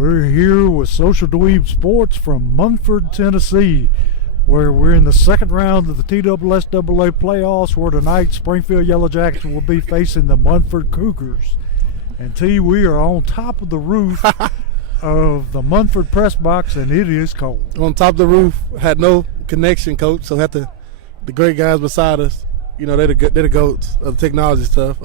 We're here with Social Dweeb Sports from Munford, Tennessee, where we're in the second round of the TSSAA playoffs, where tonight Springfield Yellow Jackets will be facing the Munford Cougars. And we are on top of the roof of the Munford press box, and it is cold. On top of the roof, had no connection, Coach, so had the great guys beside us, you know, they're the goats of the technology stuff.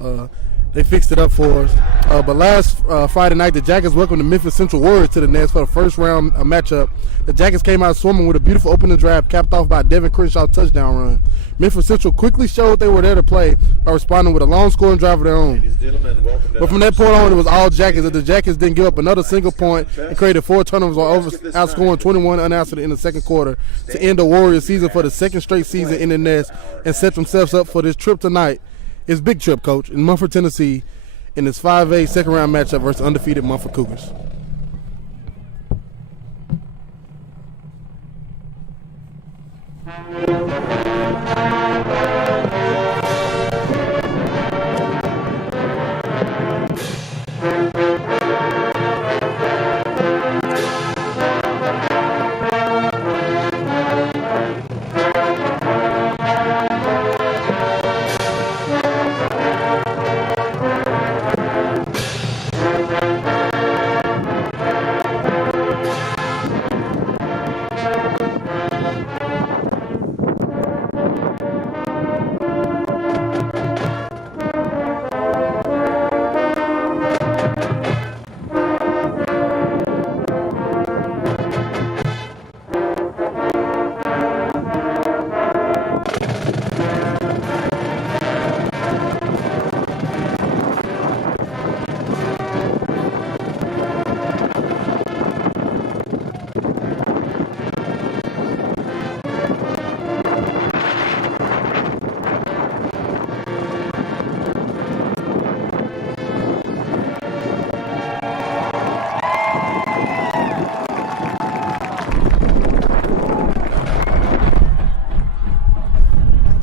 They fixed it up for us. But last Friday night, the Jackets welcomed the Memphis Central Warriors to the Nest for the first round matchup. The Jackets came out swimming with a beautiful opening drive capped off by a Devin Crenshaw touchdown run. Memphis Central quickly showed they were there to play by responding with a long scoring drive of their own. But from that point on, it was all Jackets. The Jackets didn't give up another single point and created 4 turnovers while outscoring 21 unanswered in the second quarter to end the Warriors season for the second straight season in the Nest and set themselves up for this trip tonight. It's big trip, Coach, in Munford, Tennessee, in this 5A second-round matchup versus undefeated Munford Cougars.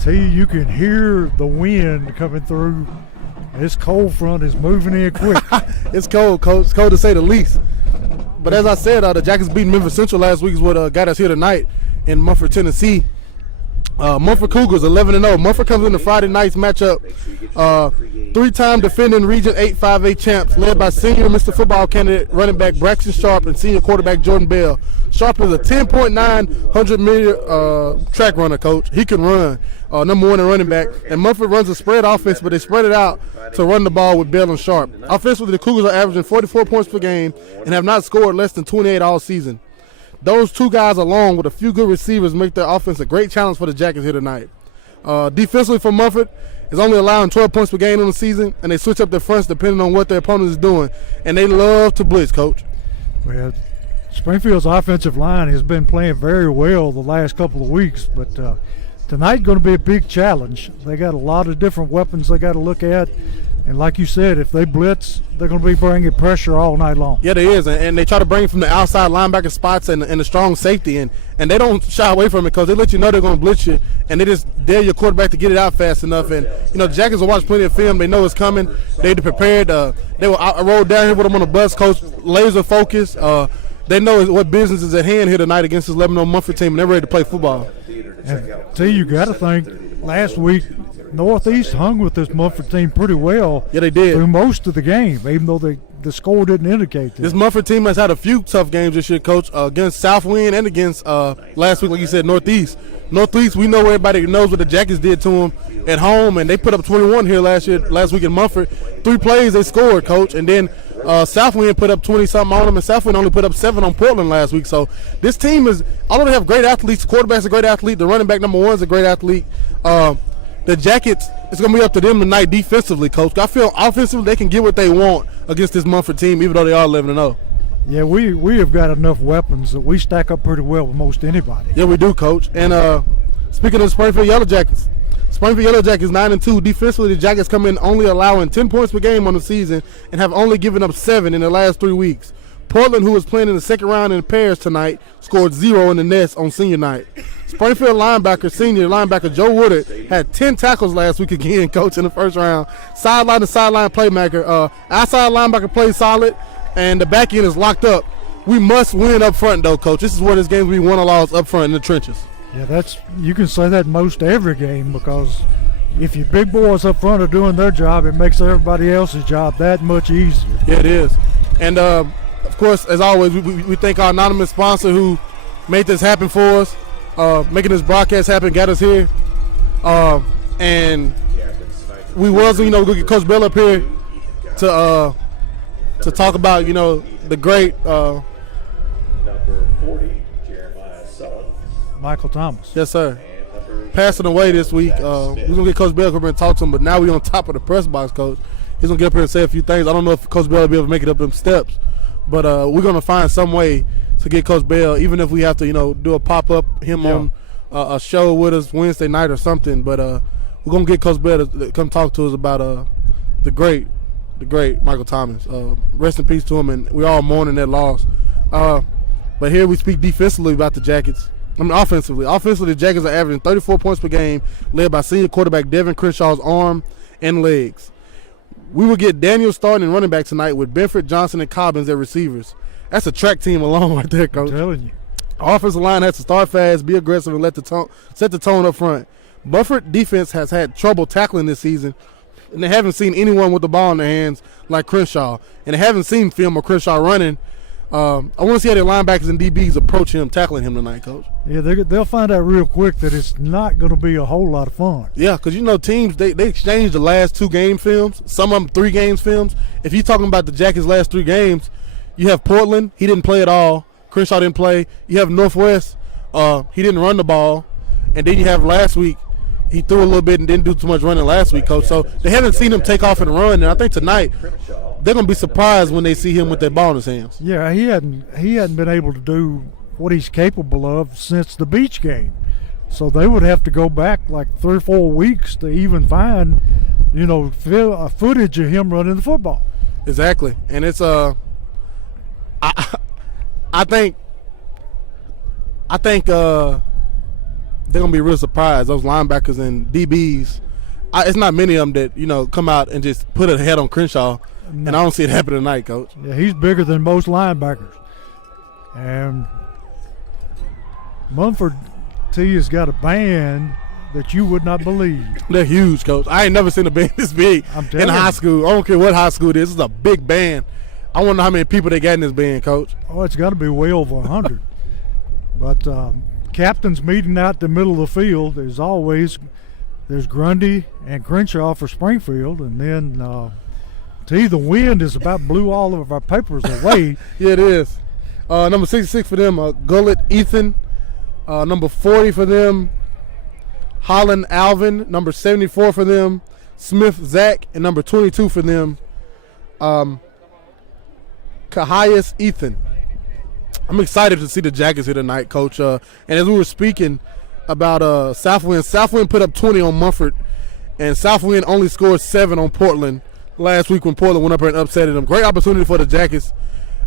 You can hear the wind coming through. This cold front is moving in quick. It's cold, Coach. It's cold to say the least. But as I said, the Jackets beat Memphis Central last week is what got us here tonight in Munford, Tennessee. Munford Cougars 11-0. Munford comes into Friday night's matchup. 3-time defending Region 8 5A champs, led by senior Mr. Football candidate running back Braxton Sharp and senior quarterback Jordan Bell. Sharp is a 10.9 100-meter track runner, Coach. He can run. Number 1 in running back. And Munford runs a spread offense, but they spread it out to run the ball with Bell and Sharp. Offensively, the Cougars are averaging 44 points per game and have not scored less than 28 all season. Those two guys along with a few good receivers make their offense a great challenge for the Jackets here tonight. Defensively for Munford is only allowing 12 points per game on the season, and they switch up their fronts depending on what their opponent is doing. And they love to blitz, Coach. Well, Springfield's offensive line has been playing very well the last couple of weeks, but tonight going to be a big challenge. They got a lot of different weapons they got to look at. And like you said, if they blitz, they're going to be bringing pressure all night long. Yeah, they is, and they try to bring it from the outside linebacker spots and the strong safety, and they don't shy away from it because they let you know they're going to blitz you, and they just dare your quarterback to get it out fast enough. And you know, the Jackets will watch plenty of film. They know it's coming. They're prepared. They will roll down here with them on the bus, Coach. Laser focus. They know what business is at hand here tonight against this 11-0 Munford team, and they're ready to play football. And you got to think, last week Northeast hung with this Munford team pretty well. Yeah, they did. Through most of the game, even though the score didn't indicate that. This Munford team has had a few tough games this year, Coach, against Southwind and against last week, like you said, Northeast. Northeast, we know everybody knows what the Jackets did to them at home, and they put up 21 here last week in Munford. 3 plays they scored, Coach, and then Southwind put up 20-something on them, and Southwind only put up 7 on Portland last week. So this team is, although they have great athletes, the quarterback's a great athlete, the running back number 1 is a great athlete. The Jackets, it's going to be up to them tonight defensively, Coach. I feel offensively they can get what they want against this Munford team, even though they are 11-0. Yeah, we have got enough weapons that we stack up pretty well with most anybody. Yeah, we do, Coach. And speaking of Springfield Yellow Jackets, Springfield Yellow Jackets 9-2. Defensively, the Jackets come in only allowing 10 points per game on the season and have only given up 7 in the last 3 weeks. Portland, who was playing in the second round in the pairs tonight, scored 0 in the Nest on senior night. Springfield senior linebacker Joe Woodard had 10 tackles last week again, Coach, in the first round. Sideline to sideline playmaker. Outside linebacker plays solid, and the back end is locked up. we must win up front, though, Coach. This is where this game will be won or lost up front in the trenches. Yeah, you can say that most every game, because if your big boys up front are doing their job, it makes everybody else's job that much easier. Yeah, it is. And, of course, as always, we thank our anonymous sponsor who made this happen for us, making this broadcast happen, got us here. And we was, going to get Coach Bell up here to talk about, the great Michael Thomas. Yes, sir. Passing away this week. We're going to get Coach Bell up here and talk to him, but now we're on top of the press box, Coach. He's going to get up here and say a few things. I don't know if Coach Bell will be able to make it up them steps, but we're going to find some way to get Coach Bell, even if we have to, do a pop-up, on a show with us Wednesday night or something. But we're going to get Coach Bell to come talk to us about the great Michael Thomas. Rest in peace to him, and we're all mourning that loss. But here we speak defensively about the Jackets. Offensively. Offensively, the Jackets are averaging 34 points per game, led by senior quarterback Devin Crenshaw's arm and legs. We will get Daniel starting in running back tonight with Benford, Johnson, and Cobbins at receivers. That's a track team alone right there, Coach. I'm telling you. Offensive line has to start fast, be aggressive, and set the tone up front. Munford defense has had trouble tackling this season, and they haven't seen anyone with the ball in their hands like Crenshaw. And they haven't seen film of Crenshaw running. I want to see how their linebackers and DBs approach him, tackling him tonight, Coach. Yeah, they'll find out real quick that it's not going to be a whole lot of fun. Yeah, because, teams, they exchanged the last 2 game films, some of them 3 games films. If you're talking about the Jackets' last 3 games, you have Portland, he didn't play at all. Crenshaw didn't play. You have Northwest, he didn't run the ball. And then you have last week, he threw a little bit and didn't do too much running last week, Coach. So they haven't seen him take off and run. And I think tonight they're going to be surprised when they see him with that ball in his hands. Yeah, he hadn't been able to do what he's capable of since the beach game. So they would have to go back like 3 or 4 weeks to even find, footage of him running the football. Exactly. And it's I think they're gonna be real surprised. Those linebackers and DBs, it's not many of them that come out and just put a head on Crenshaw. No. And I don't see it happen tonight, Coach. Yeah, he's bigger than most linebackers. And Munford T has got a band that you would not believe. They're huge, Coach. I ain't never seen a band this big in high school. I don't care what high school it is. It's a big band. I wonder how many people they got in this band, Coach. Oh, it's got to be way over 100. But captains meeting out the middle of the field. There's Grundy and Crenshaw for Springfield, and then the wind is about blew all of our papers away. Yeah, it is. Number 66 for them, Gullett Ethan. Number 40 for them, Holland Alvin. Number 74 for them, Smith Zach. And number 22 for them, Cahias Ethan. I'm excited to see the Jackets here tonight, Coach. And as we were speaking about Southwind put up 20 on Munford, and Southwind only scored 7 on Portland last week when Portland went up there and upset them. Great opportunity for the Jackets.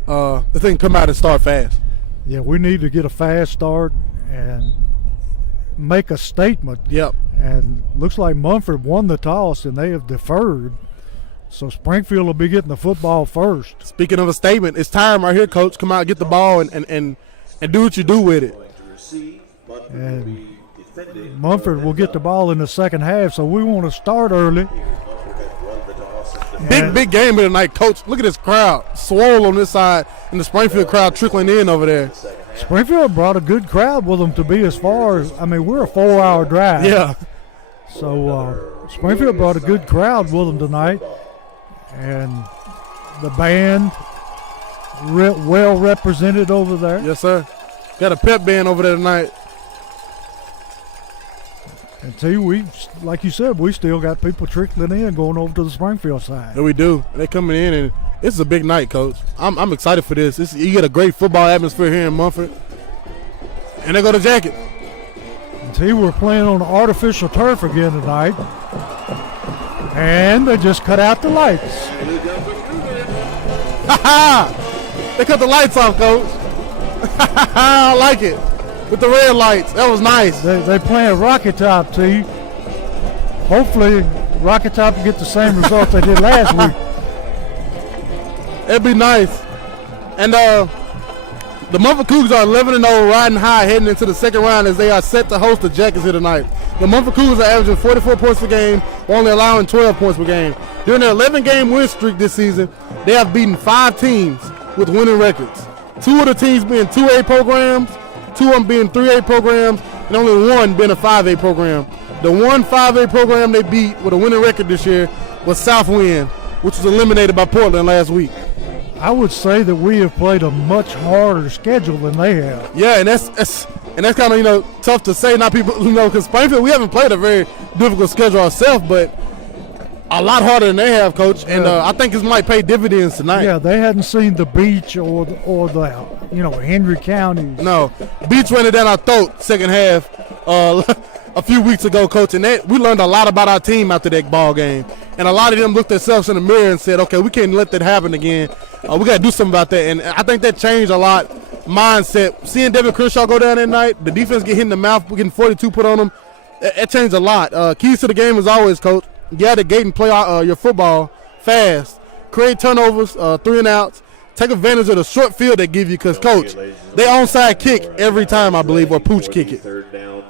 The thing come out and start fast. Yeah, we need to get a fast start and make a statement. Yep. And looks like Munford won the toss and they have deferred. So Springfield will be getting the football first. Speaking of a statement, it's time right here, Coach. Come out, get the ball, and do what you do with it. And Munford will get the ball in the second half, so we want to start early. Big game here tonight, Coach. Look at this crowd. Swole on this side, and the Springfield crowd trickling in over there. Springfield brought a good crowd with them to be as far as, we're a 4-hour drive. Yeah. So Springfield brought a good crowd with them tonight. And the band well represented over there. Yes, sir. Got a pep band over there tonight. And we, like you said, we still got people trickling in going over to the Springfield side. Yeah, we do. They're coming in, and this is a big night, Coach. I'm excited for this. You get a great football atmosphere here in Munford. And they go to Jacket. And we're playing on artificial turf again tonight. And they just cut out the lights. They cut the lights off, Coach. I like it. With the red lights. That was nice. They playing Rocket Top, T. Hopefully, Rocket Top will get the same results they did last week. It'd be nice. And The Munford Cougars are 11-0, riding high, heading into the second round as they are set to host the Jackets here tonight. The Munford Cougars are averaging 44 points per game, only allowing 12 points per game. During their 11-game win streak this season, they have beaten 5 teams with winning records. 2 of the teams being 2A programs, 2 of them being 3A programs, and only 1 being a 5A program. The one 5A program they beat with a winning record this year was Southwind, which was eliminated by Portland last week. I would say that we have played a much harder schedule than they have. Yeah, and that's kind of tough to say. Not people because Springfield, we haven't played a very difficult schedule ourselves, but a lot harder than they have, Coach. And I think this might pay dividends tonight. Yeah, they hadn't seen the beach or the Henry County. No, beach running down our throat second half a few weeks ago, Coach, and we learned a lot about our team after that ball game. And a lot of them looked themselves in the mirror and said, okay, we can't let that happen again. We got to do something about that. And I think that changed a lot mindset. Seeing Devin Crenshaw go down that night, the defense get hit in the mouth, we're getting 42 put on them, it changed a lot. Keys to the game as always, Coach. Get out the gate and play your football fast. Create turnovers, 3 and outs. Take advantage of the short field they give you because, Coach, they onside kick every time, I believe, or pooch kick it.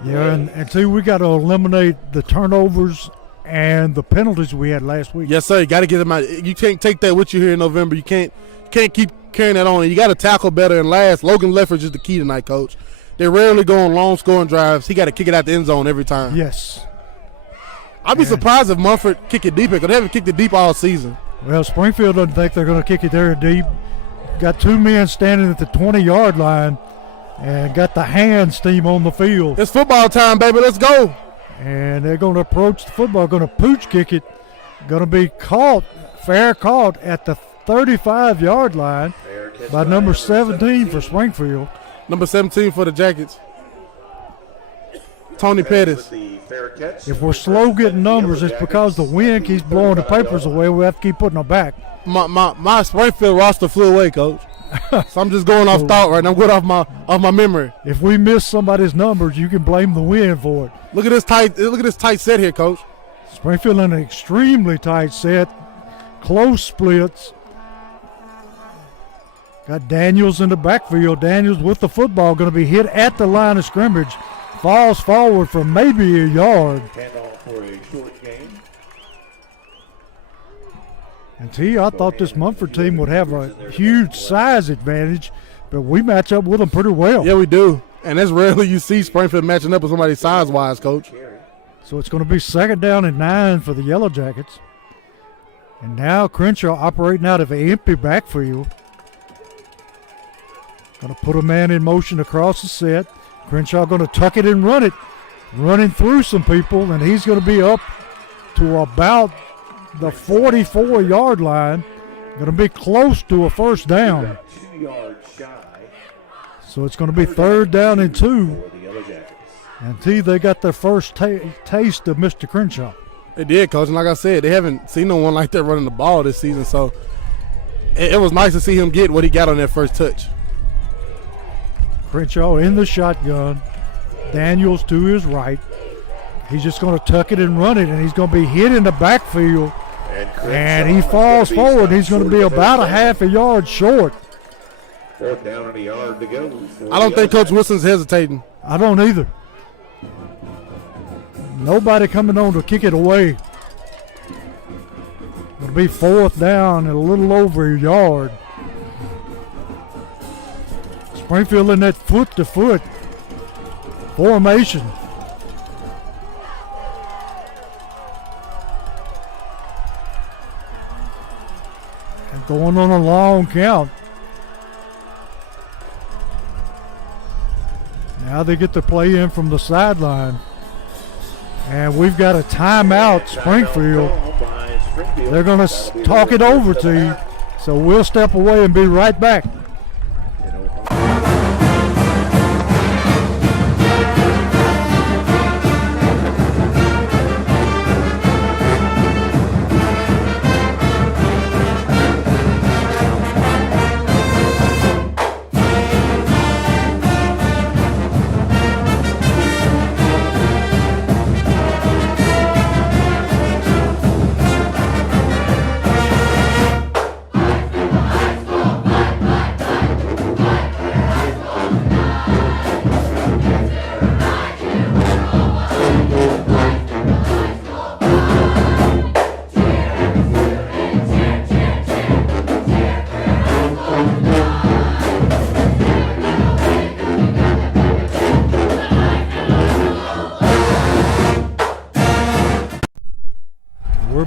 Yeah, and see, we got to eliminate the turnovers and the penalties we had last week. Yes, sir. You got to get them out. You can't take that with you here in November. You can't keep carrying that on. You got to tackle better and last. Logan Leffridge is the key tonight, Coach. They rarely go on long scoring drives. He got to kick it out the end zone every time. Yes. I'd be surprised if Munford kick it deep because they haven't kicked it deep all season. Well, Springfield doesn't think they're going to kick it there deep. Got 2 men standing at the 20-yard line and got the hands team on the field. It's football time, baby. Let's go. And they're going to approach the football, going to pooch kick it. Going to be fair caught at the 35-yard line by number 17 for Springfield. Number 17 for the Jackets, Tony Pettis. If we're slow getting numbers, it's because the wind keeps blowing the papers away. We have to keep putting them back. My Springfield roster flew away, Coach. So I'm just going off thought right now. I'm going off my memory. If we miss somebody's numbers, you can blame the wind for it. Look at this tight set here, Coach. Springfield in an extremely tight set, close splits. Got Daniels in the backfield. Daniels with the football, going to be hit at the line of scrimmage. Falls forward for maybe a yard. And I thought this Munford team would have a huge size advantage, but we match up with them pretty well. Yeah, we do. And that's rarely you see Springfield matching up with somebody size-wise, Coach. So it's going to be 2nd down and 9 for the Yellow Jackets. And now Crenshaw operating out of an empty backfield. Going to put a man in motion across the set. Crenshaw going to tuck it and run it. Running through some people, and he's going to be up to about the 44-yard line. Going to be close to a first down. So it's going to be 3rd down and 2. And they got their first taste of Mr. Crenshaw. They did, Coach. And like I said, they haven't seen no one like that running the ball this season. So it was nice to see him get what he got on that first touch. Crenshaw in the shotgun. Daniels to his right. He's just going to tuck it and run it, and he's going to be hit in the backfield. And he falls forward. He's going to be about a half a yard short. 4th down and a yard to go. I don't think Coach Wilson's hesitating. I don't either. Nobody coming on to kick it away. It'll be 4th down and a little over a yard. Springfield in that foot-to-foot formation. And going on a long count. Now they get to play in from the sideline. And we've got a timeout, Springfield. They're going to talk it over to you. So we'll step away and be right back.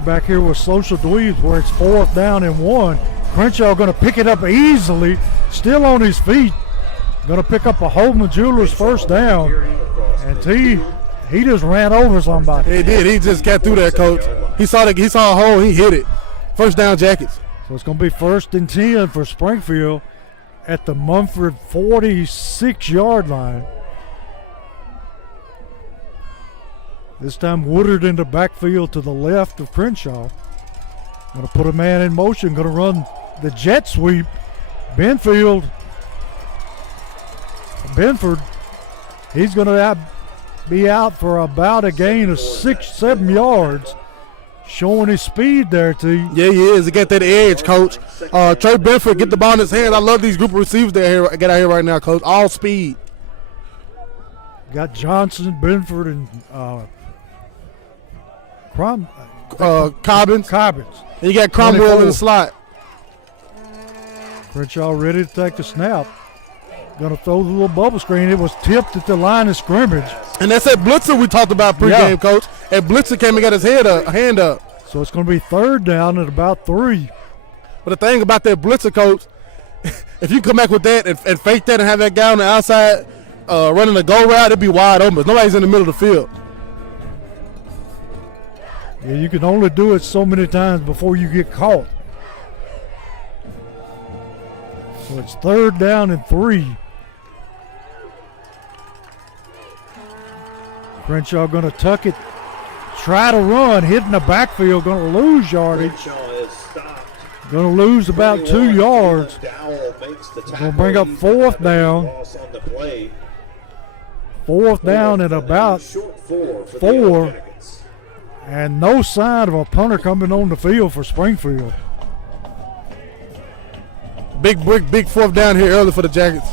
back here with Social Dweebs where it's 4th down and 1. Crenshaw going to pick it up easily, still on his feet. Going to pick up a Holman Jewelers first down. And he just ran over somebody. He did. He just got through there, Coach. He saw a hole. He hit it. First down, Jackets. So it's going to be 1st and 10 for Springfield at the Munford 46-yard line. This time Woodard in the backfield to the left of Crenshaw. Going to put a man in motion. Going to run the jet sweep. Benford, he's going to be out for about a gain of 6-7 yards. Showing his speed there, T. Yeah, he is. He got that edge, Coach. Trey Benford, get the ball in his hands. I love these group of receivers that get out here right now, Coach. All speed. Got Johnson, Benford, and Cobbins. And you got Cromwell 24. in the slot. Crenshaw ready to take the snap. Going to throw the little bubble screen. It was tipped at the line of scrimmage. And that's that blitzer we talked about pregame, Coach. And blitzer came and got his hand up. So it's going to be 3rd down at about 3. But the thing about that blitzer, Coach, if you come back with that and fake that and have that guy on the outside running a go route, it'd be wide open. Nobody's in the middle of the field. Yeah, you can only do it so many times before you get caught. So it's 3rd down and 3. Crenshaw going to tuck it, try to run, hit in the backfield, going to lose yardage. Going to lose about 2 yards. Going to bring up 4th down. 4th down at about 4. And no sign of a punter coming on the field for Springfield. Big 4th down here early for the Jackets.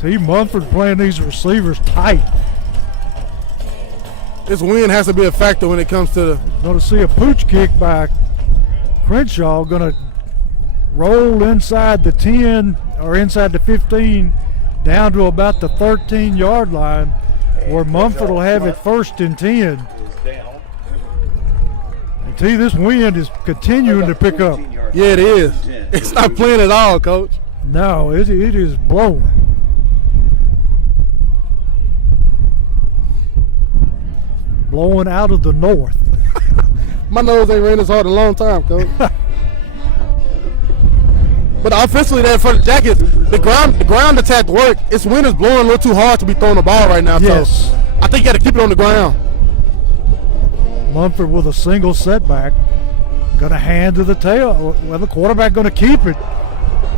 T. Munford playing these receivers tight. This wind has to be a factor when it comes to the. Going to see a pooch kick by Crenshaw. Going to roll inside the 10 or inside the 15 down to about the 13-yard line where Munford will have it 1st and 10. And T, this wind is continuing to pick up. Yeah, it is. It's not playing at all, Coach. No, it is blowing. Blowing out of the north. My nose ain't rained this hard in a long time, Coach. But offensively there for the Jackets, the ground attack work. Its wind is blowing a little too hard to be throwing the ball right now. Yes. So I think you got to keep it on the ground. Munford with a single setback. Going to hand to the tail. Well, the quarterback going to keep it.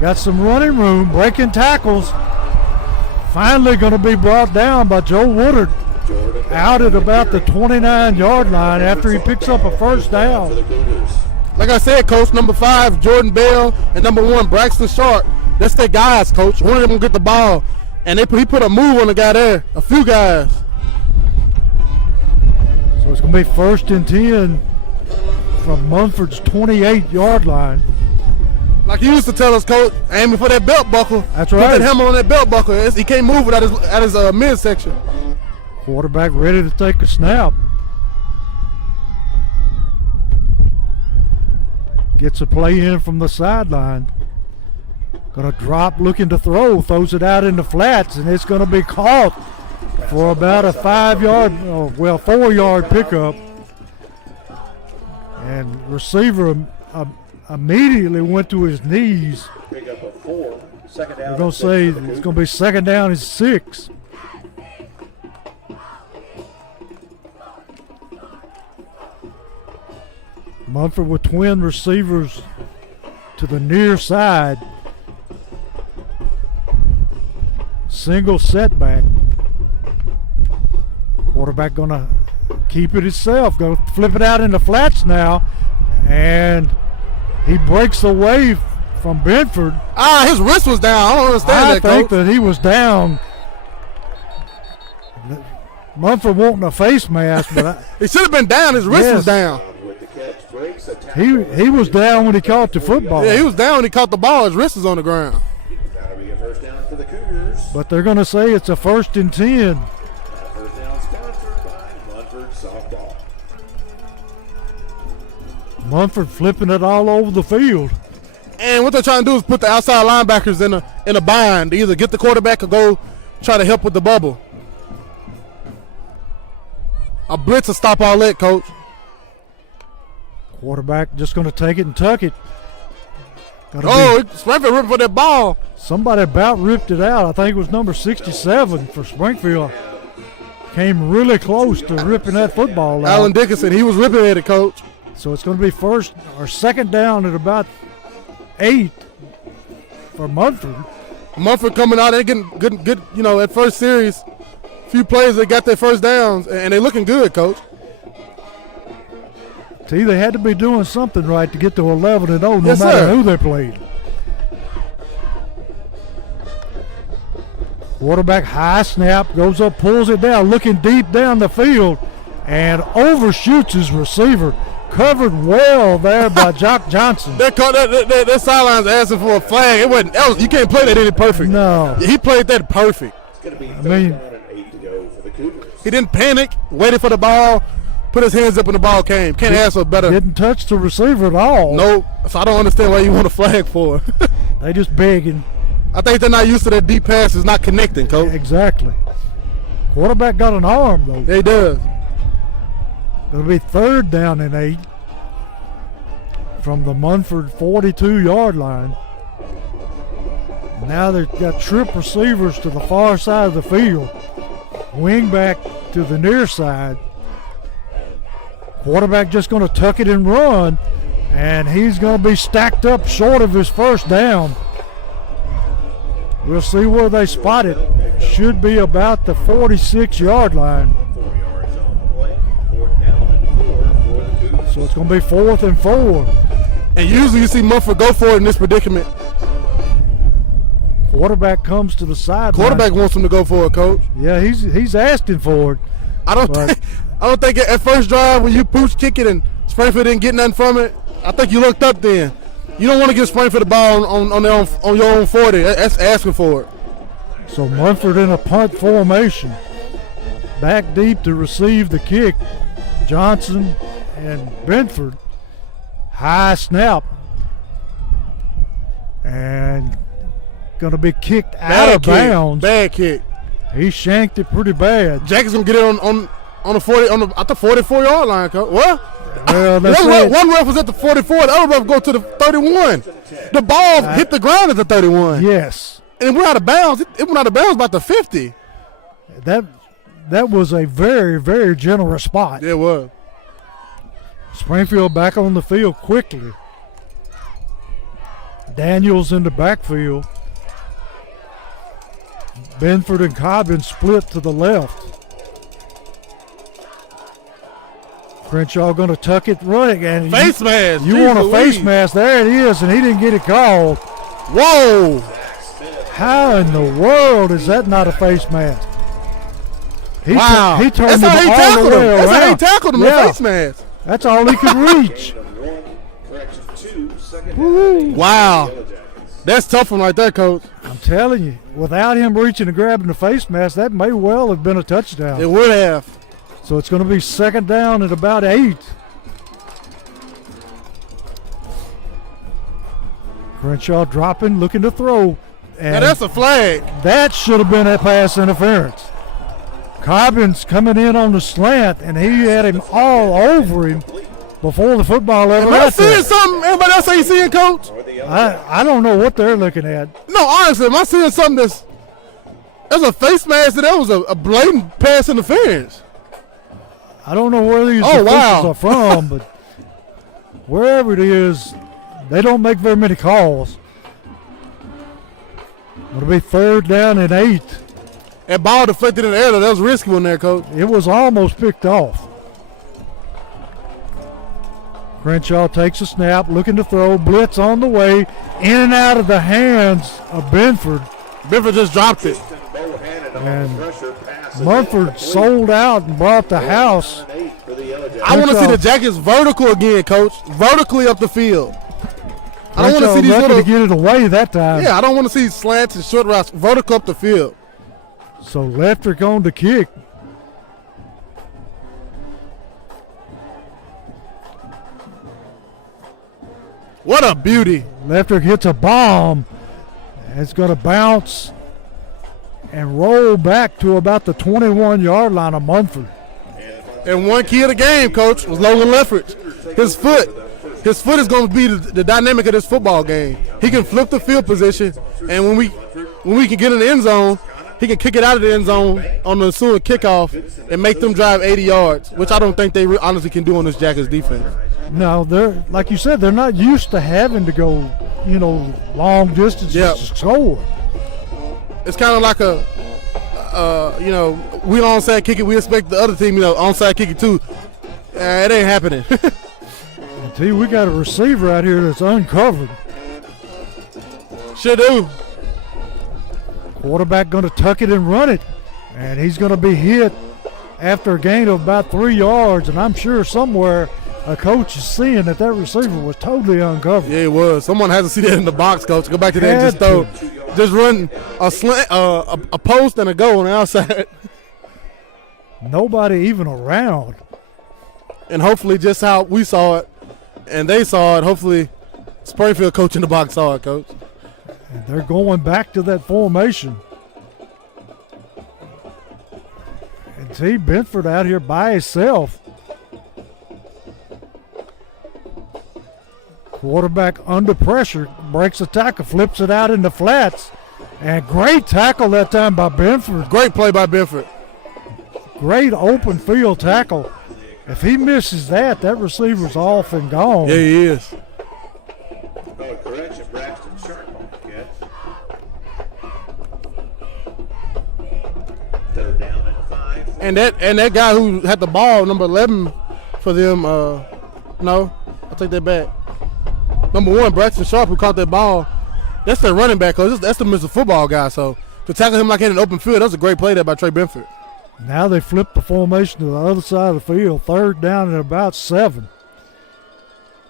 Got some running room, breaking tackles. Finally going to be brought down by Joe Woodard. Out at about the 29-yard line after he picks up a 1st down. Like I said, Coach, number 5, Jordan Bell, and number 1, Braxton Sharp. That's their guys, Coach. One of them will get the ball. And he put a move on the guy there. A few guys. So it's going to be 1st and 10 from Munford's 28-yard line. Like you used to tell us, Coach, aiming for that belt buckle. That's right. Put that hammer on that belt buckle. He can't move it at his midsection. Quarterback ready to take a snap. Gets a play in from the sideline. Going to drop, looking to throw. Throws it out in the flats, and it's going to be caught for about a 4-yard pickup. And receiver immediately went to his knees. We're going to say it's going to be 2nd down and 6. Munford with twin receivers to the near side. Single setback. Quarterback going to keep it itself. Going to flip it out in the flats now. And he breaks away from Benford. His wrist was down. I don't understand that, Coach. I think that he was down. Munford wanting a face mask, but he should have been down. His wrist was down. He was down when he caught the football. Yeah, he was down when he caught the ball. His wrist is on the ground. That'll be a 1st down for the Cougars. But they're going to say it's a 1st and 10. 1st down sponsored by Munford Softball. Munford flipping it all over the field. And what they're trying to do is put the outside linebackers in a bind to either get the quarterback or go try to help with the bubble. A blitz will stop all that, Coach. Quarterback just going to take it and tuck it. Springfield ripping for that ball. Somebody about ripped it out. I think it was number 67 for Springfield. Came really close to ripping that football out. Alan Dickinson, he was ripping at it, Coach. So it's going to be first or second down at about 8 for Munford. Munford coming out, they getting good, at first series. Few plays, they got their first downs, and they're looking good, Coach. See, they had to be doing something right to get to 11-0, no Yes, matter sir. who they played. Quarterback high snap, goes up, pulls it down, looking deep down the field, and overshoots his receiver. Covered well there by Jock Johnson. That sideline's asking for a flag. You can't play that any perfect. No. He played that perfect. It's going to be I third mean, down and 8 to go for the Cougars. He didn't panic, waited for the ball, put his hands up and the ball came. Can't ask for better. didn't touch the receiver at all. No, so I don't understand why you want a flag for. They just begging. I think they're not used to that deep passes not connecting, Coach. Exactly. Quarterback got an arm, though. They does. It'll be third down and 8 from the Munford 42-yard line. Now they've got trip receivers to the far side of the field. Wing back to the near side. Quarterback just going to tuck it and run, and he's going to be stacked up short of his first down. We'll see where they spot it. Should be about the 46-yard line. 4 yards on the play. 4th down and 4 for the Cougars. So it's going to be 4th and 4. And usually you see Munford go for it in this predicament. Quarterback comes to the sideline. Quarterback wants him to go for it, Coach. Yeah, he's asking for it. I don't think at first drive when you pooch kick it and Springfield didn't get nothing from it, I think you looked up then. You don't want to give Springfield the ball on your own 40. That's asking for it. So Munford in a punt formation. Back deep to receive the kick. Johnson and Benford. High snap. And going to be kicked out of bounds. Bad kick. He shanked it pretty bad. Jackson's going to get it on the 40 at the 44-yard line, Coach. What? Well, One ref was at the 44, the other ref go to the 31. The ball hit the ground at the 31. Yes. And it went out of bounds. It went out of bounds about the 50. That was a very, very generous spot. Yeah, it was. Springfield back on the field quickly. Daniels in the backfield. Benford and Cobbin split to the left. Crenshaw going to tuck it running. And Face mask. You want a face mask. There it is, and he didn't get it called. Whoa. How in the world is that not a face mask? Wow. He turned That's how he him all tackled the him. way That's how he around. tackled him, Yeah. the face mask. That's all he could reach. Correction 2, second Woo. down. Wow. Yellow Jackets. That's tough one right there, Coach. I'm telling you, without him reaching and grabbing the face mask, that may well have been a touchdown. It would have. So it's going to be second down at about 8. Crenshaw dropping, looking to throw. And Now that's a flag. that should have been a pass interference. Cobbins coming in on the slant, and he had him all over him before the football ever Am I got seeing there. something everybody else ain't seeing, Coach? For the Yellow I don't know what they're looking at. No, honestly, am I seeing something that's a face mask and that was a blatant pass interference? I don't know where these Oh, officials wow. are from, but wherever it is, they don't make very many calls. It'll be third down and 8. That ball deflected in the air, though. That was a risky one there, Coach. It was almost picked off. Crenshaw takes a snap, looking to throw. Blitz on the way. In and out of the hands of Benford. Bifford just dropped it. Bohannon on And the pressure pass. Munford sold out and brought the house. Third down and 8 for the Yellow Jackets. I want to see the Jackets vertical again, Coach. Vertically up the field. I don't want to Crenshaw see these lucky little. to get it away that time. Yeah, I don't want to see slants and short routes. Vertical up the field. So Leftrick on the kick. What a beauty. Lefter hits a bomb. It's going to bounce and roll back to about the 21-yard line of Munford. And one key of the game, Coach, was Logan Leffridge. His foot is going to be the dynamic of this football game. He can flip the field position, and when we can get in the end zone, he can kick it out of the end zone on the ensuing kickoff and make them drive 80 yards, which I don't think they honestly can do on this Jackets defense. No, they're like you said, they're not used to having to go, long distances to score. It's kind of like we onside kick it, we expect the other team, onside kick it too. It ain't happening. We got a receiver out here that's uncovered. Sure do. Quarterback going to tuck it and run it, and he's going to be hit after a gain of about 3 yards, and I'm sure somewhere a coach is seeing that receiver was totally uncovered. Yeah, it was. Someone has to see that in the box, Coach. Go back to that and just run a slant, a post and a go on the outside. Nobody even around. And hopefully just how we saw it and they saw it, hopefully Springfield coach in the box saw it, Coach. And they're going back to that formation. And see Benford out here by himself. Quarterback under pressure, breaks the tackle, flips it out in the flats. And great tackle that time by Benford. Great play by Benford. Great open field tackle. If he misses that receiver's off and gone. Yeah, he is. Correction, Braxton Sharp on the catch. Third down and 5. And that guy who had the ball, number 11 for them, no, I'll take that back. Number 1, Braxton Sharp, who caught that ball, that's their running back, Coach. That's the Mr. Football guy. So to tackle him like in an open field, that was a great play there by Trey Benford. Now they flip the formation to the other side of the field. Third down and about 7.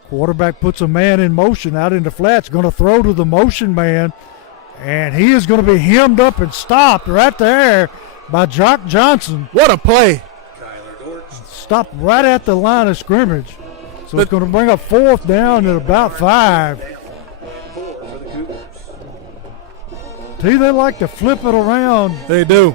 Quarterback puts a man in motion out in the flats, going to throw to the motion man, and he is going to be hemmed up and stopped right there by Jock Johnson. What a play. Stopped right at the line of scrimmage. So it's going to bring up 4th down at about 5. See, they like to flip it around. They do.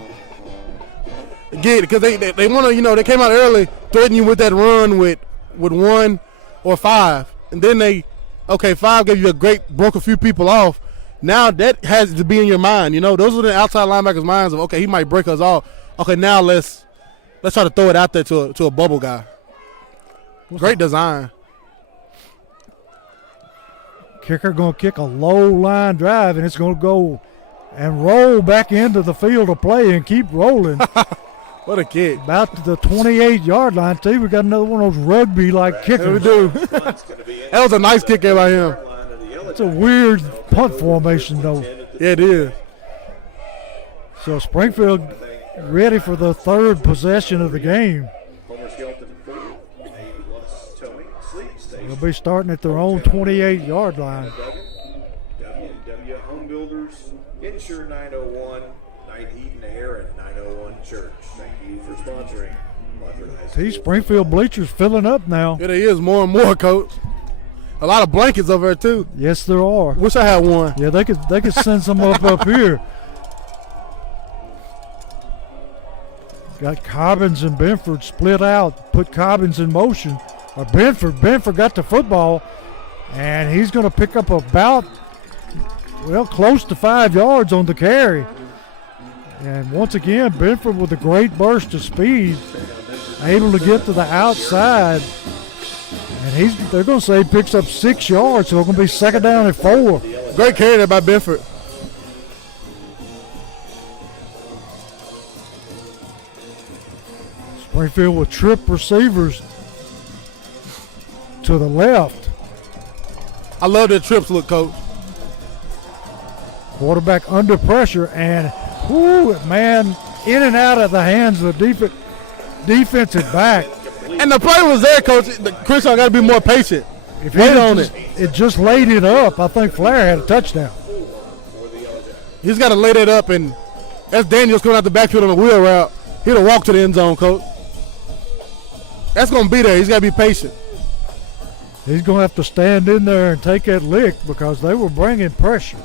Get it, because they want to, they came out early, threatening you with that run with 1 or 5. And then 5 gave you broke a few people off. Now that has to be in your mind, Those are the outside linebackers' minds of, he might break us off. Okay, now let's try to throw it out there to a bubble guy. Great design. Kicker going to kick a low line drive, and it's going to go and roll back into the field of play and keep rolling. What a kick. About to the 28-yard line, too. We got another one of those rugby-like kickers. Yeah, we do. That was a nice kick there by him. It's a weird punt formation, though. Yeah, it is. So Springfield ready for the 3rd possession of the game. They'll be starting at their own 28-yard line. W Home Builders, Insure 901, Night Heat and Air, and 901 Church. Thank you for sponsoring. See, Springfield bleachers filling up now. Yeah, they is more and more, Coach. A lot of blankets over there, too. Yes, there are. Wish I had one. Yeah, they could send some up here. Got Cobbins and Benford split out. Put Cobbins in motion. Or Benford got the football, and he's going to pick up about, close to 5 yards on the carry. And once again, Benford with a great burst of speed, able to get to the outside. And they're going to say he picks up 6 yards, so it's going to be 2nd down and 4. Great carry there by Benford. Springfield with trip receivers to the left. I love their trips look, Coach. Quarterback under pressure, and man, in and out of the hands of the defensive back. And the play was there, Coach. Crenshaw got to be more patient. If he on it just laid it up, I think Flair had a touchdown. He's got to lay that up, and that's Daniels coming out the backfield on a wheel route. He'll have walked to the end zone, Coach. That's going to be there. He's got to be patient. He's going to have to stand in there and take that lick because they were bringing pressure.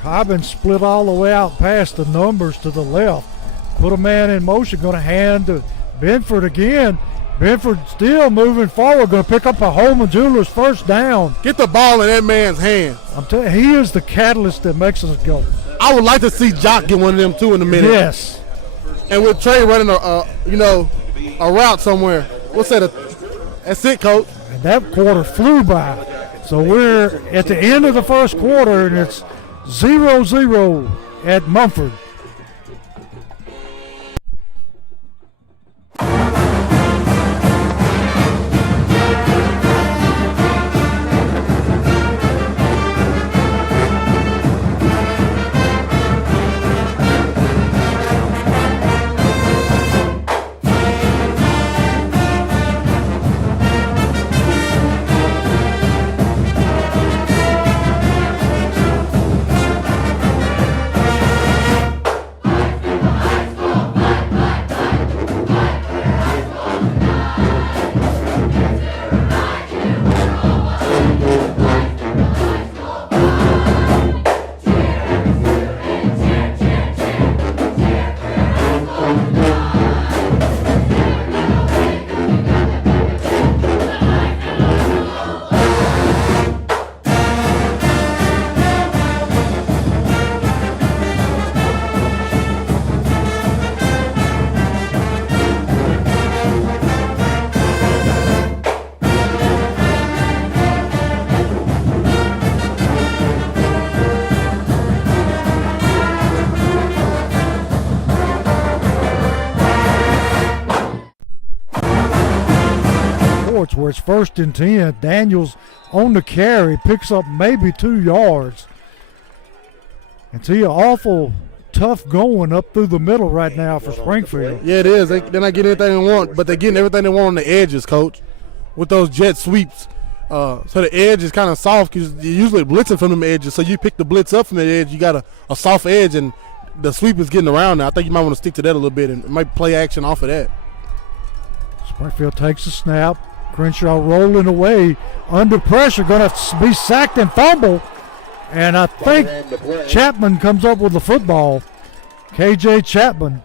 Cobbin split all the way out past the numbers to the left. Put a man in motion, going to hand to Benford again. Benford still moving forward, going to pick up a Holman Jewelers first down. Get the ball in that man's hand. I'm telling you, he is the catalyst that makes us go. I would like to see Jock get one of them too in a minute. Yes. And with Trey running a route somewhere. What's that? That's it, Coach. And that quarter flew by. So we're at the end of the first quarter, and it's 0-0 at Munford. Where it's 1st and 10. Daniels on the carry, picks up maybe 2 yards. And see, an awful tough going up through the middle right now for Springfield. Yeah, it is. They're not getting anything they want, but they're getting everything they want on the edges, Coach, with those jet sweeps. So the edge is kind of soft because you're usually blitzing from them edges. So you pick the blitz up from the edge, you got a soft edge, and the sweep is getting around now. I think you might want to stick to that a little bit and might play action off of that. Springfield takes the snap. Crenshaw rolling away under pressure, going to be sacked and fumble. And I think Chapman comes up with the football. KJ Chapman.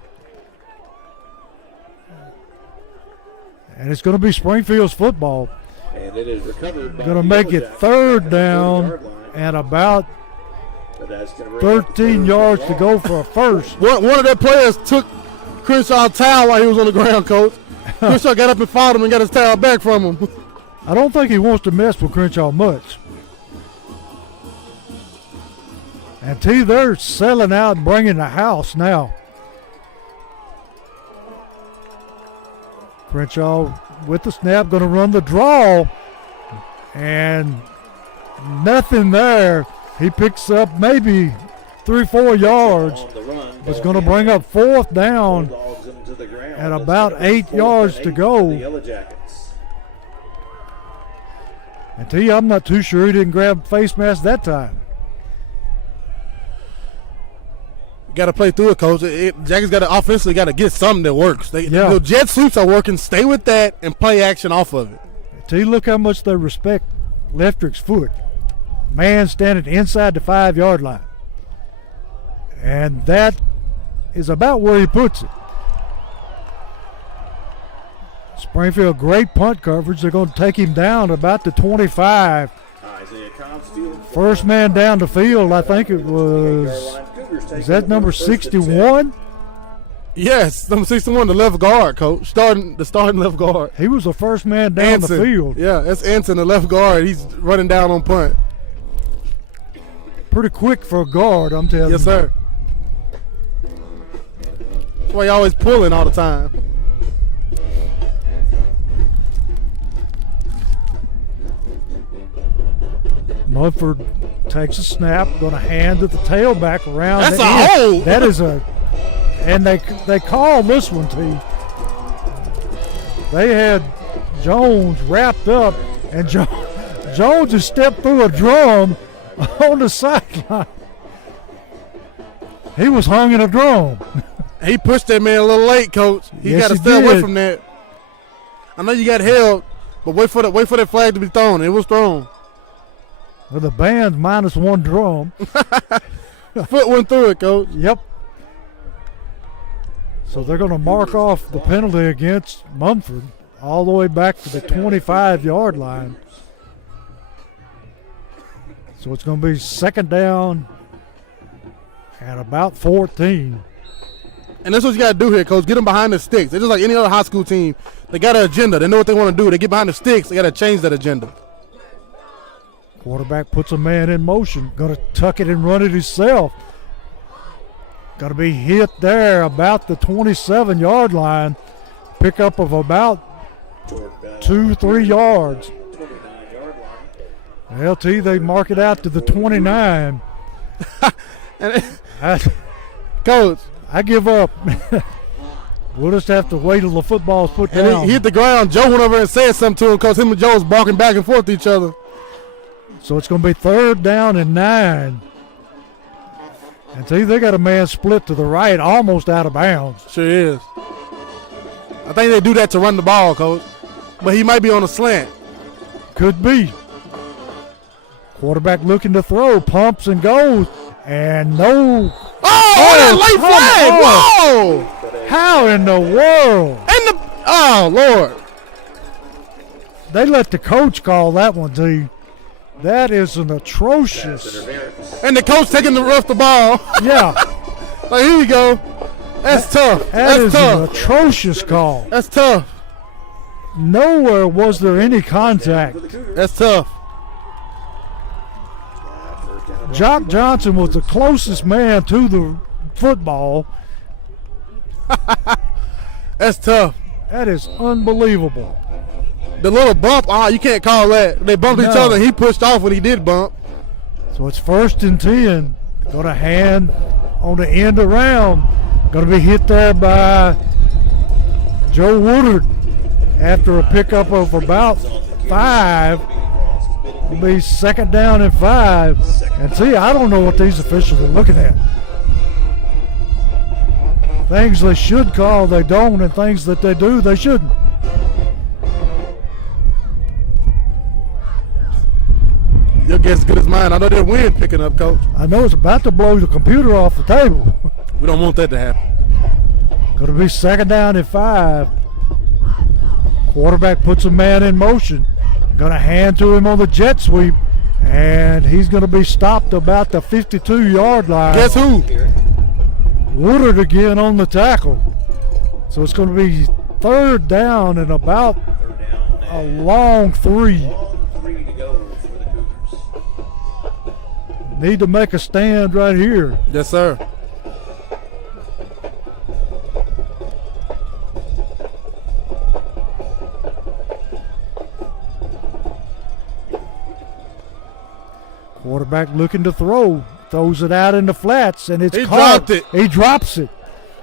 And it's going to be Springfield's football. And it is recovered. Going to make it 3rd down and about 13 yards to go for a first. One of their players took Crenshaw's towel while he was on the ground, Coach. Crenshaw got up and fought him and got his towel back from him. I don't think he wants to mess with Crenshaw much. And they're selling out and bringing the house now. Crenshaw with the snap, going to run the draw. And nothing there. He picks up maybe 3-4 yards. It's going to bring up 4th down and about 8 yards to go. And I'm not too sure he didn't grab face mask that time. Got to play through it, Coach. Jackets got to offensively got to get something that works. The jet sweeps are working. Stay with that and play action off of it. Look how much they respect Leftrick's foot. Man standing inside the 5-yard line. And that is about where he puts it. Springfield, great punt coverage. They're going to take him down about the 25. First man down the field, I think it was, is that number 61? Yes, number 61, the left guard, Coach. The starting left guard. He was the first man down the field. Yeah, that's Anson, the left guard. He's running down on punt. Pretty quick for a guard, I'm telling you. Yes, sir. That's why he always pulling all the time. Munford takes a snap, going to hand it the tailback around. That's a hole. That is and they called this one, T. They had Jones wrapped up, and Jones has stepped through a drum on the sideline. He was hung in a drum. He pushed that man a little late, Coach. He Yes, got to stay away from that. I know you got held, But wait for that flag to be thrown. It was thrown. Well, the band's minus one drum. Foot went through it, Coach. Yep. So they're going to mark off the penalty against Munford all the way back to the 25-yard line. So it's going to be second down at about 14. And that's what you got to do here, Coach. Get them behind the sticks. They're just like any other high school team. They got an agenda. They know what they want to do. They get behind the sticks. They got to change that agenda. Quarterback puts a man in motion. Going to tuck it and run it himself. Got to be hit there about the 27-yard line. Pickup of about 2-3 yards. LT, they mark it out to the 29. Coach, I give up. We'll just have to wait till the football's put and down. he hit the ground. Joe went over and said something to him because him and Joe was barking back and forth to each other. So it's going to be third down and 9. And see, they got a man split to the right, almost out of bounds. Sure is. I think they do that to run the ball, Coach. But he might be on a slant. Could be. Quarterback looking to throw, pumps and goes, and no. Oh, that late flag! Whoa! How in the world? Oh, Lord. They let the coach call that one, T. That is an atrocious. And the coach taking the rough the ball. Yeah. Like, here you go. That's tough. That is tough. an atrocious call. That's tough. Nowhere was there any contact. That's tough. Jock Johnson was the closest man to the football. That's tough. That is unbelievable. The little bump, you can't call that. They bumped each other and he pushed off when he did bump. So it's 1st and 10. Got a hand on the end around. Going to be hit there by Joe Woodard after a pickup of about 5. It'll be second down and 5. And see, I don't know what these officials are looking at. Things they should call, they don't, and things that they do, they shouldn't. Your guess is good as mine. I know that wind picking up, Coach. I know it's about to blow the computer off the table. We don't want that to happen. Going to be second down and 5. Quarterback puts a man in motion. Going to hand to him on the jet sweep. And he's going to be stopped about the 52-yard line. Guess who? Woodard again on the tackle. So it's going to be third down and about a long 3. Need to make a stand right here. Yes, sir. Quarterback looking to throw. Throws it out in the flats, and it's He caught. dropped it. He drops it.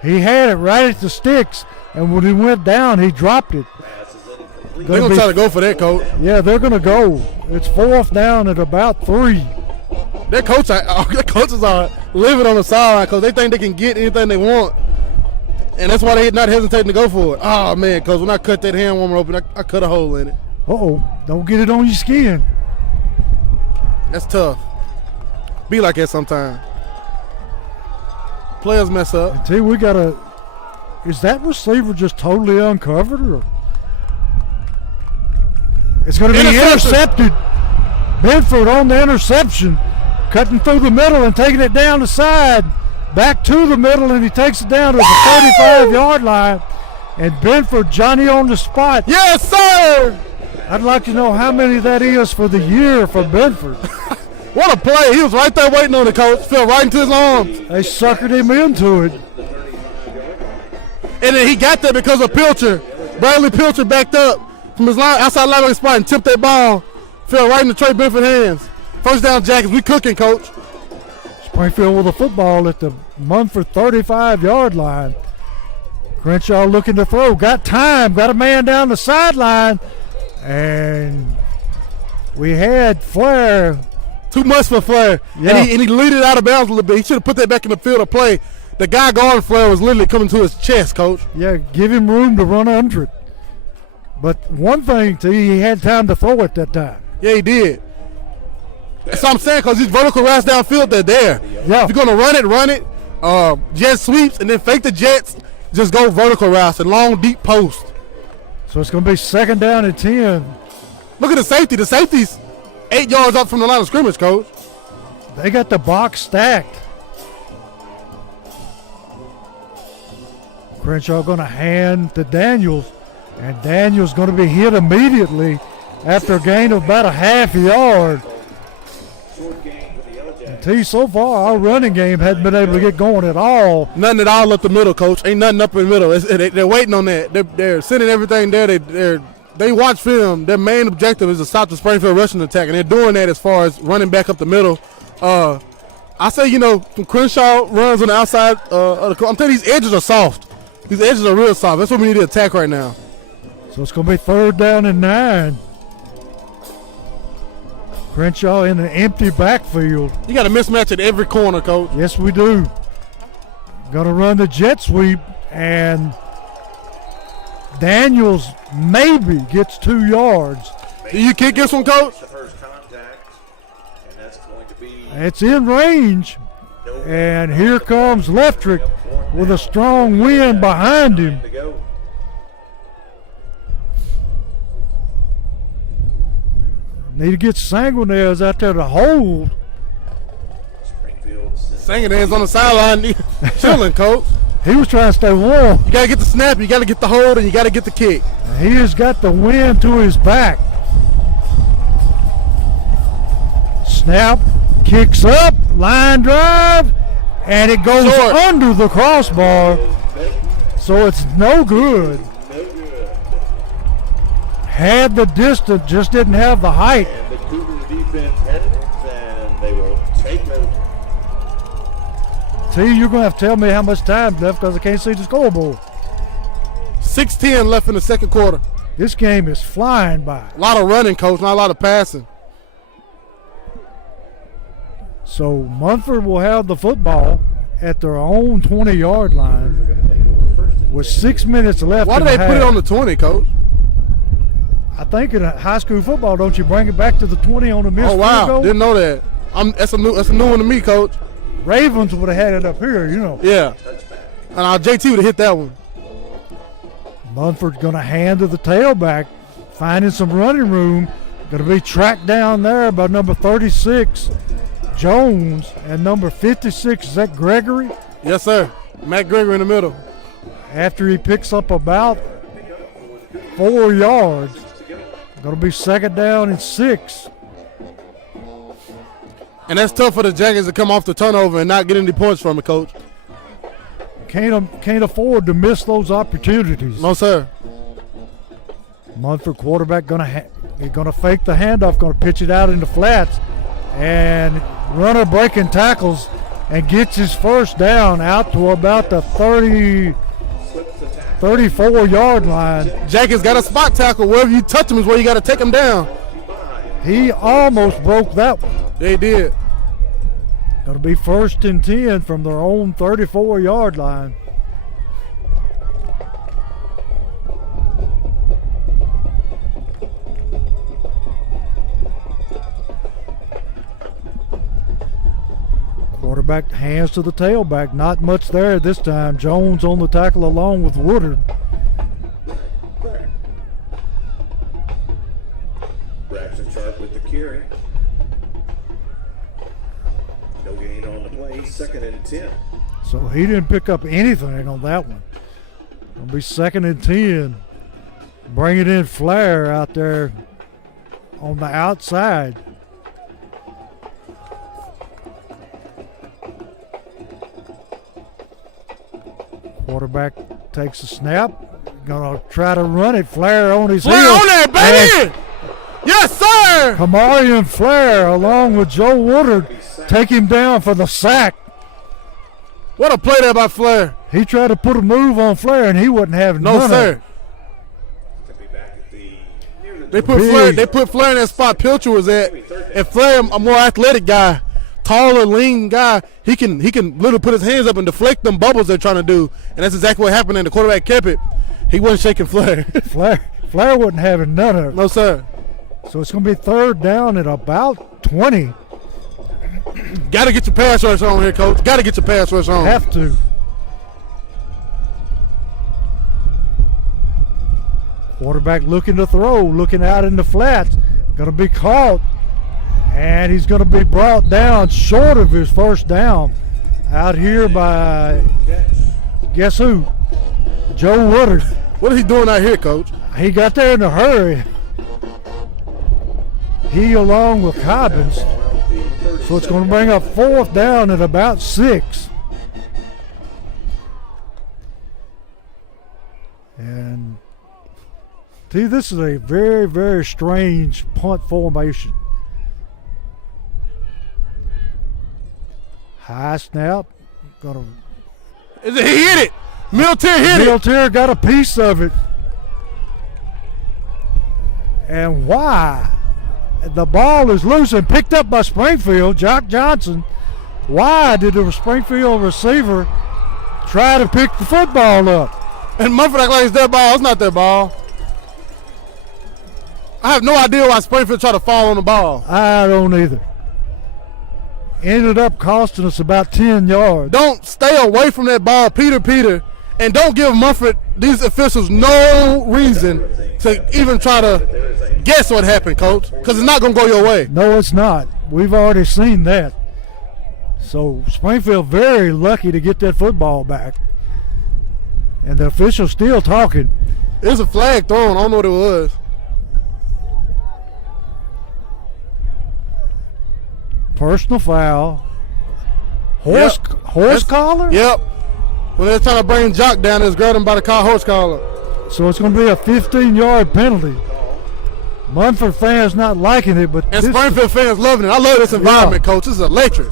He had it right at the sticks, and when he went down, he dropped it. They're going to try to go for that, Coach. Yeah, they're going to go. It's 4th down at about 3. Their coaches are living on the sideline because they think they can get anything they want. And that's why they're not hesitating to go for it. Oh, man, because when I cut that hand warmer open, I cut a hole in it. Uh-oh, don't get it on your skin. That's tough. Be like that sometime. Players mess up. And T, we got to – is that receiver just totally uncovered? Or? It's going to be intercepted. Munford on the interception. Cutting through the middle and taking it down the side. Back to the middle, and he takes it down to the 35-yard line. And Munford, Johnny on the spot. Yes, sir! I'd like to know how many that is for the year for Munford. What a play. He was right there waiting on the coach. Fell right into his arms. They suckered him into it. And then he got there because of Pilcher. Bradley Pilcher backed up from his outside linebacker spot and tipped that ball. Fell right into Trey Benford's hands. First down, Jackets. We cooking, Coach. Springfield with the football at the Munford 35-yard line. Crenshaw looking to throw. Got time. Got a man down the sideline. And we had Flair. Too much for Flair. Yeah. And he lead it out of bounds a little bit. He should have put that back in the field of play. The guy guarding Flair was literally coming to his chest, Coach. Yeah, give him room to run under it. But one thing, he had time to throw it that time. Yeah, he did. That's what I'm saying, because these vertical routes downfield, they're there. Yeah. If you're going to run it. Jet sweeps and then fake the jets. Just go vertical routes and long, deep post. So it's going to be 2nd down and 10. Look at the safety. The safety's 8 yards up from the line of scrimmage, Coach. They got the box stacked. Crenshaw going to hand to Daniels, and Daniels going to be hit immediately after a gain of about a half yard. And so far, our running game hadn't been able to get going at all. Nothing at all up the middle, Coach. Ain't nothing up in the middle. They're waiting on that. They're sending everything there. They watch film. Their main objective is to stop the Springfield rushing attack, and they're doing that as far as running back up the middle. I say, when Crenshaw runs on the outside, I'm telling you, these edges are soft. These edges are real soft. That's what we need to attack right now. So it's going to be 3rd down and 9. Crenshaw in an empty backfield. You got a mismatch at every corner, Coach. Yes, we do. Going to run the jet sweep, and Daniels maybe gets 2 yards. Do you kick this one, Coach? The first contact, and that's going to be It's in range, and here comes Leftrick with a strong wind behind him. to go. Need to get Sanguinez out there to hold. Springfield Singing hands on the sideline, chilling, Coach. He was trying to stay warm. You got to get the snap, you got to get the hold, and you got to get the kick. He has got the wind to his back. Snap, kicks up, line drive, and it goes Short. under the crossbar, so it's no good. Had the distance, just didn't have the height. And the Cougars defense holds, and they will take over. T, you're going to have to tell me how much time left because I can't see the scoreboard. 6:10 left in the second quarter. This game is flying by. A lot of running, Coach, not a lot of passing. So Munford will have the football at their own 20-yard line with 6 minutes left. Why do they put it on the 20, Coach? I think in high school football, don't you bring it back to the 20 on the missed Oh, wow. field goal? Didn't know that. That's a new one to me, Coach. Ravens would have had it up here, Yeah. And JT would have hit that one. Munford's going to hand to the tailback, finding some running room. Going to be tracked down there by number 36, Jones, and number 56, is that Gregory? Yes, sir. Matt Gregory in the middle. After he picks up about 4 yards, going to be 2nd down and 6. And that's tough for the Jackets to come off the turnover and not get any points from it, Coach. Can't afford to miss those opportunities. No, sir. Munford quarterback going to fake the handoff, going to pitch it out in the flats, and runner breaking tackles and gets his first down out to about the 34-yard line. Jackets got a spot tackle. Wherever you touch him is where you got to take him down. He almost broke that one. They did. Going to be 1st and 10 from their own 34-yard line. Quarterback hands to the tailback. Not much there this time. Jones on the tackle along with Woodard. Braxton Sharp with the carry. No gain on the play. 2nd and 10. So he didn't pick up anything on that one. It'll be 2nd and 10. Bring it in Flair out there on the outside. Quarterback takes a snap. Gonna try to run it. Flair on his Flair heels. on that, baby! Yes, sir! Kamari and Flair along with Joe Woodard take him down for the sack. What a play there by Flair. He tried to put a move on Flair and he wasn't having No, none sir. of it. To be back at the They put Flair in that spot Pilcher was at. And Flair, a more athletic guy, taller, lean guy, he can literally put his hands up and deflect them bubbles they're trying to do. And that's exactly what happened, and the quarterback kept it. He wasn't shaking Flair. Flair wasn't having none of it. No, sir. So it's going to be third down at about 20. Got to get your pass rush on here, Coach. Got to get your pass rush on. Have to. Quarterback looking to throw, looking out in the flats. Going to be caught. And he's going to be brought down short of his first down. Out here by, guess who? Joe Woodard. What is he doing out here, Coach? He got there in a hurry. He along with Cobbins. So it's going to bring up fourth down at about 6. And see, this is a very, very strange punt formation. High snap. He hit it. Miltier hit it. Miltier got a piece of it. And why? The ball is loose and picked up by Springfield, Jock Johnson. Why did the Springfield receiver try to pick the football up? And Munford act like it's their ball. It's not their ball. I have no idea why Springfield tried to fall on the ball. I don't either. Ended up costing us about 10 yards. Don't stay away from that ball, Peter. And don't give Munford, these officials, no reason to even try to guess what happened, Coach, because it's not going to go your way. No, it's not. We've already seen that. So Springfield very lucky to get that football back. And the official's still talking. It was a flag thrown. I don't know what it was. Personal foul. Horse collar? Yep. When they're trying to bring Jock down, they was grabbing him by the horse collar. So it's going to be a 15-yard penalty. Munford fans not liking it, but and Springfield fans loving it. I love this environment, Coach. This is electric.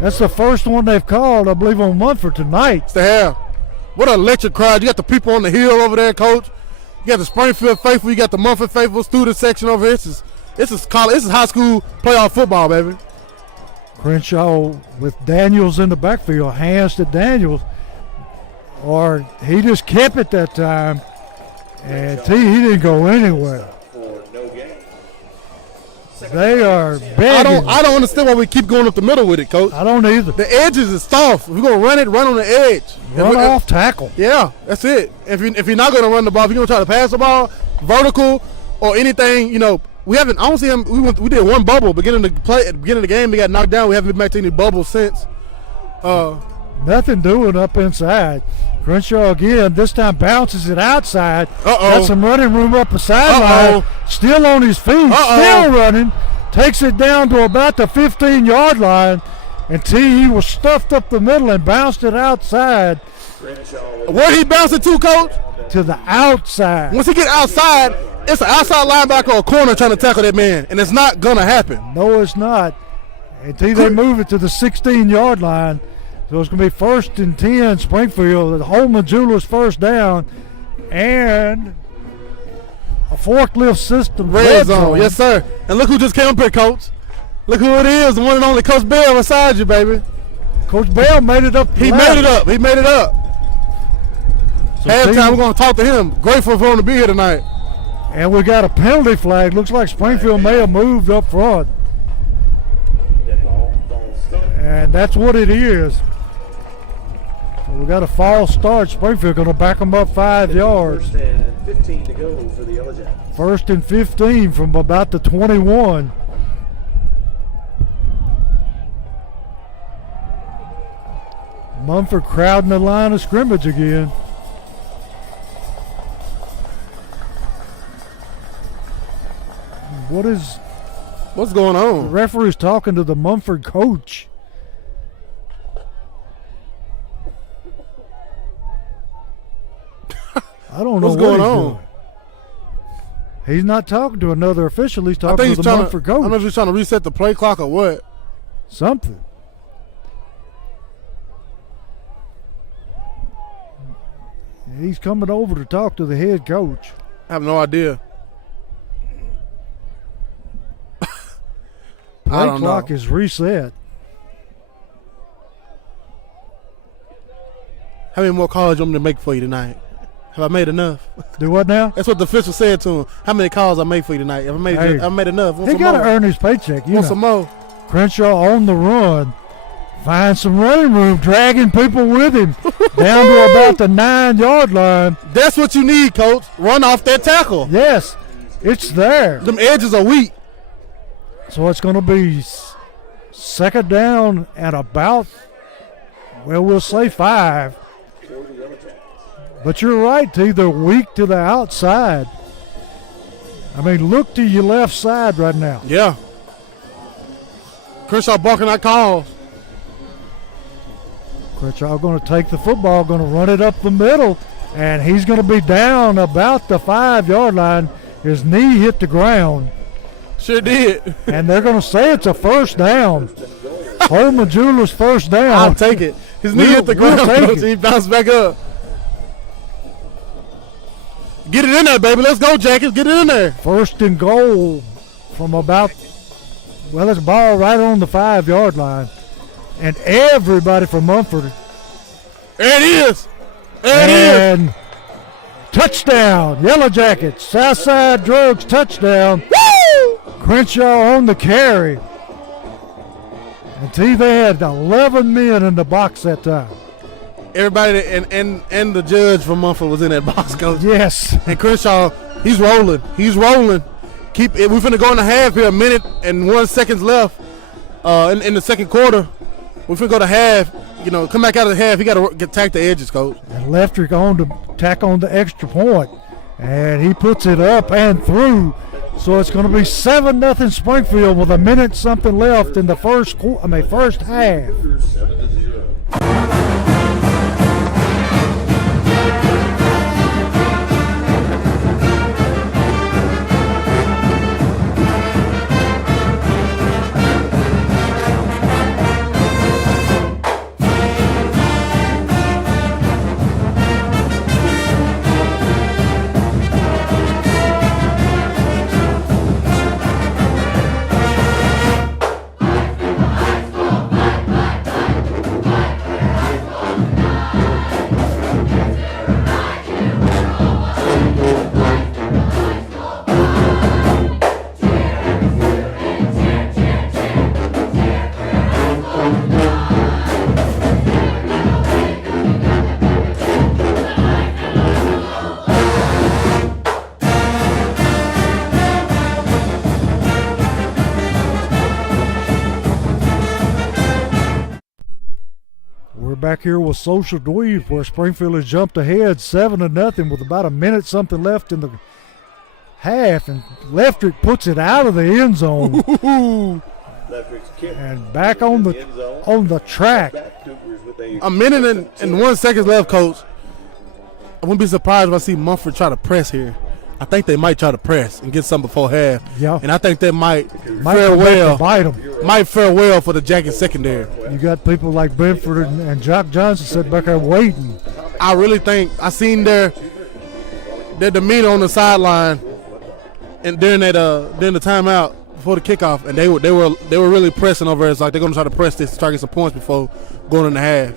That's the first one they've called, I believe, on Munford tonight. It's the hell. What an electric crowd. You got the people on the hill over there, Coach. You got the Springfield faithful. You got the Munford faithful student section over here. This is college. This is high school playoff football, baby. Crenshaw with Daniels in the backfield, hands to Daniels, or he just kept it that time, and he didn't go anywhere. They are begging. I don't understand why we keep going up the middle with it, Coach. I don't either. The edges is soft. If we're gonna run it, run on the edge. Run off tackle. Yeah, that's it. If you're not gonna run the ball, if you're gonna try to pass the ball, vertical or anything, we haven't. I don't see him. We did one bubble beginning of the game. We got knocked down. We haven't been back to any bubbles since. Nothing doing up inside. Crenshaw again. This time bounces it outside. Got some running room up the sideline. Still on his feet. Still running. Takes it down to about the 15-yard line. And he was stuffed up the middle and bounced it outside. Where he bounced it to, Coach? To the outside. Once he get outside, it's an outside linebacker or corner trying to tackle that man, and it's not going to happen. No, it's not. Until they move it to the 16-yard line. So it's going to be 1st and 10, Springfield. Holman Jewelers first down. And a forklift system. Red zone. Yes, sir. And look who just came up here, Coach. Look who it is, the one and only Coach Bell beside you, baby. Coach Bell made it up. He made it up. So halftime, we're going to talk to him. Grateful for him to be here tonight. And we got a penalty flag. Looks like Springfield may have moved up front. And that's what it is. So we got a false start. Springfield going to back them up 5 yards. 15 to go for the Yellow Jackets. 1st and 15 from about the 21. Munford crowding the line of scrimmage again. What's going on? The referee's talking to the Munford coach. I don't know what's going on. Doing. He's not talking to another official. He's talking to the Munford coach. I don't know if he's trying to reset the play clock or what. Something. He's coming over to talk to the head coach. I have no idea. Play clock is reset. How many more calls you want me to make for you tonight? Have I made enough? Do what now? That's what the official said to him. How many calls I made for you tonight? Have I made, Hey, I made enough? Want He some got to more? earn his paycheck. You Want know. some more? Crenshaw on the run. Find some running room, dragging people with him down to about the 9-yard line. That's what you need, Coach. Run off that tackle. Yes, it's there. Them edges are weak. So it's going to be second down and about, well, we'll say 5. But you're right, T. They're weak to the outside. I mean, look to your left side right now. Yeah. Crenshaw barking out calls. Crenshaw going to take the football, going to run it up the middle, and he's going to be down about the 5-yard line. His knee hit the ground, Sure did. and they're going to say it's a first down. Holman Jewelers first down. I'll take it. His knee hit the We'll ground, take Coach. it. He bounced back up. Get it in there, baby. Let's go, Jackets. Get it in there. First and goal from about, well, it's a ball right on the 5-yard line. And everybody from Munford. There it is. There it is. And touchdown. Yellow Jackets. Southside Drugs touchdown. Woo! Crenshaw on the carry. And T, they had 11 men in the box that time. Everybody and the judge from Munford was in that box, Coach. Yes. And Crenshaw, he's rolling. He's rolling. Keep it. We're finna go in the half here. 1 minute and 1 second left in the second quarter. We're finna go to half. You know, come back out of the half. He got to attack the edges, Coach. And Leftrick on to tack on the extra point. And he puts it up and through. So it's going to be 7-0 Springfield with 1 minute something left in the first half. Back here with Social Dweeb, where Springfield has jumped ahead 7-0 with about 1 minute something left in the half, and Leftrick puts it out of the end zone. And back on the track. 1 minute and 1 second left, Coach. I wouldn't be surprised if I see Munford try to press here. I think they might try to press and get something before half. Yeah. And I think that might Fare well for the Jackets secondary. You got people like Benford and Jock Johnson sitting back there waiting. I really think I seen their demeanor on the sideline and during the timeout before the kickoff, and they were really pressing over. It's like they're gonna try to press this to try to get some points before going in the half.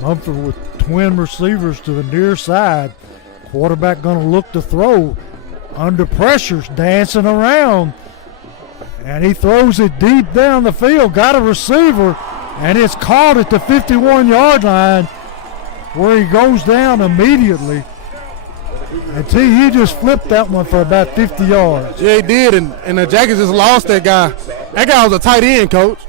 Munford with twin receivers to the near side. Quarterback going to look to throw. Under pressure's dancing around. And he throws it deep down the field. Got a receiver. And it's caught at the 51-yard line where he goes down immediately. And he just flipped that one for about 50 yards. Yeah, he did. And the Jackets just lost that guy. That guy was a tight end, Coach.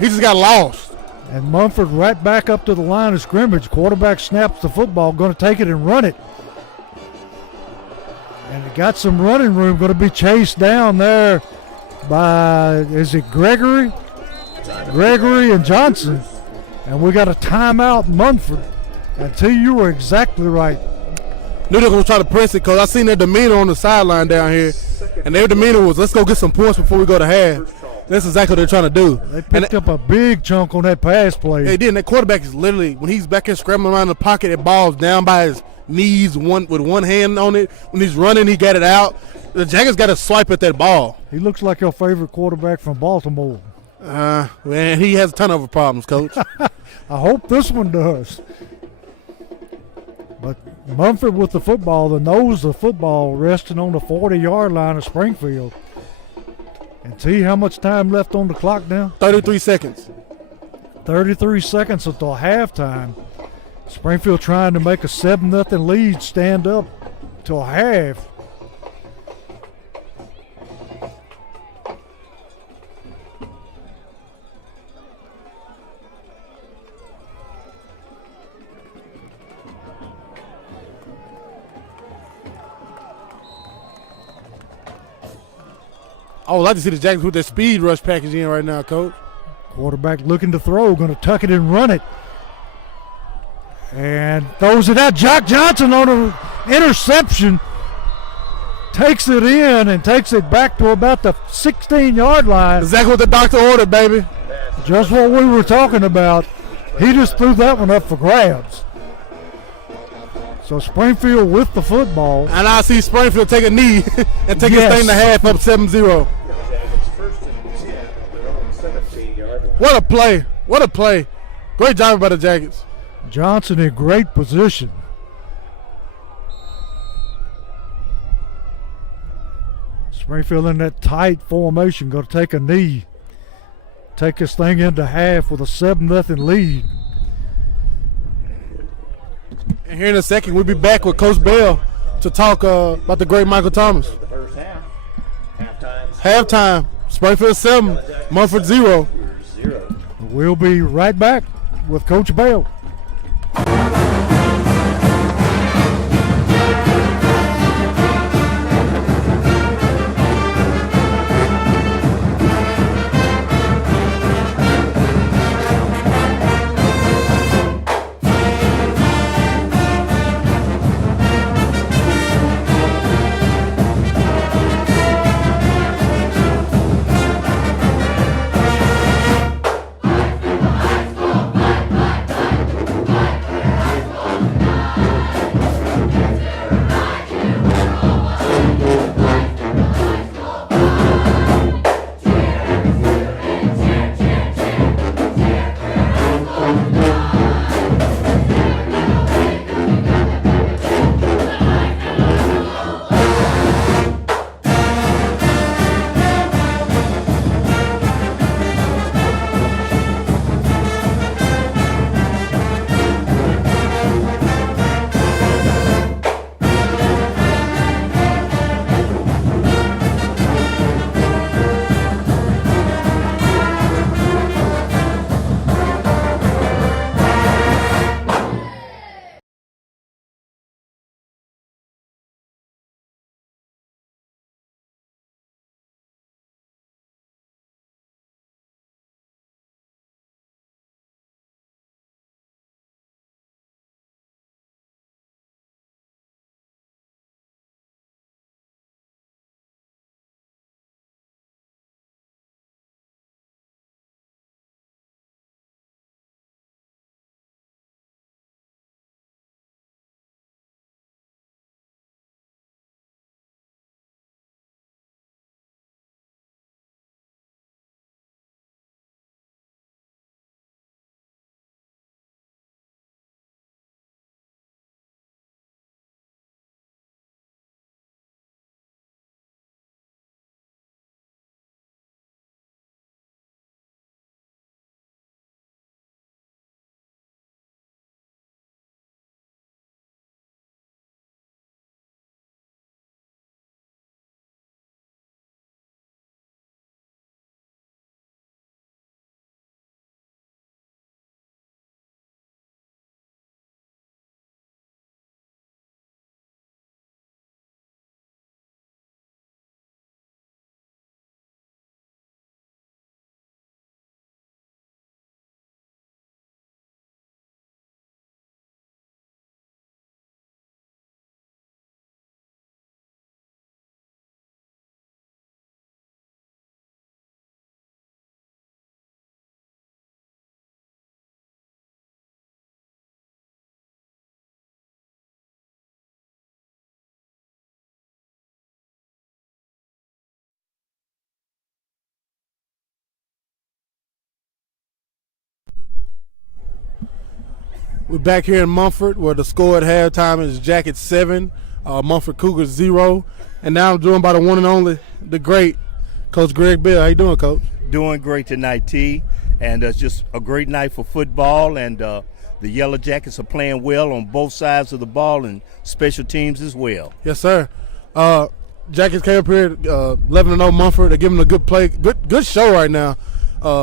He just got lost. And Munford right back up to the line of scrimmage. Quarterback snaps the football, going to take it and run it. And it got some running room, going to be chased down there by, is it Gregory? Gregory and Johnson. And we got a timeout, Munford. And T, you were exactly right. Knew they were going to try to press it because I seen their demeanor on the sideline down here. And their demeanor was, let's go get some points before we go to half. That's exactly what they're trying to do. They picked up a big chunk on that pass play. They did. And that quarterback is literally, when he's back here scrambling around the pocket, that ball's down by his knees with one hand on it. When he's running, he got it out. The Jackets got to swipe at that ball. He looks like your favorite quarterback from Baltimore. Man, he has turnover problems, Coach. I hope this one does. But Munford with the football, the nose of the football resting on the 40-yard line of Springfield. And see how much time left on the clock now? 33 seconds. 33 seconds until halftime. Springfield trying to make a 7-0 lead stand up till half. I would like to see the Jackets put their speed rush package in right now, Coach. Quarterback looking to throw, going to tuck it and run it. And throws it out. Jock Johnson on an interception. Takes it in and takes it back to about the 16-yard line. Exactly what the doctor ordered, baby. Just what we were talking about. He just threw that one up for grabs. So Springfield with the football. And I see Springfield take a knee and take his thing to half up 7-0. What a play. What a play. Great job by the Jackets. Johnson in great position. Springfield in that tight formation, going to take a knee. Take this thing into half with a 7-0 lead. And here in a second, we'll be back with Coach Bell to talk about the great Michael Thomas. The first half. Halftime. Springfield 7, Munford 0. We'll be right back with Coach Bell. We're back here in Munford, where the score at halftime is Jackets 7, Munford Cougars 0. And now I'm joined by the one and only, the great Coach Greg Bill. How you doing, Coach? Doing great tonight, T. And it's just a great night for football. And the Yellow Jackets are playing well on both sides of the ball and special teams as well. Yes, sir. Jackets came up here 11-0 Munford. They're giving a good play, good show right now.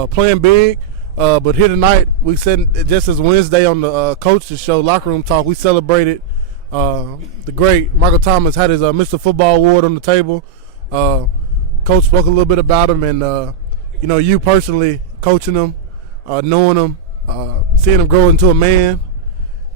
Playing big. But here tonight, we said just as Wednesday on the coach's show, Locker Room Talk, we celebrated the great Michael Thomas had his Mr. Football Award on the table. Coach spoke a little bit about him, and you personally coaching him, knowing him, seeing him grow into a man,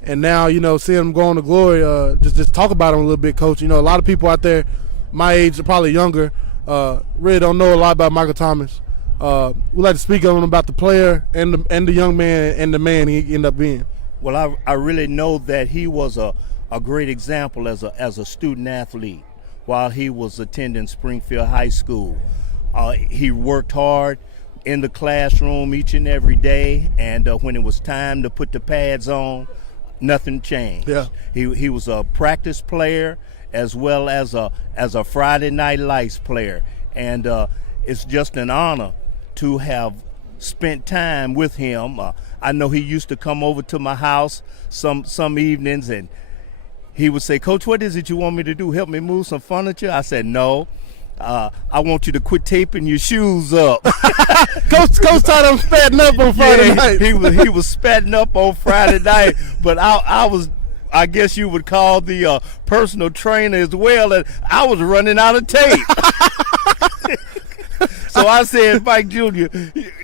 and now seeing him go on to glory. Just talk about him a little bit, Coach. A lot of people out there, my age or probably younger, really don't know a lot about Michael Thomas. We'd like to speak on him about the player and the young man and the man he ended up being. Well, I really know that he was a great example as a student athlete while he was attending Springfield High School. He worked hard in the classroom each and every day, and when it was time to put the pads on, nothing changed. Yeah. He was a practice player as well as a Friday Night Lights player, and it's just an honor to have spent time with him. I know he used to come over to my house some evenings, and he would say, "Coach, what is it you want me to do? Help me move some furniture?" I said, "No, I want you to quit taping your shoes up." Coach tied him spatting up on Friday night. He was spatting up on Friday night, but I guess you would call the personal trainer as well, and I was running out of tape. So I said, Mike Jr.,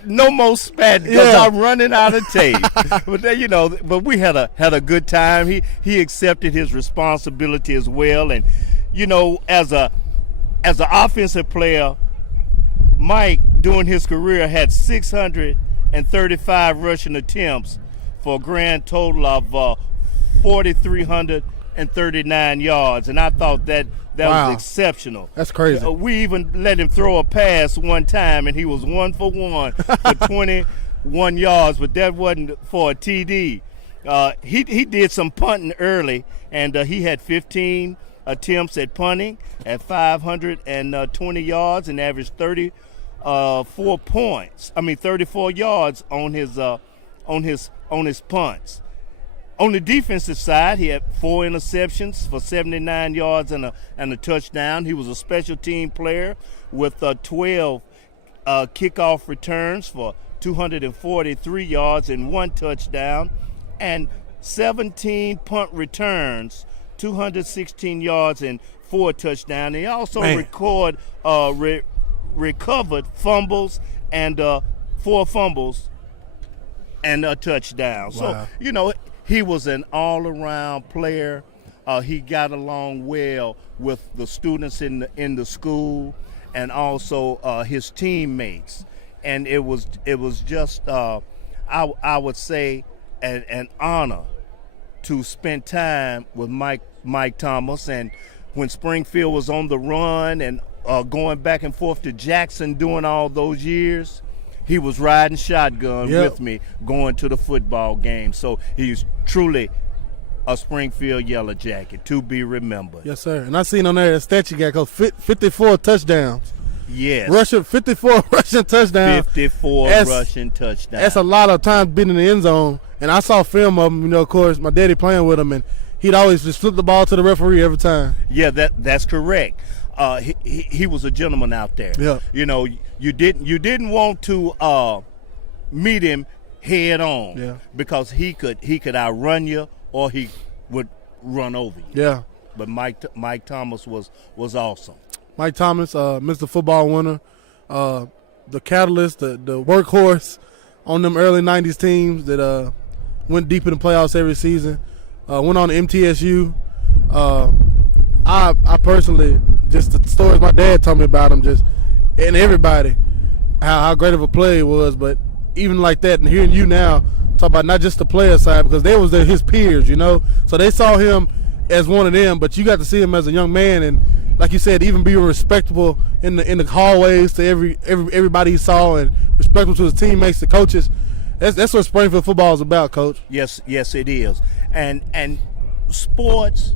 no more spatting because I'm running out of tape. But then, but we had a good time. He accepted his responsibility as well, and as an offensive player, Mike during his career had 635 rushing attempts for a grand total of 4,339 yards, and I thought that wow. was exceptional. That's crazy. We even let him throw a pass one time, and he was 1 for 1 for 21 yards, but that wasn't for a TD. He did some punting early, and he had 15 attempts at punting at 520 yards and averaged 34 yards on his punts. On the defensive side, he had 4 interceptions for 79 yards and a touchdown. He was a special team player with 12 kickoff returns for 243 yards and 1 touchdown, and 17 punt returns, 216 yards and 4 touchdowns. He also recovered fumbles and 4 fumbles and a touchdown. Wow. So, he was an all-around player. He got along well with the students in the school and also his teammates. And it was just, I would say, an honor to spend time with Mike Thomas. And when Springfield was on the run and going back and forth to Jackson during all those years, he was riding shotgun with me going to the football game. So he's truly a Springfield Yellow Jacket to be remembered. Yes, sir. And I seen on there a stat you got called 54 touchdowns. Yes. 54 rushing touchdowns. 54 rushing touchdowns. That's a lot of times being in the end zone. And I saw film of him, of course, my daddy playing with him, and he'd always just flip the ball to the referee every time. Yeah, that's correct. He was a gentleman out there. Yeah. You didn't want to meet him head on because he could outrun you or he would run over you. Yeah. But Mike Thomas was awesome. Mike Thomas, Mr. Football winner, the catalyst, the workhorse on them early 90s teams that went deep in the playoffs every season. Went on to MTSU. I personally, just the stories my dad told me about him, and everybody, how great of a player he was. But even like that, and hearing you now talk about not just the player side, because they was his peers, so they saw him as one of them. But you got to see him as a young man, and like you said, even being respectable in the hallways to everybody he saw, and respectful to his teammates, the coaches. That's what Springfield football is about, Coach. Yes, it is. And sports,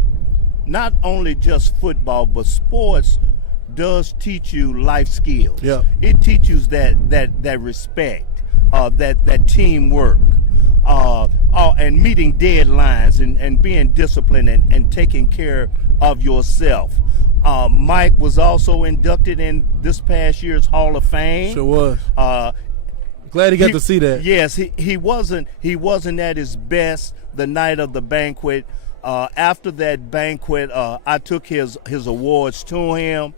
not only just football, but sports does teach you life skills. Yeah. It teaches that respect, that teamwork, and meeting deadlines and being disciplined and taking care of yourself. Mike was also inducted in this past year's Hall of Fame. Sure was. Glad he got to see that. Yes, he wasn't at his best the night of the banquet. After that banquet, I took his awards to him.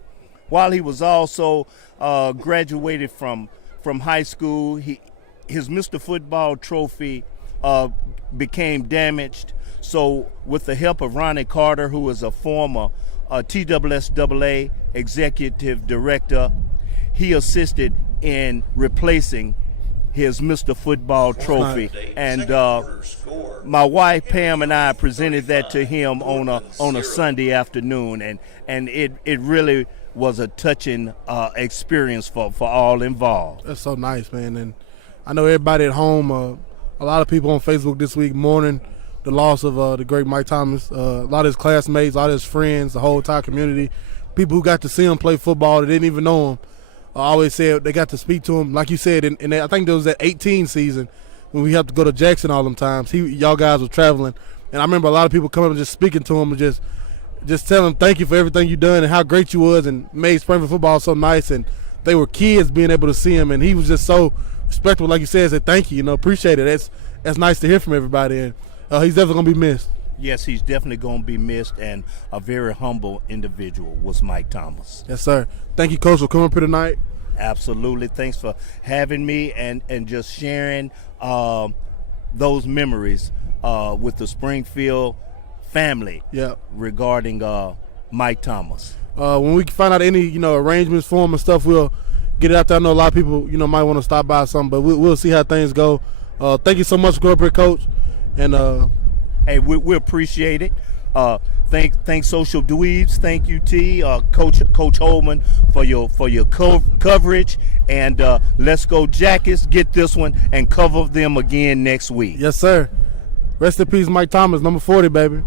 While he was also graduated from high school, his Mr. Football trophy became damaged. So with the help of Ronnie Carter, who is a former TSSAA executive director, he assisted in replacing his Mr. Football trophy. And my wife Pam and I presented that to him on a Sunday afternoon, and it really was a touching experience for all involved. That's so nice, man. And I know everybody at home, a lot of people on Facebook this week mourning the loss of the great Mike Thomas. A lot of his classmates, a lot of his friends, the whole entire community, people who got to see him play football that didn't even know him. I always said they got to speak to him, like you said, and I think there was that 18 season when we had to go to Jackson all them times. Y'all guys were traveling, and I remember a lot of people coming and just speaking to him and just telling him thank you for everything you done and how great you was and made Springfield football so nice. And they were kids being able to see him, and he was just so respectful, like you said, said thank you, appreciate it. That's nice to hear from everybody, and he's definitely gonna be missed. Yes, he's definitely going to be missed, and a very humble individual was Mike Thomas. Yes, sir. Thank you, Coach, for coming up here tonight. Absolutely. Thanks for having me and just sharing those memories with the Springfield family regarding Mike Thomas. When we find out any, arrangements for him and stuff, we'll get it out there. I know a lot of people, might want to stop by or something, but we'll see how things go. Thank you so much for coming up here, Coach. And hey, we appreciate it. Thank Social Dweebs. Thank you, T. Coach Holman for your coverage. And let's go Jackets, get this one and cover them again next week. Yes, sir. Rest in peace, Mike Thomas, number 40, baby.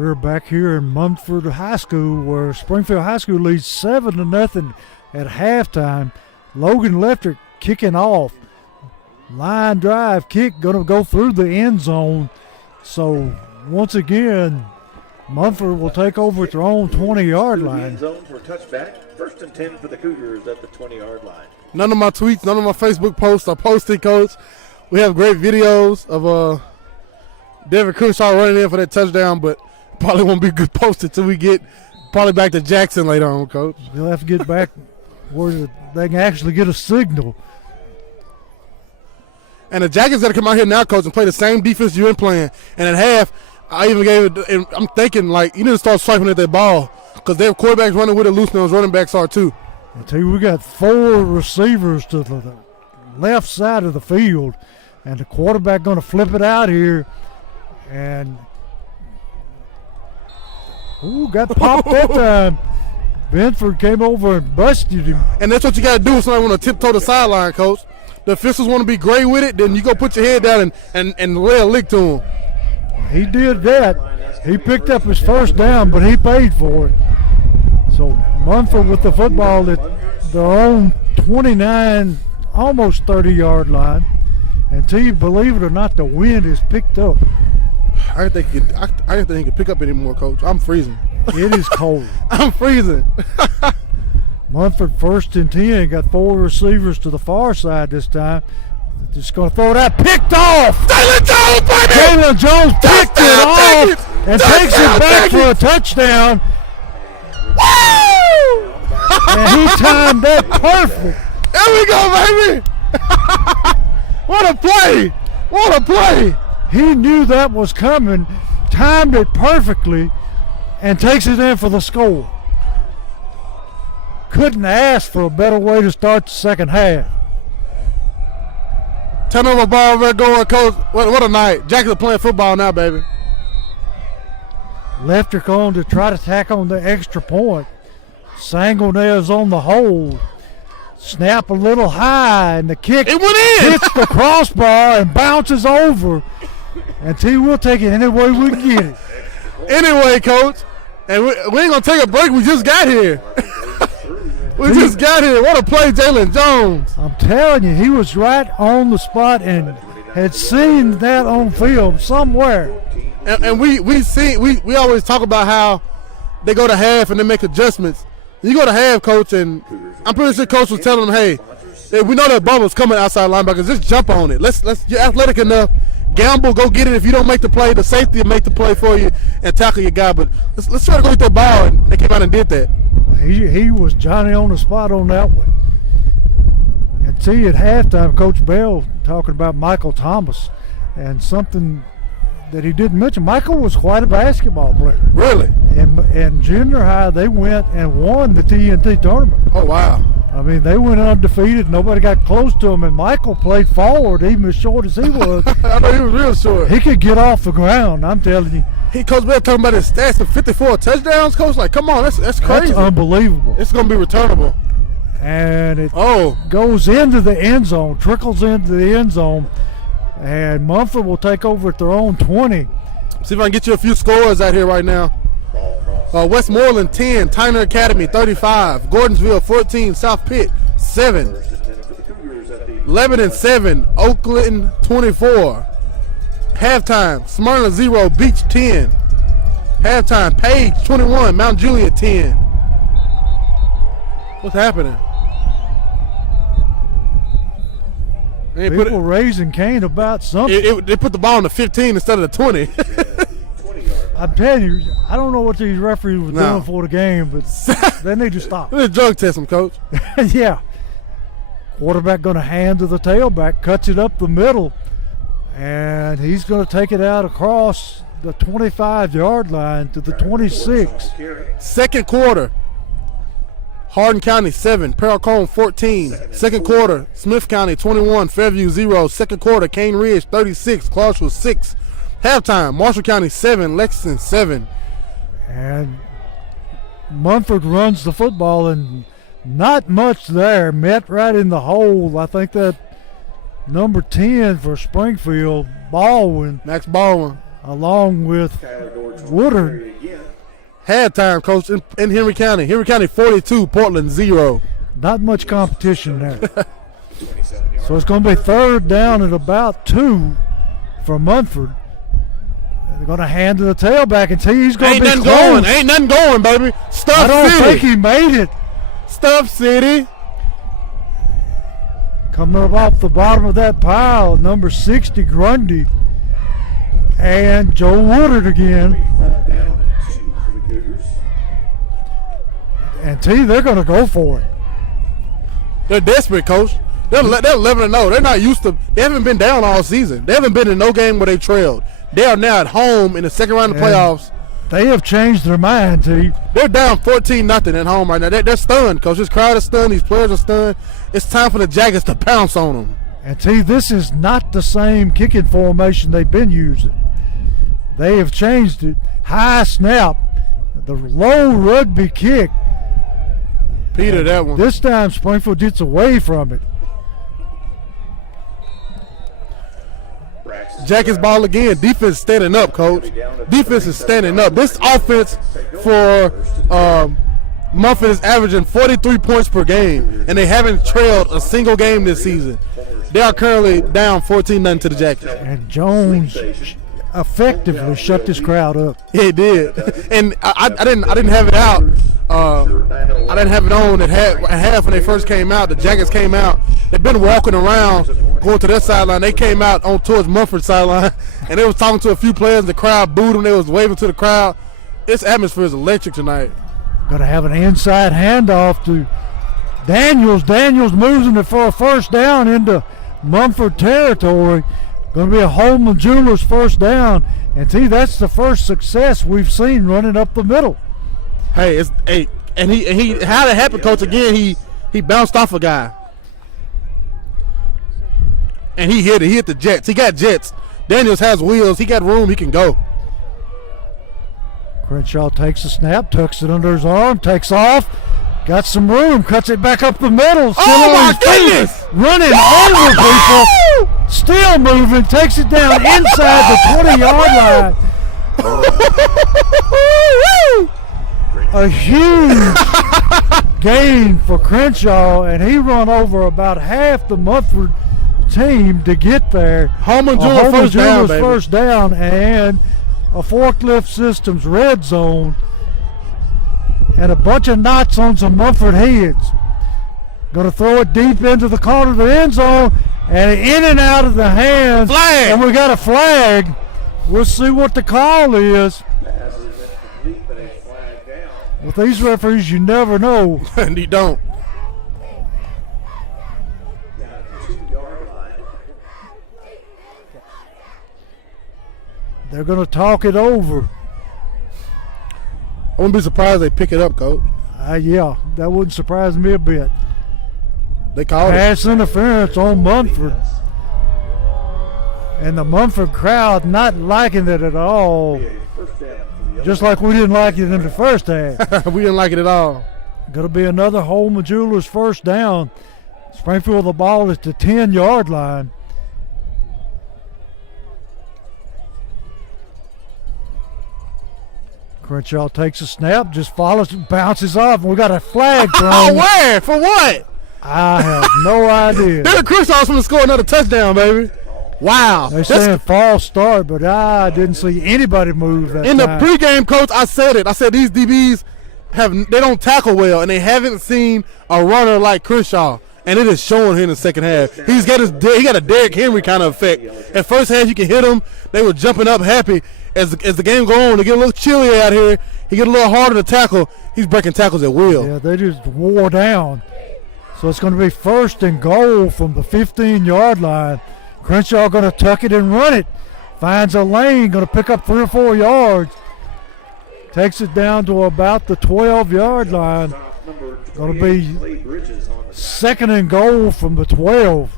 We're back here in Munford High School where Springfield High School leads 7-0 at halftime. Logan Lefter kicking off. Line drive kick going to go through the end zone. So once again, Munford will take over at their own 20-yard line. End zone for a touchback. 1st and 10 for the Cougars at the 20-yard line. None of my tweets, none of my Facebook posts are posted, Coach. We have great videos of Devin Crenshaw running in for that touchdown, but probably won't be good posted till we get probably back to Jackson later on, Coach. They'll have to get back where they can actually get a signal. And the Jackets got to come out here now, Coach, and play the same defense you've been playing. And at half, I even gave it, and I'm thinking, like, you need to start swiping at that ball because they have quarterbacks running with it loose, and those running backs are too. I tell you, we got 4 receivers to the left side of the field, and the quarterback going to flip it out here. And, got popped that time. Benford came over and busted him. And that's what you got to do if somebody want to tiptoe the sideline, Coach. The officials want to be great with it, then you go put your head down and lay a lick to him. He did that. He picked up his first down, but he paid for it. So Munford with the football at their own 29, almost 30-yard line. And to you, believe it or not, the wind is picked up. I didn't think he could pick up anymore, Coach. I'm freezing. It is cold. I'm freezing. Munford 1st and 10, got 4 receivers to the far side this time. Just going to throw that, picked off. Jalen Jones, baby! Jalen Jones picked it off and takes it back for a touchdown. Woo! And he timed that perfect. There we go, baby! What a play! What a play! He knew that was coming, timed it perfectly, and takes it in for the score. Couldn't ask for a better way to start the second half. Turnover ball there going, Coach. What a night. Jackson playing football now, baby. Lefter on to try to tack on the extra point. Sangonel's on the hold. Snap a little high, and the kick It went in. hits the crossbar and bounces over. And T will take it any way we can get it. Anyway, Coach, and we ain't going to take a break. We just got here. We just got here. What a play, Jalen Jones. I'm telling you, he was right on the spot and had seen that on film somewhere. And we always talk about how they go to half and they make adjustments. You go to half, Coach, and I'm pretty sure Coach was telling them, hey, we know that bubble's coming outside linebackers. Just jump on it. You're athletic enough. Gamble, go get it. If you don't make the play, the safety will make the play for you and tackle your guy. But let's try to go get that ball, and they came out and did that. He was Johnny on the spot on that one. And see, at halftime, Coach Bell talking about Michael Thomas and something that he didn't mention. Michael was quite a basketball player. Really? And junior high, they went and won the TNT tournament. Oh, wow. I mean, they went undefeated. Nobody got close to him, and Michael played forward, even as short as he was. I know he was real short. He could get off the ground, I'm telling you. Coach Bell talking about his stats of 54 touchdowns, Coach. Like, come on, that's crazy. That's unbelievable. It's going to be returnable. And it Oh, goes into the end zone, trickles into the end zone, and Munford will take over at their own 20. see if I can get you a few scores out here right now. Westmoreland 10, Tyner Academy 35, Gordonsville 14, South Pitt 7, Lebanon 7, Oakland 24. Halftime, Smyrna 0, Beach 10. Halftime, Page 21, Mount Juliet 10. What's happening? They People raising Cain about something. they put the ball in the 15 instead of the 20. I'm telling you, I don't know what these referees were No. doing for the game, but they need to stop. Let's drug test him, Coach. Yeah. Quarterback going to hand to the tailback, cuts it up the middle, and he's going to take it out across the 25-yard line to the 26. Second quarter, Hardin County 7, Pearl-Cohn 14. Second quarter, Smith County 21, Fairview 0. Second quarter, Cane Ridge 36, Clarksville 6. Halftime, Marshall County 7, Lexington 7. And Munford runs the football, and not much there. Met right in the hole. I think that number 10 for Springfield, Baldwin, Max Baldwin. along with Woodard, Halftime, Coach, in Henry County. Henry County 42, Portland 0. Not much competition there. 27 yards. So it's going to be third down at about 2 for Munford. They're going to hand to the tailback and he's going Ain't to be nothing close. going. Ain't nothing going, baby. Stuff I don't City. think he made it. Stuff City. Coming up off the bottom of that pile, number 60, Grundy. And Joe Woodard again. Down and 2 for the Cougars. And they're going to go for it. They're desperate, Coach. They're 11-0. They're not used to. They haven't been down all season. They haven't been in no game where they trailed. They are now at home in the second round of the playoffs. They have changed their mind, They're down 14-0 at home right now. They're stunned, Coach. This crowd is stunned. These players are stunned. It's time for the Jackets to pounce on them. And this is not the same kicking formation they've been using. They have changed it. High snap, the low rugby kick. Peter, that one. This time Springfield gets away from it. Jackets ball again. Defense standing up, Coach. Defense is standing up. This offense for Munford is averaging 43 points per game, and they haven't trailed a single game this season. They are currently down 14-0 to the Jackets. And Jones effectively shut this crowd up. Yeah, he did. And I didn't have it out. I didn't have it on at half when they first came out. The Jackets came out. They've been walking around, going to their sideline. They came out on towards Munford's sideline, and they was talking to a few players. The crowd booed them. They was waving to the crowd. This atmosphere is electric tonight. Going to have an inside handoff to Daniels. Daniels moves it for a first down into Munford territory. Going to be a Holman Jewelers first down. And that's the first success we've seen running up the middle. Hey, and he how it happened, Coach. Again, he bounced off a guy, and he hit it. He hit the jets. He got jets. Daniels has wheels. He got room. He can go. Crenshaw takes the snap, tucks it under his arm, takes off, got some room, cuts it back up the middle. Still Oh on my his feet, goodness! running over people, still moving, takes it down inside the 20-yard line. A huge gain for Crenshaw, and he run over about half the Munford team to get there. Holman Jewelers first down, and a Forklift Systems red zone, and a bunch of knots on some Munford heads. Going to throw it deep into the corner of the end zone, and in and out of the hands. Flag! And we got a flag. We'll see what the call is. Pass is incomplete, but a flag down. With these referees, you never know. And he don't. Down at the 2-yard line. They're going to talk it over. I wouldn't be surprised they pick it up, Coach. Yeah, that wouldn't surprise me a bit. They called it. Pass interference on Munford. And the Munford crowd not liking it at all. First down for the Just like we didn't like it in the first half. We didn't like it at all. Going to be another Holman Jewelers first down. Springfield, the ball is the 10-yard line. Crenshaw takes a snap, just follows, bounces off, and we got a flag Oh, thrown. where? For what? I have no idea. Derek Crensshaw's going to score another touchdown, baby. Wow. They're saying false start, but I didn't see anybody move that In the time. pregame, Coach, I said it. I said these DBs they don't tackle well, and they haven't seen a runner like Crenshaw, and it is showing here in the second half. He got a Derrick Henry kind of effect. At first half, you can hit him. They were jumping up happy. As the game go on, they get a little chilly out here. He get a little harder to tackle. He's breaking tackles at will. Yeah, they just wore down. So it's going to be first and goal from the 15-yard line. Crenshaw going to tuck it and run it. Finds a lane, going to pick up 3 or 4 yards. Takes it down to about the 12-yard line. Going to be second and goal from the 12.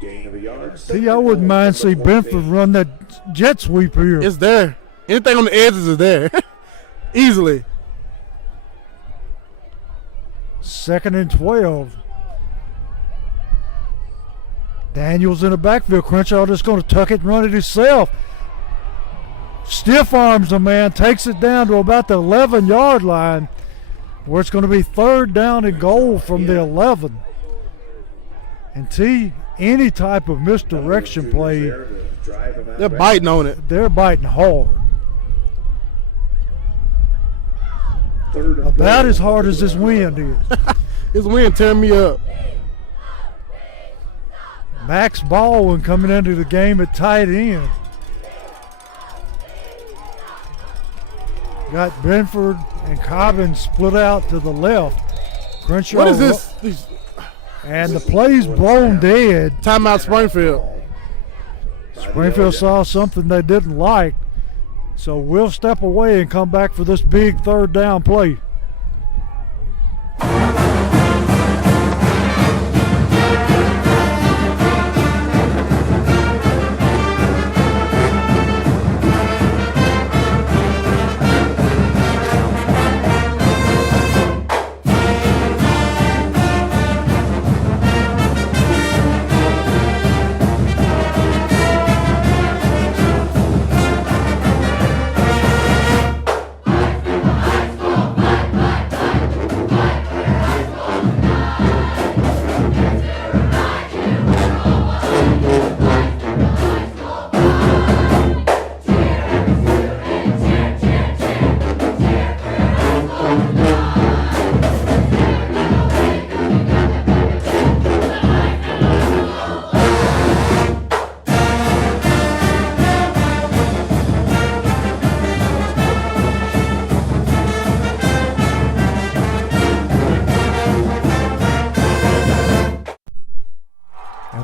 Gain of a yard. See, I wouldn't mind see Benford run that jet sweep here. It's there. Anything on the edges is there. Easily. Second and 12. Daniels in the backfield. Crenshaw just going to tuck it and run it himself. stiff arms a man, takes it down to about the 11-yard line, where it's going to be 3rd down and goal from the 11. And any type of misdirection play, They're biting on it. they're biting hard. About as hard as this wind is. This wind tearing me up. Max Baldwin coming into the game at tight end. Got Benford and Cobbin split out to the left. Crenshaw. What is this? And the play's blown dead. Timeout Springfield. Springfield saw something they didn't like. So we'll step away and come back for this big 3rd down play.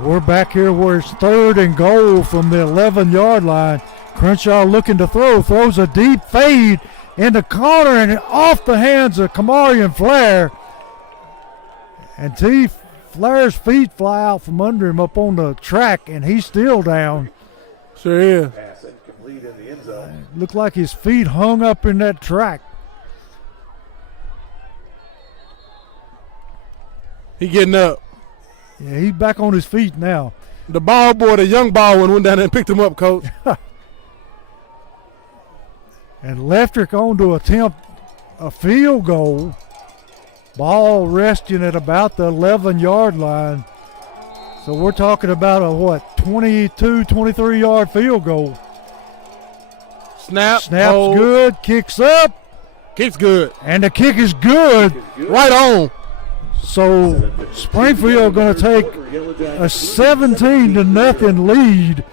We're back here where it's 3rd and goal from the 11-yard line. Crenshaw looking to throws a deep fade in the corner and off the hands of Kamarian Flair. And Flair's feet fly out from under him up on the track, and he's still down. Sure is. Pass incomplete in the end zone. Looked like his feet hung up in that track. He getting up. Yeah, he's back on his feet now. The ball boy, the young ball one, went down there and picked him up, Coach. And Leftrick on to attempt a field goal. Ball resting at about the 11-yard line. So we're talking about a, 22, 23-yard field goal. Snap's Snap's good, kicks up, Kick's good. and the kick is good. Right on. So Springfield going to take a 17-0 lead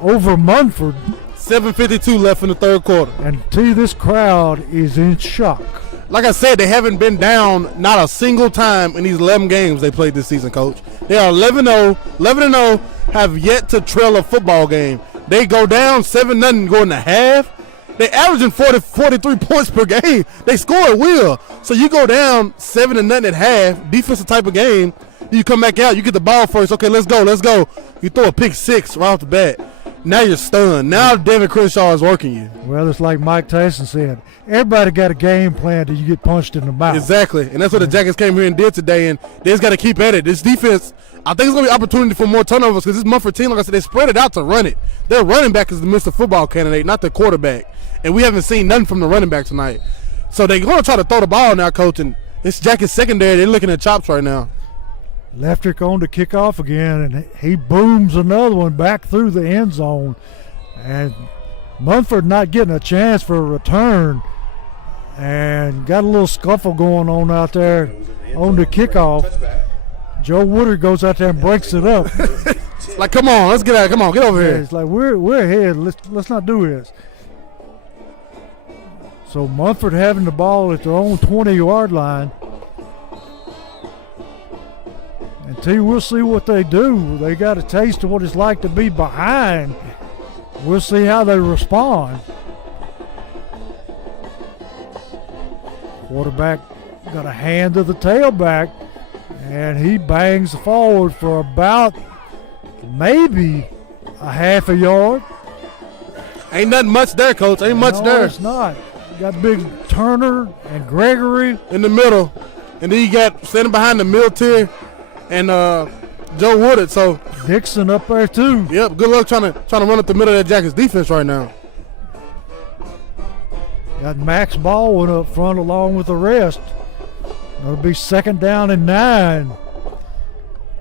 over Munford. 7:52 left in the 3rd quarter. And this crowd is in shock. Like I said, they haven't been down not a single time in these 11 games they played this season, Coach. They are 11-0, 11-0, have yet to trail a football game. They go down 7-0 going to half. They averaging 43 points per game. They score at will. So you go down 7-0 at half, defensive type of game. You come back out, you get the ball first. Okay, let's go. You throw a pick 6 right off the bat. Now you're stunned. Now Devin Crenshaw is working you. Well, it's like Mike Tyson said. Everybody got a game plan till you get punched in the mouth. Exactly. And that's what the Jackets came here and did today. And they just got to keep at it. This defense, I think it's going to be opportunity for more turnovers because this Munford team, like I said, they spread it out to run it. Their running back is the Mr. Football candidate, not the quarterback. And we haven't seen nothing from the running back tonight. So they're going to try to throw the ball now, Coach. And this Jackets secondary, they're looking at chops right now. Leftrick on to kick off again, and he booms another one back through the end zone. And Munford not getting a chance for a return, and got a little scuffle going on out there on the kickoff. Joe Woodard goes out there and breaks it up. Like, come on, let's get out. Come on, get over here. It's like we're ahead. Let's not do this. So Munford having the ball at their own 20-yard line. And we'll see what they do. They got a taste of what it's like to be behind. We'll see how they respond. Quarterback got a hand to the tailback, and he bangs forward for about maybe a half a yard. Ain't nothing much there, Coach. Ain't much No, there. it's not. You got big Turner and Gregory. In the middle. And then you got standing behind the middle tier and Joe Woodard. So Dixon up there too. yep, good luck trying to run up the middle of that Jackets defense right now. Got Max Baldwin up front along with the rest. It'll be 2nd down and 9.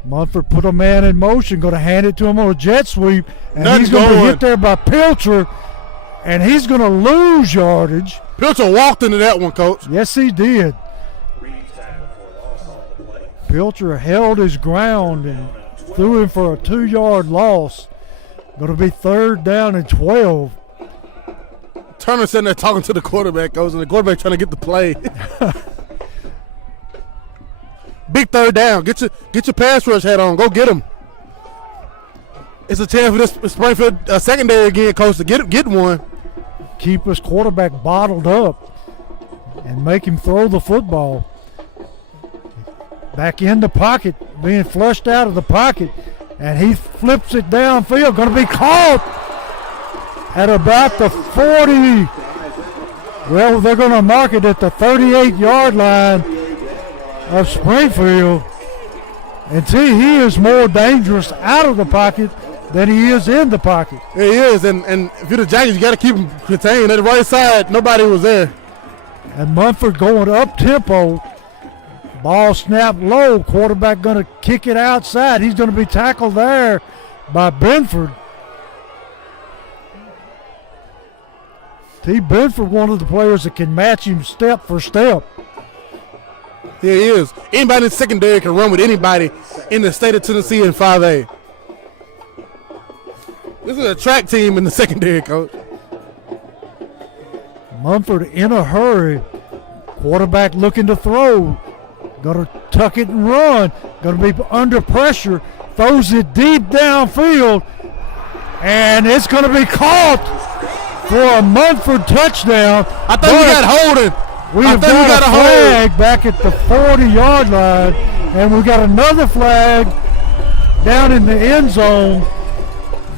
Munford put a man in motion, going to hand it to him on a jet sweep, and he's going to be hit there by Pilcher, and he's going to lose yardage. Pilcher walked into that one, Coach. Yes, he did. Pilcher held his ground and threw him for a 2-yard loss. Going to be 3rd down and 12. Turner sitting there talking to the quarterback, Coach, and the quarterback trying to get the play. Big 3rd down. Get your pass rush hat on. Go get him. It's a chance for this Springfield secondary again, Coach, to get one. Keep his quarterback bottled up and make him throw the football. Back in the pocket, being flushed out of the pocket, and he flips it downfield. Going to be caught at about the 40. Well, they're going to mark it at the 38-yard line of Springfield. And see, he is more dangerous out of the pocket than he is in the pocket. Yeah, he is, and if you're the Jackets, you got to keep him contained. At the right side, nobody was there. And Munford going up tempo. Ball snapped low. Quarterback going to kick it outside. He's going to be tackled there by Benford. T. Benford, one of the players that can match him step for step. Yeah, he is. Anybody in the secondary can run with anybody in the state of Tennessee in 5A. This is a track team in the secondary, Coach. Munford in a hurry. Quarterback looking to throw. Going to tuck it and run. Going to be under pressure. Throws it deep downfield. And it's going to be caught for a Munford touchdown. I think we got holding. We've got a flag back at the 40-yard line. And we've got another flag down in the end zone.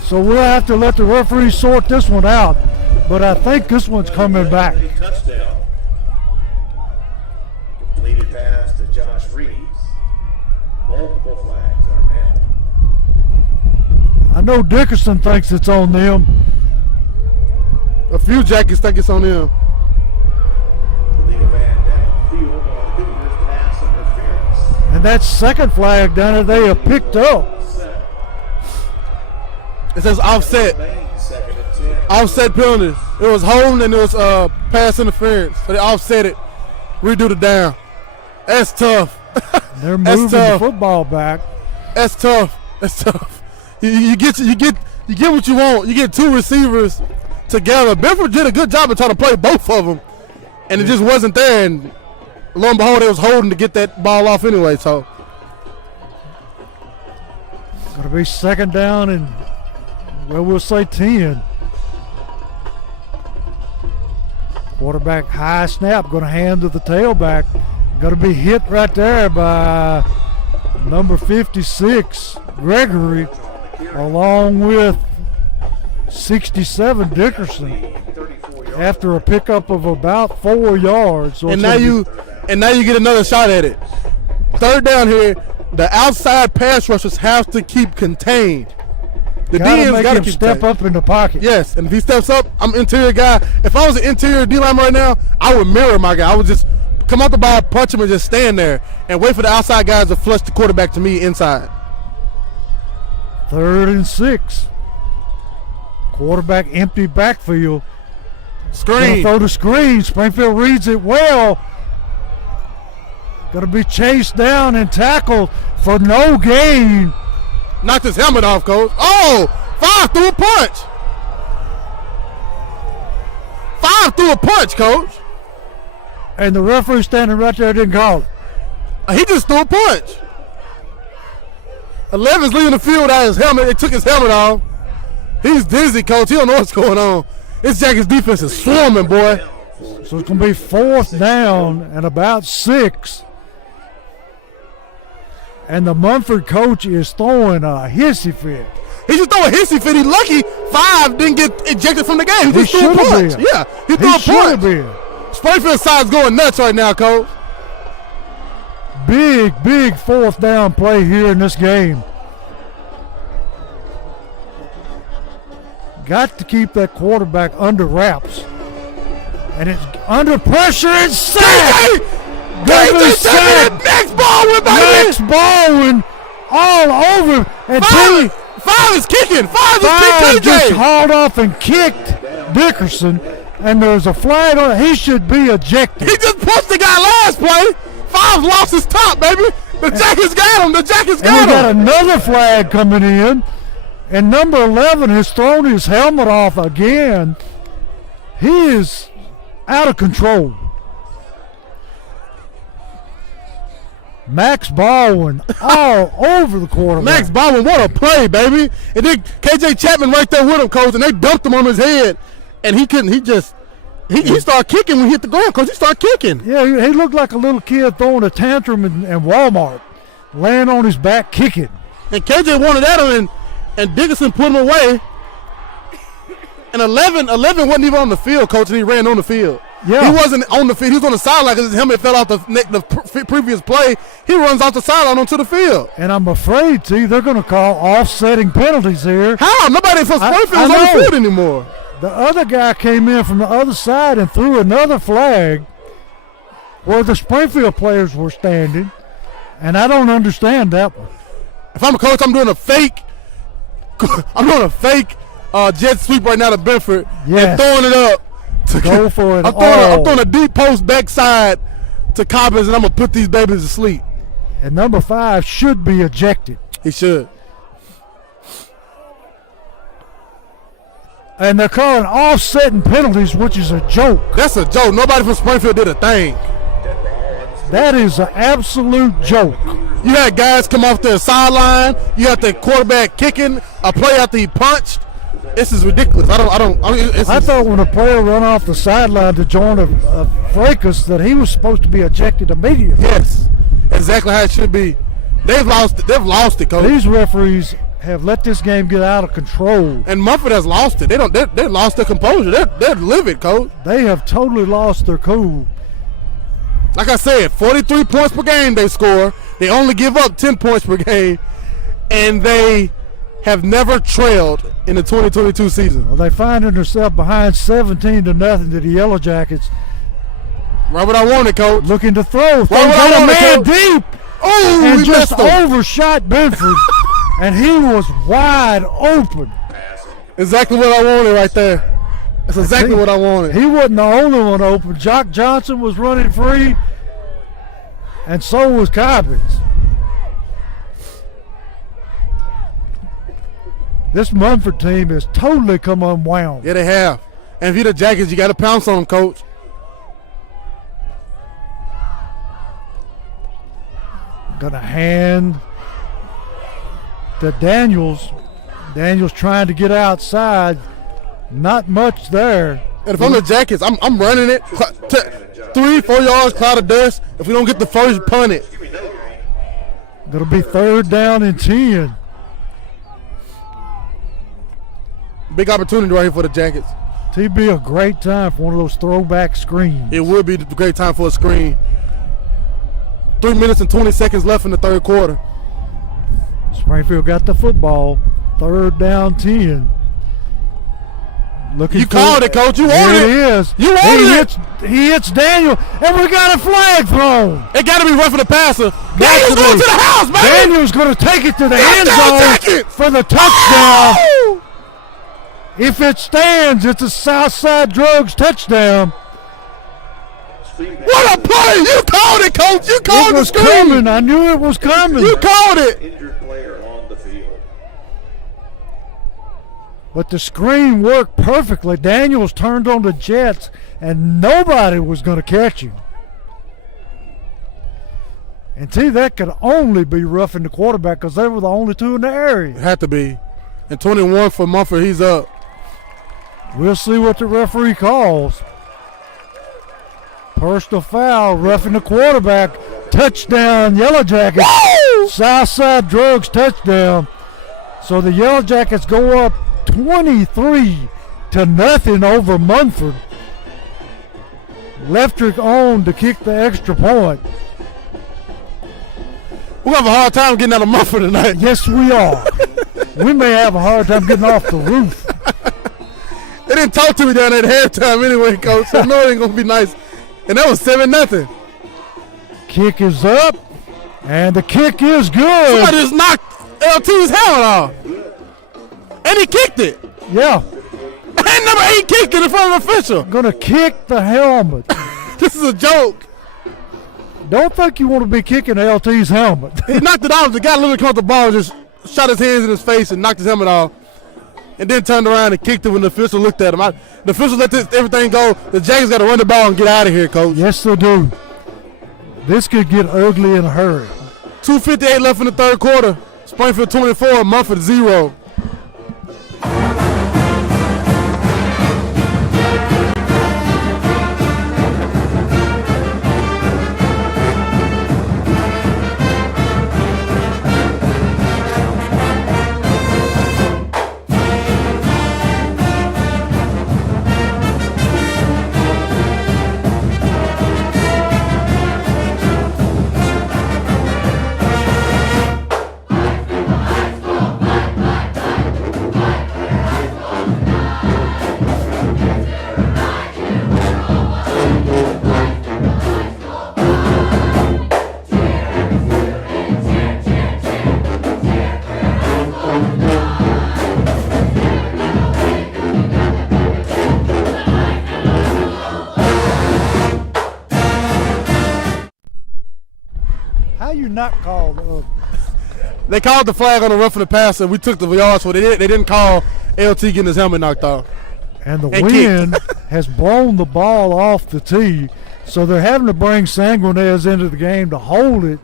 So we'll have to let the referee sort this one out. But I think this one's coming back. Touchdown. Completed pass to Josh Reeves. Multiple flags are down. I know Dickerson thinks it's on them. A few Jackets think it's on them. The leader man downfield on Hooters pass interference. And that second flag down there they have picked up. It says offset. Second and 10. Offset penalty. It was holding and it was pass interference. So they offset it. Redo the down. That's tough. They're moving the football back. That's tough. That's tough. You get what you want. You get two receivers together. Benford did a good job of trying to play both of them, and it just wasn't there. And lo and behold, they was holding to get that ball off anyway. So Going to be 2nd down and, well, we'll say 10. Quarterback high snap, going to hand to the tailback. Going to be hit right there by number 56, Gregory, along with 67, Dickerson, after a pickup of about 4 yards. So and now you get another shot at it. 3rd down here. The outside pass rushers have to keep contained. The DN's got to keep step contained. up in the pocket. Yes, and if he steps up, I'm interior guy. If I was an interior D lineman right now, I would mirror my guy. I would just come out the ball, punch him, and just stand there and wait for the outside guys to flush the quarterback to me inside. 3rd and 6. Quarterback empty backfield. Screen. Throw the screen. Springfield reads it well. Going to be chased down and tackled for no gain. Knocked his helmet off, Coach. Oh, 5 threw a punch. 5 threw a punch, Coach. And the referee standing right there didn't call it. He just threw a punch. 11's leaving the field out his helmet. They took his helmet off. He's dizzy, Coach. He don't know what's going on. This Jackets defense is swarming, boy. So it's going to be 4th down and about 6. And the Munford coach is throwing a hissy fit. He just threw a hissy fit. He's lucky 5 didn't get ejected from the game. He just threw a punch. Yeah, he threw a punch. Springfield side's going nuts right now, Coach. Big 4th down play here in this game. Got to keep that quarterback under wraps. And it's under pressure and sacked. KJ sacked. Max Baldwin, baby. Max Baldwin all over. And Five is kicking. Five Five kicked just KJ. hauled off and kicked Dickerson. And there's a flag on it. He should be ejected. He just punched the guy last play. Five lost his top, baby. The Jackets got him. The Jackets And we got got him. another flag coming in. And number 11 has thrown his helmet off again. He is out of control. Max Baldwin all over the quarterback. Max Baldwin, what a play, baby. And then KJ Chapman right there with him, coach, and they dumped him on his head. And he couldn't, he started kicking when he hit the ground, coach. He started kicking. Yeah, he looked like a little kid throwing a tantrum in Walmart, laying on his back kicking. And KJ wanted at him, and Dickerson put him away. And 11 wasn't even on the field, coach, and he ran on the field. Yeah. He wasn't on the field. He was on the sideline because his helmet fell off the previous play. He runs off the sideline onto the field. And I'm afraid, they're going to call offsetting penalties here. How? Nobody from Springfield is on the field anymore. The other guy came in from the other side and threw another flag where the Springfield players were standing, and I don't understand that one. If I'm a coach, I'm doing a fake jet sweep right now to Munford and throwing it up. Go for it. I'm throwing a deep post backside to Cobbins, and I'm going to put these babies to sleep. And number 5 should be ejected. He should. And they're calling offsetting penalties, which is a joke. That's a joke. Nobody from Springfield did a thing. That is an absolute joke. You had guys come off the sideline. You had the quarterback kicking a play after he punched. This is ridiculous. I thought when a player run off the sideline to join a fracas that he was supposed to be ejected immediately. Yes, exactly how it should be. They've lost it, coach. These referees have let this game get out of control. And Munford has lost it. They lost their composure. They're livid, coach. They have totally lost their cool. Like I said, 43 points per game they score. They only give up 10 points per game, and they have never trailed in the 2022 season. Well, they find themselves behind 17-0 to the Yellow Jackets. Right what I wanted, coach. Looking to throw. Right what I wanted, man coach. deep. Oh, and he just missed him. overshot Munford. And he was wide open. Exactly what I wanted right there. That's exactly what I wanted. He wasn't the only one open. Jock Johnson was running free, and so was Cobbins. This Munford team has totally come unwound. Yeah, they have. And if you're the Jackets, you got to pounce on them, coach. Gonna hand to Daniels. Daniels trying to get outside. Not much there. And if I'm the Jackets, I'm running it. 3-4 yards, cloud of dust. If we don't get the first, punt it. Gonna be 3rd down and 10. Big opportunity right here for the Jackets. It'd be a great time for one of those throwback screens. It would be a great time for a screen. 3 minutes and 20 seconds left in the third quarter. Springfield got the football. 3rd down 10. You called it, coach. You wanted it. There it is. You wanted it. He hits Daniel, and we got a flag thrown. It got to be roughing the passer. Daniel's going to the house, baby. Daniel's going to take it to the end zone for the touchdown. Oh! If it stands, it's a Southside Drugs touchdown. What a play! You called it, coach. You called the screen. Coming. I knew it was coming. You called it. Injured player on the field. But the screen worked perfectly. Daniels turned on the Jets, and nobody was going to catch him. And that could only be roughing the quarterback because they were the only two in the area. It had to be. And 21 for Munford. He's up. We'll see what the referee calls. Personal foul, roughing the quarterback. Touchdown, Yellow Jackets. Woo! Southside Drugs touchdown. So the Yellow Jackets go up 23-0 over Munford. Leftrick on to kick the extra point. We're going to have a hard time getting out of Munford tonight. Yes, we are. We may have a hard time getting off the roof. They didn't talk to me down at halftime anyway, Coach. So I know it ain't gonna be nice. And that was 7-0. Kick is up, and the kick is good. Somebody just knocked LT's helmet off, and he kicked it. Yeah, And number 8 kicked it in front of the official. gonna kick the helmet. This is a joke. Don't think you want to be kicking LT's helmet. He knocked it off. The guy literally caught the ball and just shot his hands in his face and knocked his helmet off. And then turned around and kicked it when the official looked at him. The official let everything go. The Jags got to run the ball and get out of here, Coach. Yes, they do. This could get ugly in a hurry. 2:58 left in the third quarter. Springfield 24, Munford 0. How you not called? They called the flag on the roughing the passer. We took the yards, so they didn't call LT getting his helmet knocked off. And the And wind has blown the ball off the tee, so they're having to bring Sanguinez into the game to hold it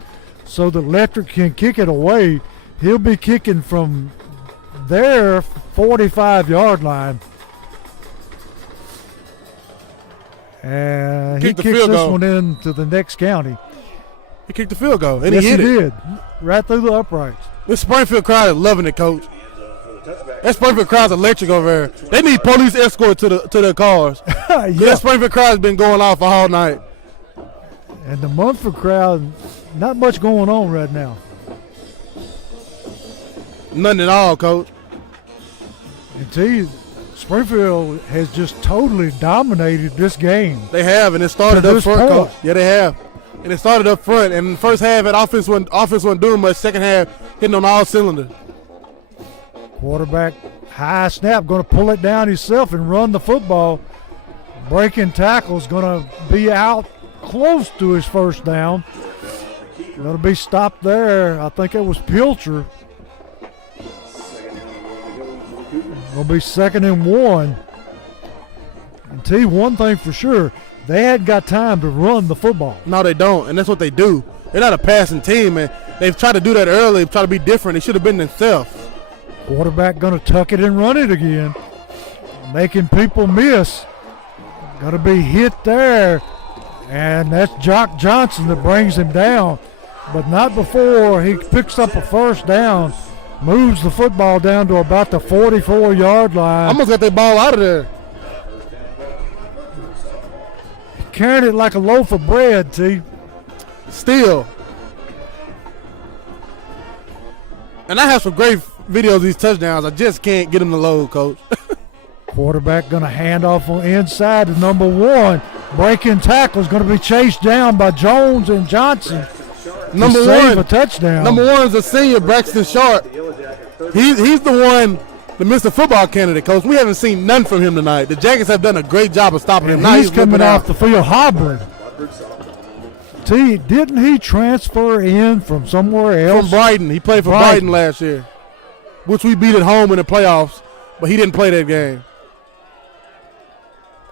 so the Electric can kick it away. He'll be kicking from their 45-yard line. And he Kicked the kicks field this goal. one into the next county. He kicked the field goal, and Yes, he hit it. did. Right through the uprights. This Springfield crowd is loving it, Coach. That Springfield crowd's electric over there. They need police escort to their cars. Yeah. That Springfield crowd's been going off all night. And the Munford crowd, not much going on right now. Nothing at all, Coach. And tell you, Springfield has just totally dominated this game. They have, and it started To up this front, point. Coach. Yeah, they have. And it started up front. And in the first half, that offense wasn't doing much. Second half, hitting on all cylinders. Quarterback, high snap, going to pull it down himself and run the football. Breaking tackle's going to be out close to his first down. Going to be stopped there. I think it was Pilcher. Going to be 2nd and 1. And tell you one thing for sure, they hadn't got time to run the football. No, they don't, and that's what they do. They're not a passing team, and they've tried to do that early, try to be different. They should have been themselves. Quarterback going to tuck it and run it again, making people miss. Going to be hit there, and that's Jock Johnson that brings him down, but not before he picks up a first down, moves the football down to about the 44-yard line. Almost got their ball out of there. Carrying it like a loaf of bread, T. Still. And I have some great videos of these touchdowns. I just can't get them to load, Coach. Quarterback going to hand off on inside to number 1. Breaking tackle is going to be chased down by Jones and Johnson. Number to save one, a touchdown. Number 1 is a senior, Braxton Sharp. He's the one, the Mr. Football candidate, Coach. We haven't seen none from him tonight. The Jackets have done a great job of stopping him. And Now he's coming whipping off out. the field hobbling. T, didn't he transfer in from somewhere else? From Brighton. He played for Brighton. Brighton last year, which we beat at home in the playoffs, but he didn't play that game.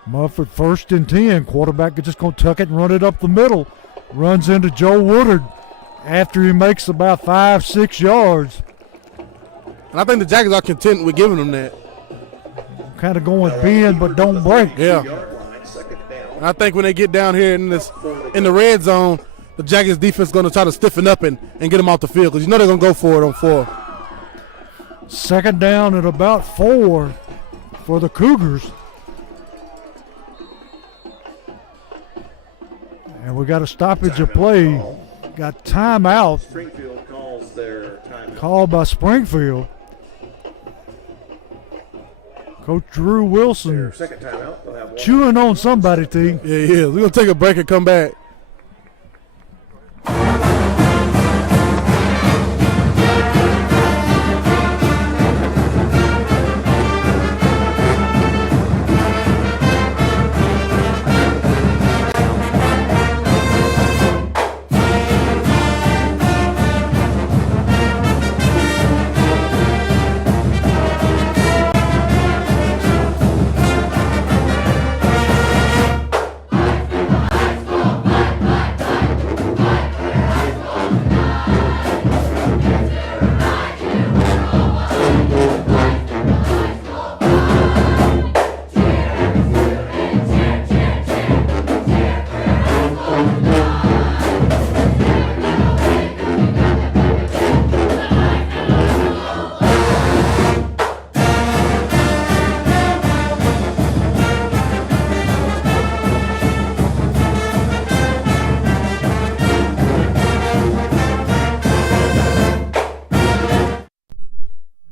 Munford 1st and 10. Quarterback is just going to tuck it and run it up the middle. Runs into Joe Woodard after he makes about 5-6 yards. And I think the Jackets are content with giving him that. Kind of going bend but don't break. Yeah. And I think when they get down here in the red zone, the Jackets defense is going to try to stiffen up and get them off the field because you know they're going to go for it on 4. 2nd down at about 4 for the Cougars. And we got a stoppage of play. Got timeout Springfield calls their timeout. called by Springfield. Coach Drew Wilson Their second timeout. They'll have one. chewing on somebody, T. Yeah, he is. We're going to take a break and come back.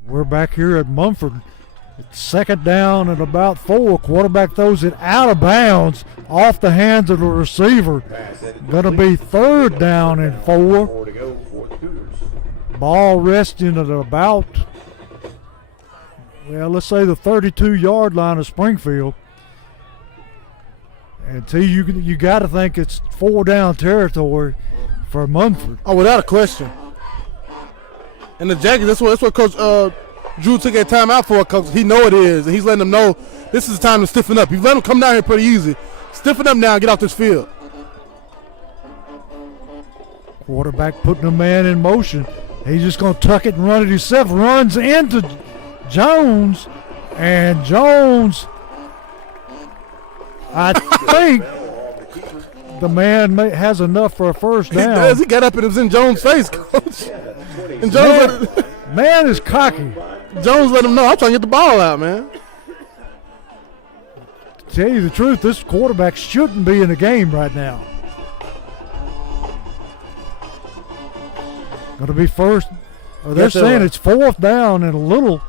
We're back here at Munford. It's second down and about 4. Quarterback throws it out of bounds off the hands of the receiver. Going to be third down and 4. 4 to go for the Cougars. Ball resting at about, well, let's say the 32-yard line of Springfield. And T, you got to think it's 4 down territory for Munford. Oh, without a question. And the Jackets, that's what Coach Drew took that time out for, because he know it is, and he's letting them know this is the time to stiffen up. He's letting them come down here pretty easy. Stiffen up now and get off this field. Quarterback putting a man in motion. He's just going to tuck it and run it himself. Runs into Jones, and Jones, I think the man has enough for a first down. He does. He got up and it was in Jones' face, Coach. And Jones, Man is cocky. Jones let him know, I'm trying to get the ball out, man. Tell you the truth, this quarterback shouldn't be in the game right now. Going to be first. Or they're saying it's 4th down and a little.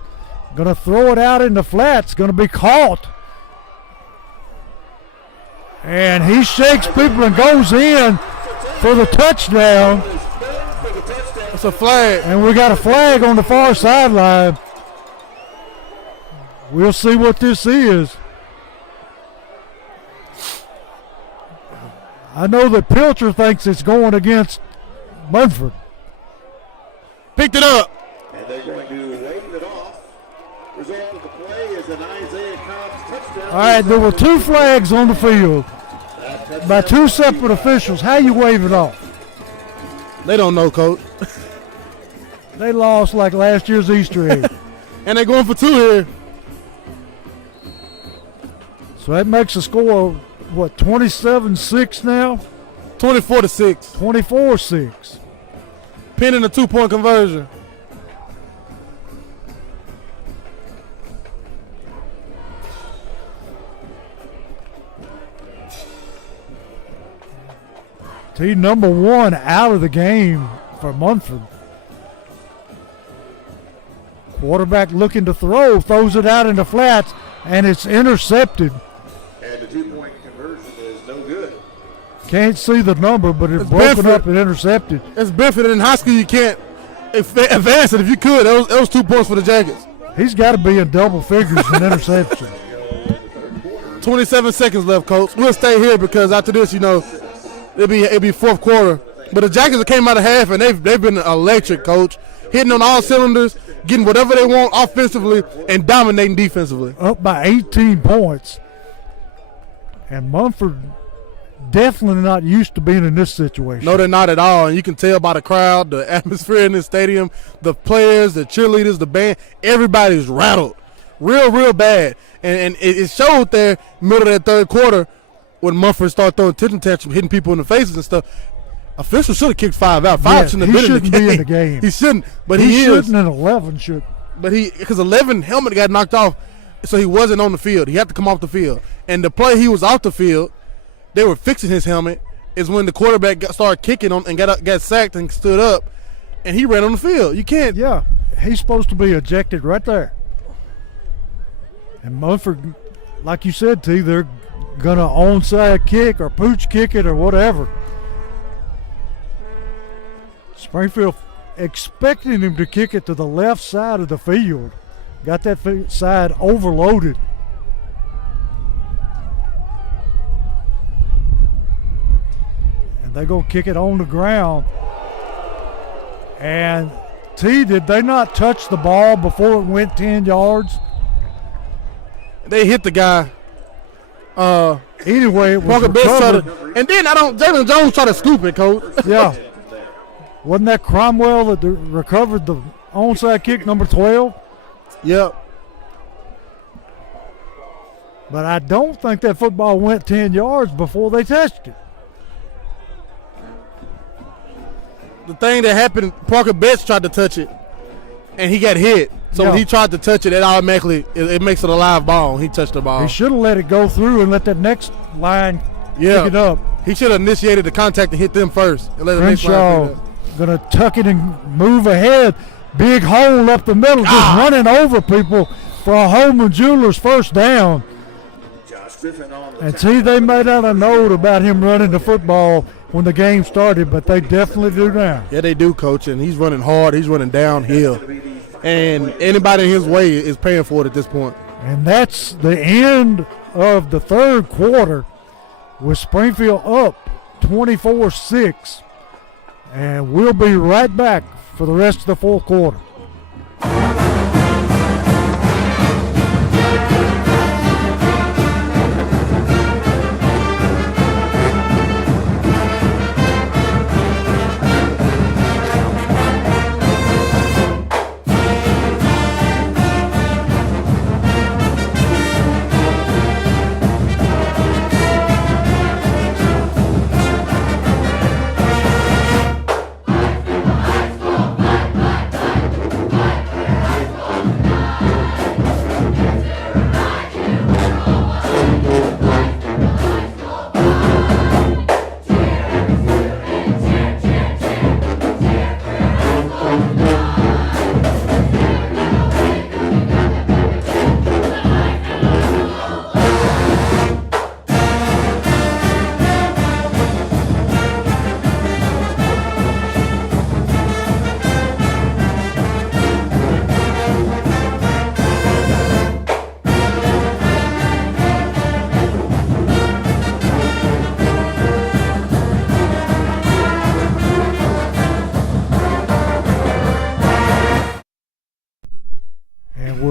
Going to throw it out in the flats. Going to be caught. And he shakes people and goes in for the touchdown. It's a flag. And we got a flag on the far sideline. We'll see what this is. I know that Pilcher thinks it's going against Munford. Picked it up. And they're going to wave it off. Result of the play is an Isaiah Cobbs touchdown. All right, there were 2 flags on the field by 2 separate officials. How you wave it off? They don't know, Coach. They lost like last year's Easter egg. And they're going for 2 here. So that makes the score, what, 27-6 now? 24-6. 24-6. Pending a 2-point conversion. Team number 1 out of the game for Munford. Quarterback looking to throw, throws it out in the flats, and it's intercepted. And the 2-point conversion is no good. Can't see the number, but it's It's broken Benford. up and intercepted. It's Benford. In high school, you can't advance it if you could. That was 2 points for the Jackets. He's got to be in double figures in interception. 27 seconds left, Coach. We'll stay here because after this, it'll be 4th quarter. But the Jackets came out of half, and they've been electric, Coach. Hitting on all cylinders, getting whatever they want offensively, and dominating defensively. Up by 18 points. And Munford definitely not used to being in this situation. No, they're not at all. And you can tell by the crowd, the atmosphere in the stadium, the players, the cheerleaders, the band, everybody's rattled. Real bad. And it showed there middle of that 3rd quarter when Munford started throwing tantrum, hitting people in the faces and stuff. Officials should have kicked 5 out. 5 shouldn't have been in the game. He shouldn't, but he shouldn't, is. and 11 should. But because 11 helmet got knocked off, so he wasn't on the field. He had to come off the field. And the play he was off the field, they were fixing his helmet, is when the quarterback started kicking on and got sacked and stood up, and he ran on the field. You can't. Yeah, he's supposed to be ejected right there. And Munford, like you said, T, they're going to onside kick or pooch kick it or whatever. Springfield expecting him to kick it to the left side of the field. Got that side overloaded. And they're going to kick it on the ground. And T, did they not touch the ball before it went 10 yards? They hit the guy. Anyway, it was Parker Betts tried recovered. and then Jalen Jones tried to scoop it, Coach. Yeah. Wasn't that Cromwell that recovered the onside kick, number 12? Yep. But I don't think that football went 10 yards before they touched it. The thing that happened, Parker Betts tried to touch it, and he got hit. So Yeah. when he tried to touch it, it automatically it makes it a live ball. He touched the ball. He should have let it go through and let that next line Yeah. pick it up. He should have initiated the contact and hit them first. And let the next line Crenshaw pick it up. going to tuck it and move ahead. Big hole up the middle, just running over people for a Holman Jewelers first down. Josh Griffin on the And see, they made out a note about him running the football when the game started, but they definitely do now. Yeah, they do, Coach, and he's running hard. He's running downhill. And anybody in his way is paying for it at this point. And that's the end of the third quarter with Springfield up 24-6. And we'll be right back for the rest of the fourth quarter.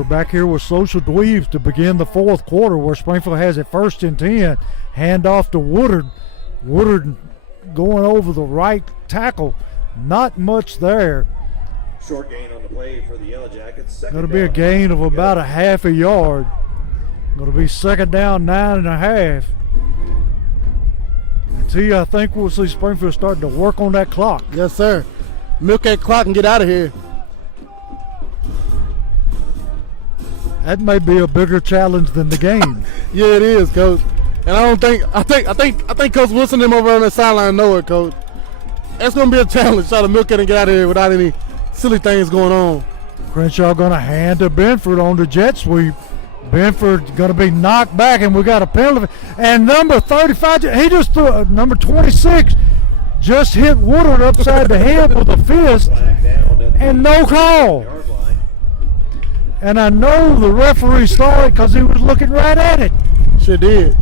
Back here with Social Dweebs to begin the fourth quarter, where Springfield has it 1st and 10. Hand off to Woodard. Woodard going over the right tackle. Not much there. short gain on the play for the Yellow Jackets. Going to be a gain of about a half a yard. Going to be 2nd down, 9.5. And T, I think we'll see Springfield starting to work on that clock. Yes, sir. Milk that clock and get out of here. That may be a bigger challenge than the game. Yeah, it is, Coach. And I think Coach Wilson and them over on the sideline know it, Coach. That's going to be a challenge, try to milk it and get out of here without any silly things going on. Crenshaw going to hand to Benford on the jet sweep. Benford going to be knocked back, and we got a penalty. And number 35, he just threw, number 26, just hit Woodard upside the head with a fist, and no call. And I know the referee saw it because he was looking right at it. Sure did.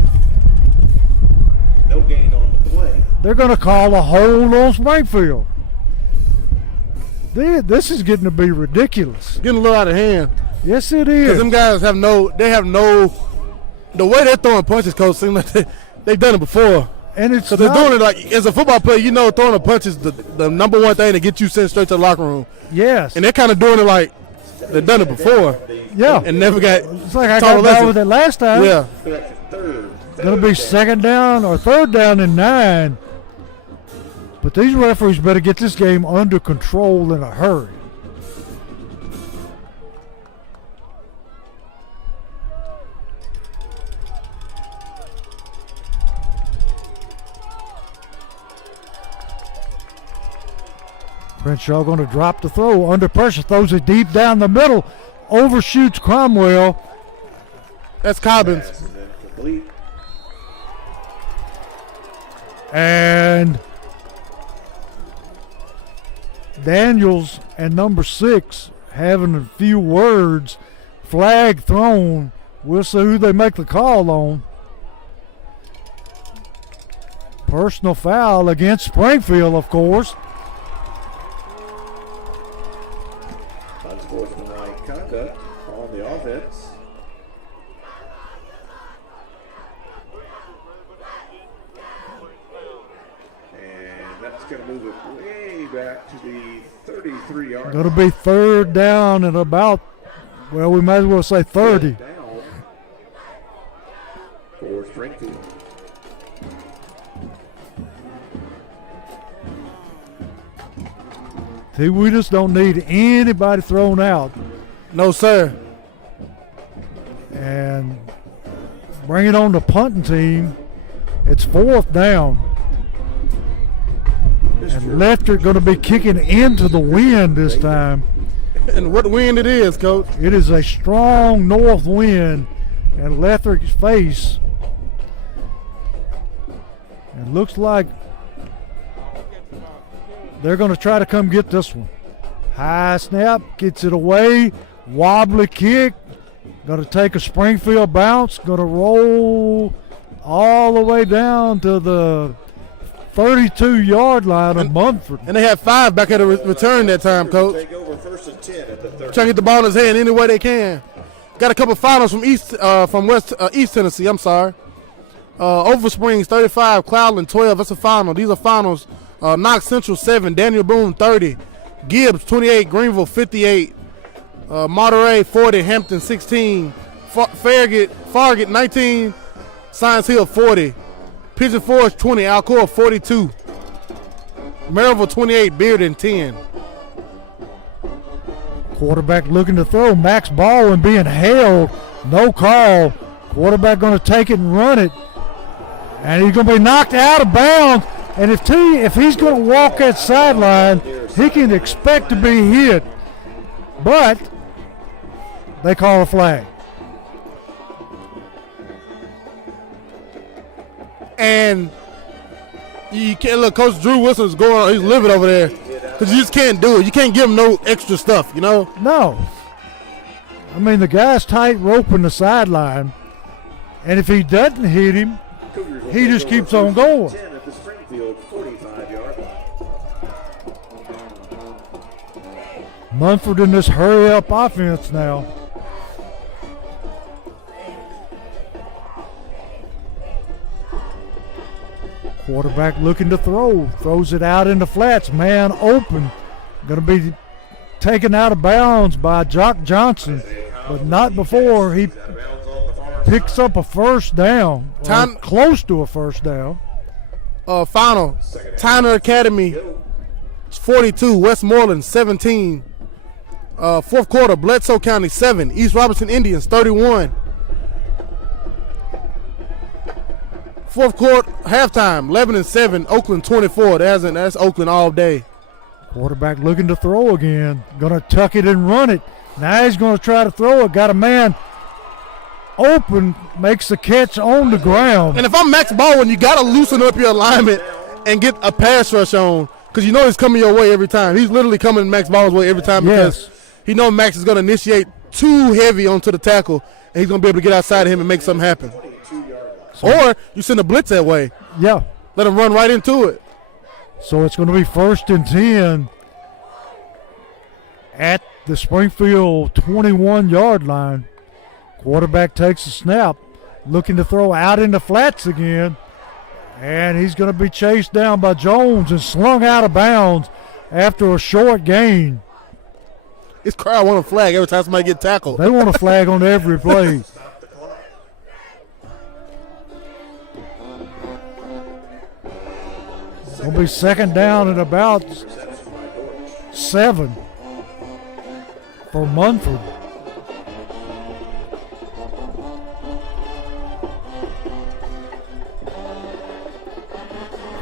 No gain on the play. They're going to call a hold on Springfield. This is getting to be ridiculous. Getting a little out of hand. Yes, it Because is. them guys have no, the way they're throwing punches, Coach, seems like they've done it before. And it's So they're not- doing it like, as a football player, you know throwing a punch is the number one thing to get you sent straight to the locker room. Yes. And they're kind of doing it like they've done it before Yeah. and never got It's like I taught a got by lesson. with it last time. Yeah. Going to be 2nd down or 3rd down and 9. But these referees better get this game under control in a hurry. Crenshaw going to drop the throw under pressure, throws it deep down the middle, overshoots Cromwell, That's Cobbins. Pass is incomplete. And Daniels and number 6 having a few words. Flag thrown. We'll see who they make the call on. Personal foul against Springfield, of course. Unsportsmanlike conduct on the offense. And that's going to move it way back to the 33-yard Going to be third down and about, well, we might as well say 30. down for Springfield. See, we just don't need anybody thrown out. No, sir. And bring it on the punting team. It's 4th down. And Lefter going to be kicking into the wind this time. And what wind it is, Coach. It is a strong north wind, and Letheric's face. It looks like they're going to try to come get this one. High snap, gets it away. Wobbly kick. Going to take a Springfield bounce. Going to roll all the way down to the 32-yard line of Munford. And they had 5 back at the return that time, Coach. Take over 1st and 10 at the 30. Trying to get the ball in his hand any way they can. Got a couple finals from East Tennessee. I'm sorry. Over Springs 35, Cloudland 12. That's a final. These are finals. Knox Central 7, Daniel Boone 30, Gibbs 28, Greenville 58, Monterey 40, Hampton 16, Farragut 19, Science Hill 40, Pigeon Forge 20, Alcoa 42, Maryville 28, Bearden 10. Quarterback looking to throw. Max Baldwin being held. No call. Quarterback going to take it and run it. And he's going to be knocked out of bounds. And if he's going to walk that sideline, he can expect to be hit. But they call a flag. And you can't look. Coach Drew Wilson's going. He's living over there because you just can't do it. You can't give him no extra stuff, you know. No. I mean, the guy's tight roping the sideline, and if he doesn't hit him, he just keeps on going. 10 at the Springfield 45-yard line. Munford in this hurry-up offense now. Quarterback looking to throw. Throws it out in the flats. Man open. Going to be taken out of bounds by Jock Johnson, but not before he picks up a first down. Close to a first down. Final. Tyner Academy 42, Westmoreland 17. Fourth quarter, Bledsoe County 7, East Robertson Indians 31. Fourth quarter, halftime, 11-7, Oakland 24. That's Oakland all day. Quarterback looking to throw again. Going to tuck it and run it. Now he's going to try to throw it. Got a man open, makes the catch on the ground. And if I'm Max Baldwin, you got to loosen up your alignment and get a pass rush on because you know he's coming your way every time. He's literally coming Max Baldwin's way every time because he knows Max is going to initiate too heavy onto the tackle, and he's going to be able to get outside of him and make something happen. Or you send a blitz that way. Yeah. Let him run right into it. So it's going to be 1st and 10 at the Springfield 21-yard line. Quarterback takes a snap, looking to throw out in the flats again. And he's going to be chased down by Jones and slung out of bounds after a short gain. This crowd want a flag every time somebody get tackled. They want a flag on every play. It'll be 2nd down and about 7 for Munford.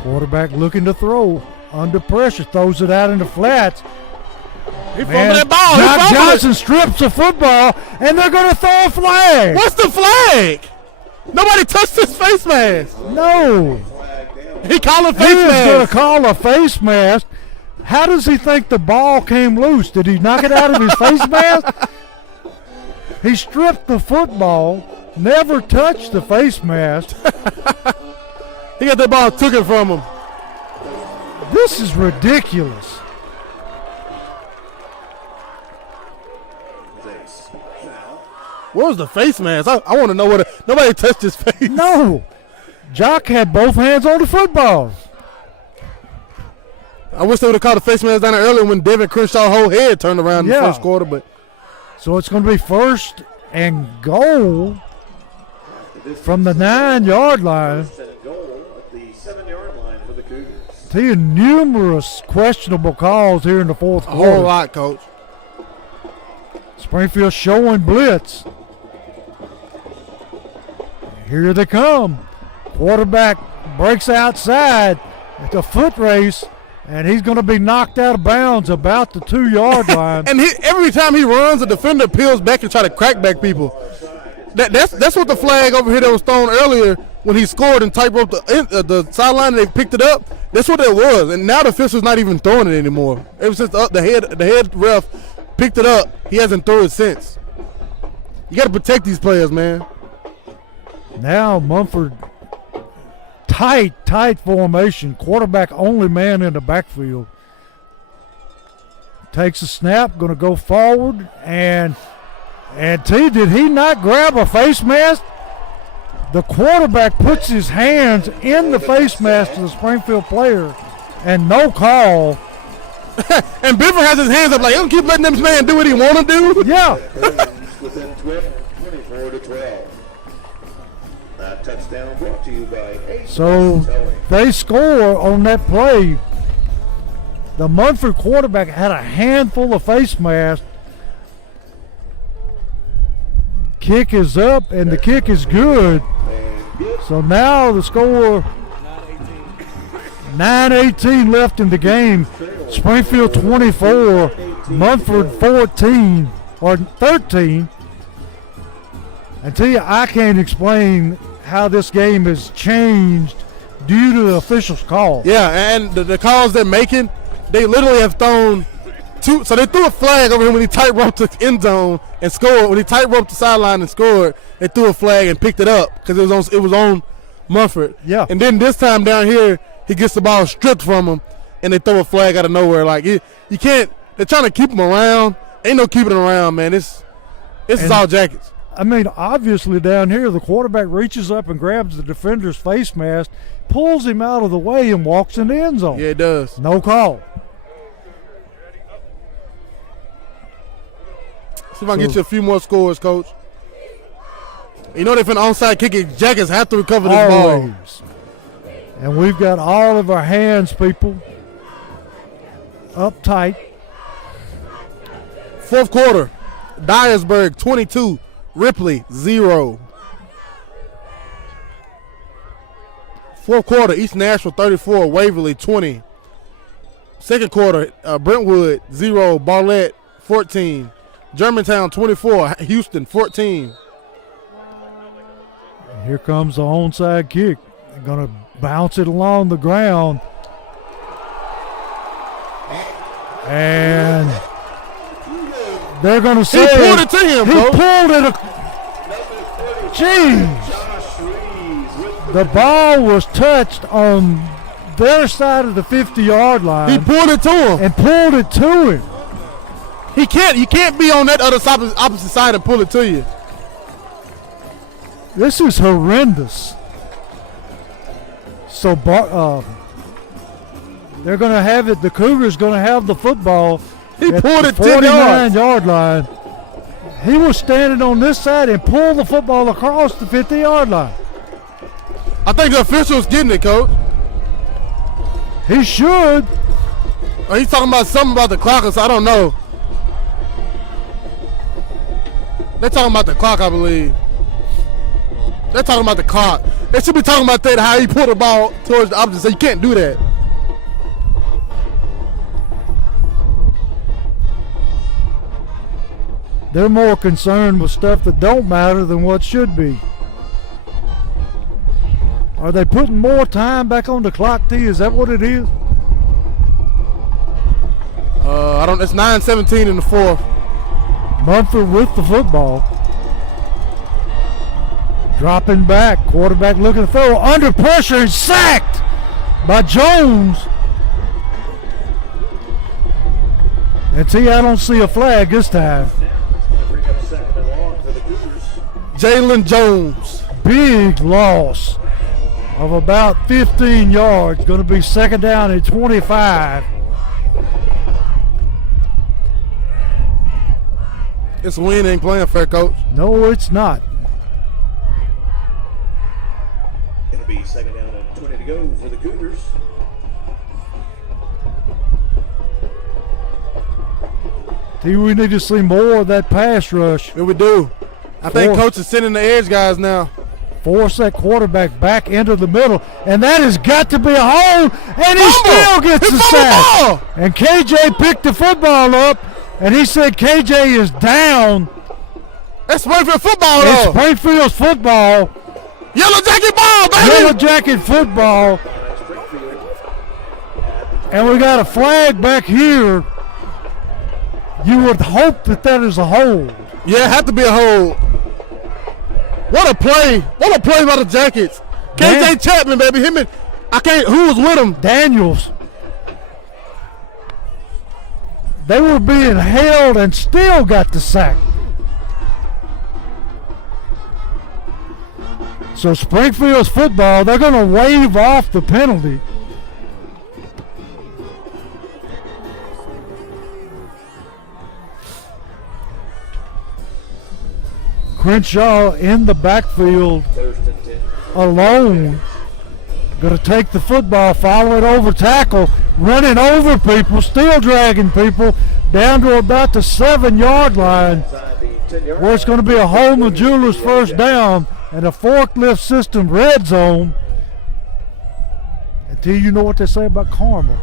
Quarterback looking to throw. Under pressure, throws it out in the flats. He fumbled that ball. Jock Johnson strips the football, And they're going to throw a flag. What's the flag? Nobody touched his face mask. No. He called a He face is going to mask. call a face mask. How does he think the ball came loose? Did he knock it out of his face mask? He stripped the football, never touched the face mask. He got that ball, took it from him. This is ridiculous. What was the face mask? I want to know what. Nobody touched his face. No. Jock had both hands on the football. I wish they would have called the face mask down there earlier when David Crenshaw's whole head turned around in the first quarter. But So it's going to be 1st and goal from the 9-yard line. Goal at the 7-yard line for the Cougars. Seeing numerous questionable calls here in the fourth a quarter. whole lot, Coach. Springfield showing blitz. Here they come. Quarterback breaks outside. It's a foot race, and he's going to be knocked out of bounds about the 2-yard line. And every time he runs, the defender peels back and try to crack back people. That's what the flag over here that was thrown earlier when he scored and tightrope the sideline and they picked it up. That's what it was. And now the official's not even throwing it anymore. Ever since the head ref picked it up, he hasn't thrown it since. You got to protect these players, man. Now Munford, tight formation. Quarterback only man in the backfield. Takes a snap, going to go forward, and did he not grab a face mask? The quarterback puts his hands in the face mask to the Springfield player, and no call. And Bifford has his hands up like, he'll keep letting this man do what he want to do. Yeah. Within 24-12. That touchdown brought to you by Ace. So they score on that play. The Munford quarterback had a handful of face masks. Kick is up, and the kick is good. So now the score, 9:18 left in the game. Springfield 24, Munford 14 or 13. I tell you, I can't explain how this game has changed due to the officials' call. Yeah, and the calls they're making, they literally have thrown two. So they threw a flag over him when he tight-roped the end zone and scored. When he tight-roped the sideline and scored, they threw a flag and picked it up because it was on Munford. Yeah. And then this time down here, he gets the ball stripped from him, and they throw a flag out of nowhere. Like, you can't – they're trying to keep him around. Ain't no keeping him around, man. This is all Jackets. I mean, obviously down here, the quarterback reaches up and grabs the defender's face mask, pulls him out of the way, and walks in the end zone. Yeah, it does. No call. See if I can get you a few more scores, Coach. You know, if an onside kick it, Jackets have to recover this ball. Always. And we've got all of our hands, people, up tight. Fourth quarter, Dyersburg 22, Ripley 0. Fourth quarter, East Nashville 34, Waverly 20. Second quarter, Brentwood 0, Barlett 14. Germantown 24, Houston 14. And here comes the onside kick. They're going to bounce it along the ground. And they're going to say He pulled it to him, he bro. pulled it. Jeez. The ball was touched on their side of the 50-yard line. He pulled it to him. And pulled it to him. You can't be on that other side, opposite side and pull it to you. This is horrendous. So they're going to have it. The Cougars going to have the football. He at pulled the it 10 yards. 49-yard line. He was standing on this side and pulled the football across the 50-yard line. I think the official's getting it, Coach. He should. Or he's talking about something about the clock, so I don't know. They're talking about the clock, I believe. They're talking about the clock. They should be talking about that, how he pulled the ball towards the opposite. So you can't do that. They're more concerned with stuff that don't matter than what should be. Are they putting more time back on the clock, T? Is that what it is? I don't. It's 9:17 in the fourth. Munford with the football. Dropping back. Quarterback looking to throw. Under pressure and sacked by Jones. And T, I don't see a flag this time. Bring up second and long for the Cougars. Jalen Jones. Big loss of about 15 yards. Going to be second down at 25. This win ain't playing fair, Coach. No, it's not. It'll be second down and 20 to go for the Cougars. T, we need to see more of that pass rush. Here we do. I think Four. Coach is sending the edge guys now. Force that quarterback back into the middle, and that has got to be a hole, and he still gets He the fumbled sack. the ball. And KJ picked the football up, and he said KJ is down. That's Springfield football, It's though. Springfield's football, Yellow jacket ball, baby. Yellow Jacket football, and we got a flag back here. You would hope that that is a hold. Yeah, it had to be a hold. What a play. What a play by the Jackets. Man. KJ Chapman, baby. Him and who was with him? Daniels. They were being held and still got the sack. So Springfield's football, they're going to waive off the penalty. Crenshaw in the backfield First and 10. alone. Going to take the football, follow it over tackle, running over people, still dragging people down to about the 7-yard line, Inside the 10-yard where it's going to be a Holman Jewelers first down and a forklift system red zone. Until you know what they say about karma.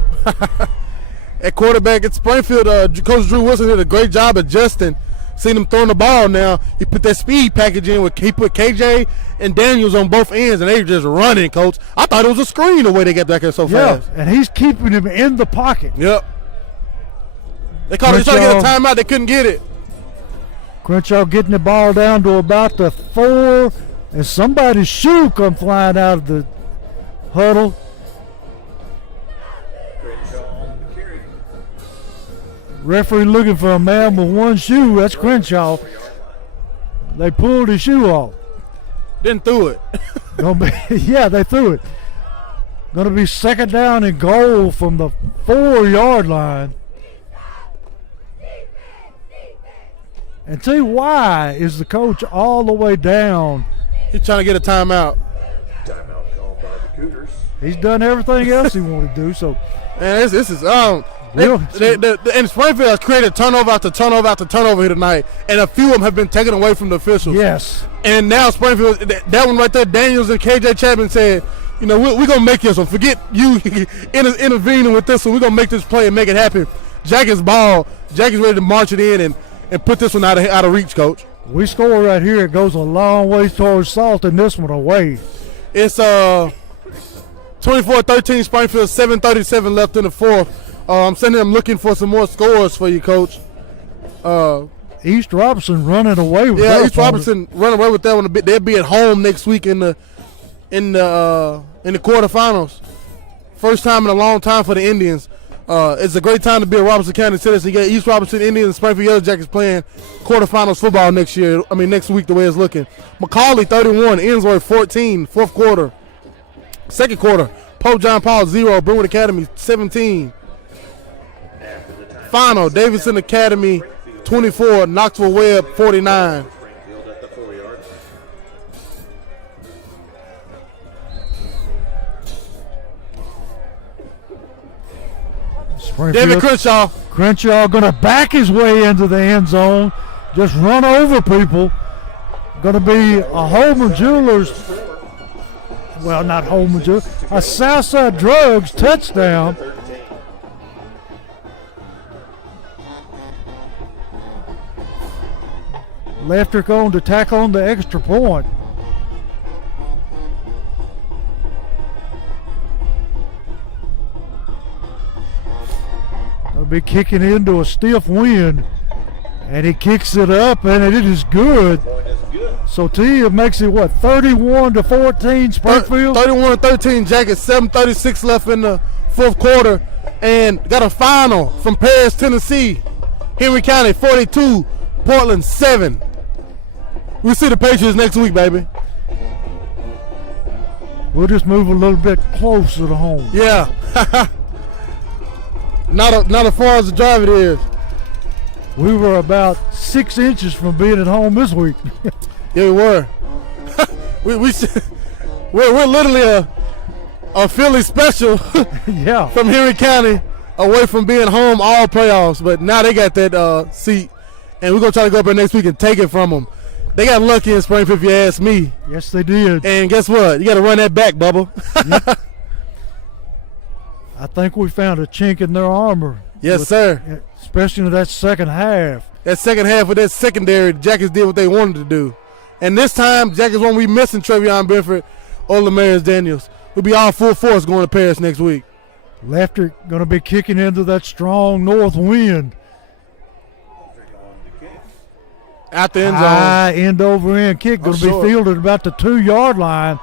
At quarterback at Springfield, Coach Drew Wilson did a great job adjusting. Seen him throwing the ball now. He put that speed package in. He put KJ and Daniels on both ends, and they were just running, Coach. I thought it was a screen the way they got back there so Yeah, fast. and he's keeping him in the pocket. Yep. They called it, trying to get a timeout. They couldn't get it. Crenshaw getting the ball down to about the 4, and somebody's shoe come flying out of the huddle. Crenshaw on the carry. Referee looking for a man with one shoe. That's Crenshaw. They pulled his shoe off. Didn't throw it. Yeah, they threw it. Going to be second down and goal from the 4-yard line. And tell you why is the coach all the way down. He's trying to get a timeout. Timeout called by the Cougars. He's done everything else he wanted to do. So Man, this is Yeah. and Springfield has created turnover after turnover after turnover here tonight, and a few of them have been taken away from the officials. yes, And now Springfield, that one right there, Daniels and KJ Chapman said, you know, we're going to make this one. Forget you intervening with this one. We're going to make this play and make it happen. Jackets ball. Jackets ready to march it in and put this one out of reach, Coach. we score right here. It goes a long way towards salting this one away. It's 24-13 Springfield, 7:37 left in the fourth. I'm sitting there looking for some more scores for you, Coach. East Robertson running away with Yeah, that East one. Robertson running away with that one a bit. They'll be at home next week in the quarterfinals. First time in a long time for the Indians. It's a great time to be a Robertson County citizen. You got East Robertson Indians and Springfield Yellow Jackets playing quarterfinals football next week the way it's looking. McCauley 31, Ensworth 14, fourth quarter. Second quarter, Pope John Paul 0, Brentwood Academy 17. Final, Davidson Academy 24, Knoxville Webb 49. Springfield at the 4-yard. David Springfield. Crenshaw. Crenshaw going to back his way into the end zone, just run over people. Going to be a Holman Jewelers, well, not Holman Jewelers, a Southside Drugs touchdown. Leftrick on to tack on the extra point. They'll be kicking into a stiff wind, and he kicks it up, and it is good. So Tia makes it, what, 31-14 Springfield? 31-13 Jackets, 7:36 left in the fourth quarter, and got a final from Paris, Tennessee. Henry County 42, Portland 7. We'll see the Patriots next week, baby. We'll just move a little bit closer to home. Yeah. not as far as the drive it is. We were about 6 inches from being at home this week. Yeah, we were. we're literally a Philly special Yeah. from Henry County, away from being home all playoffs. But now they got that seat, and we're going to try to go up there next week and take it from them. They got lucky in Springfield, if you ask me. Yes, they did. And guess what? You got to run that back, Bubba. Yep. I think we found a chink in their armor. Yes, sir. Especially in that second half. That second half of that secondary, the Jackets did what they wanted to do. And this time, Jackets won't be missing Travion Benford or Lamaris Daniels. We'll be all full force going to Paris next week. Lefter going to be kicking into that strong north wind. Out the end zone. High end over end kick. Going to be fielded about the 2-yard line.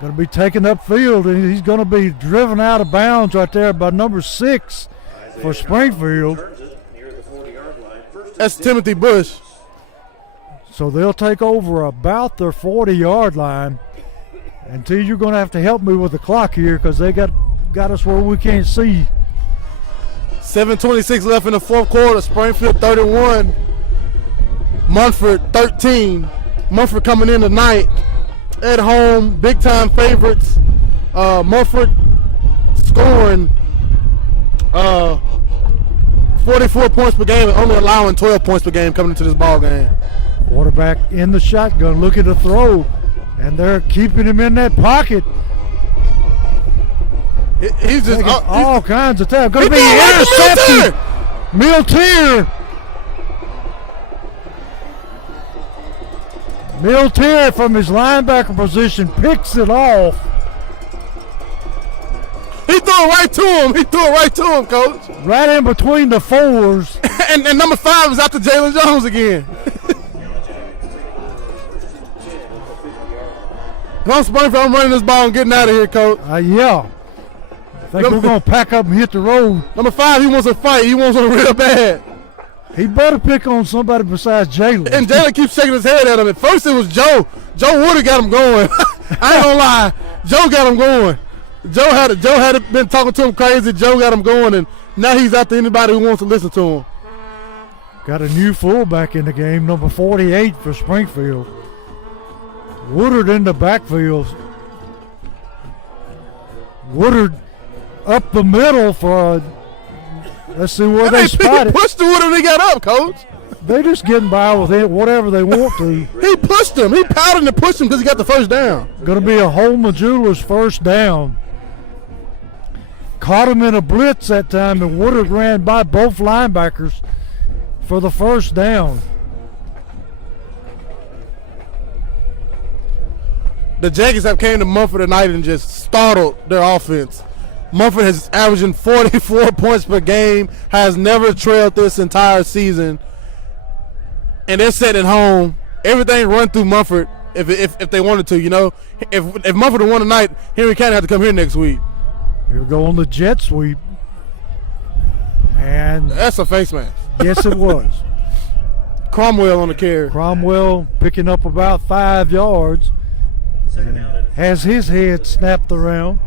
Going to be taken upfield, and he's going to be driven out of bounds right there by number 6 for Springfield. That's Timothy Bush. So they'll take over about their 40-yard line. And T, you're going to have to help me with the clock here because they got us where we can't see. 7:26 left in the fourth quarter. Springfield 31, Munford 13. Munford coming in tonight at home, big time favorites. Munford scoring 44 points per game and only allowing 12 points per game coming into this ball game. Quarterback in the shotgun looking to throw, and they're keeping him in that pocket. He's just all kinds of time. Going to be intercepted. Miltier from his linebacker position picks it off. He threw it right to him, Coach. Right in between the 4s. and number 5 is after Jalen Jones again. If I'm Springfield, I'm running this ball and getting out of here, Coach. Yeah. I think we're going to pack up and hit the road. Number 5, he wants to fight. He wants to real bad. He better pick on somebody besides Jalen. And Jalen keeps shaking his head at him. At first it was Joe. Joe would have got him going. I ain't gonna lie. Joe got him going. Joe had been talking to him crazy. Joe got him going, and now he's after anybody who wants to listen to him. Got a new fullback in the game, number 48 for Springfield. Woodard in the backfield. Woodard up the middle for a, let's see where they spot it. He pushed the Woodard when he got up, Coach. They're just getting by with it, whatever they want to. He pushed him. He pouted and pushed him because he got the first down. Going to be a Holman Jewelers first down. Caught him in a blitz that time, and Woodard ran by both linebackers for the first down. The Jackets have came to Munford tonight and just startled their offense. Munford has averaging 44 points per game, has never trailed this entire season. And they're sitting at home. Everything run through Munford if they wanted to, you know. If Munford had won tonight, Henry County had to come here next week. Here we go on the jet sweep. And that's a face mask. Yes, it was. Cromwell on the carry. Cromwell picking up about 5 yards. Has his head snapped around.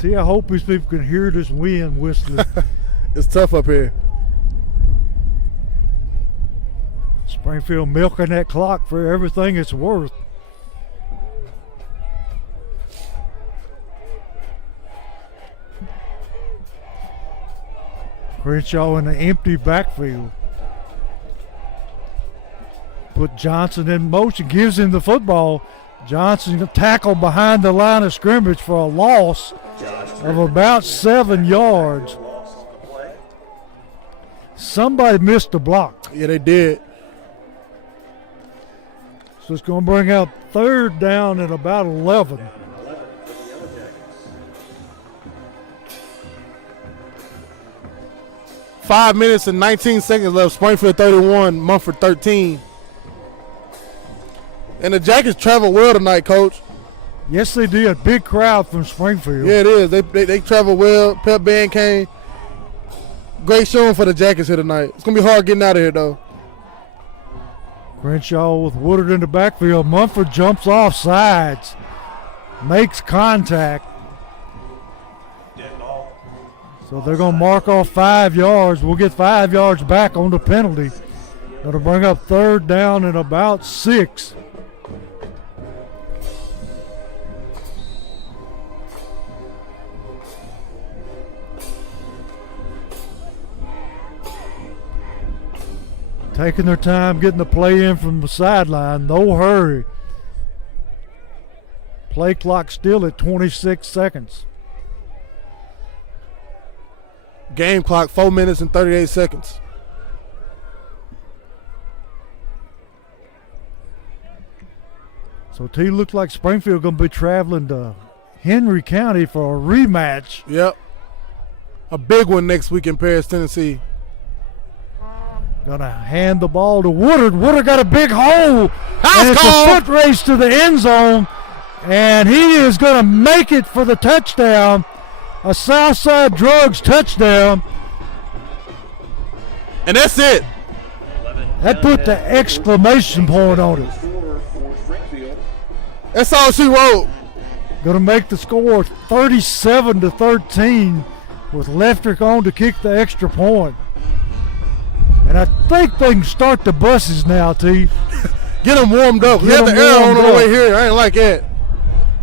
See, I hope these people can hear this wind whistling. It's tough up here. Springfield milking that clock for everything it's worth. Crenshaw in an empty backfield. Put Johnson in motion, gives him the football. Johnson tackle behind the line of scrimmage for a loss. of about 7 yards. Somebody missed the block. Yeah, they did. So it's going to bring out 3rd down and about 11. 5 minutes and 19 seconds left. Springfield 31, Munford 13. And the Jackets traveled well tonight, Coach. Yes, they did. Big crowd from Springfield. Yeah, it is. They traveled well. Pep band came. Great showing for the Jackets here tonight. It's going to be hard getting out of here, though. Crenshaw with Woodard in the backfield. Munford jumps off sides. Makes contact. So they're going to mark off 5 yards. We'll get 5 yards back on the penalty. That'll bring up 3rd down and about 6. Taking their time getting the play in from the sideline. No hurry. Play clock still at 26 seconds. Game clock, 4 minutes and 38 seconds. So T looks like Springfield going to be traveling to Henry County for a rematch. Yep. A big one next week in Paris, Tennessee. Going to hand the ball to Woodard. Woodard got a big hole. House and it's call. a foot race to the end zone. And he is going to make it for the touchdown. A Southside Drugs touchdown. And that's it. That put the exclamation point on it. That's all she wrote. Going to make the score 37-13 with Leftrick on to kick the extra point. And I think they can start the buses now, T. Get them warmed up. We Get had the 'em air on warmed the up. way here. I ain't like that.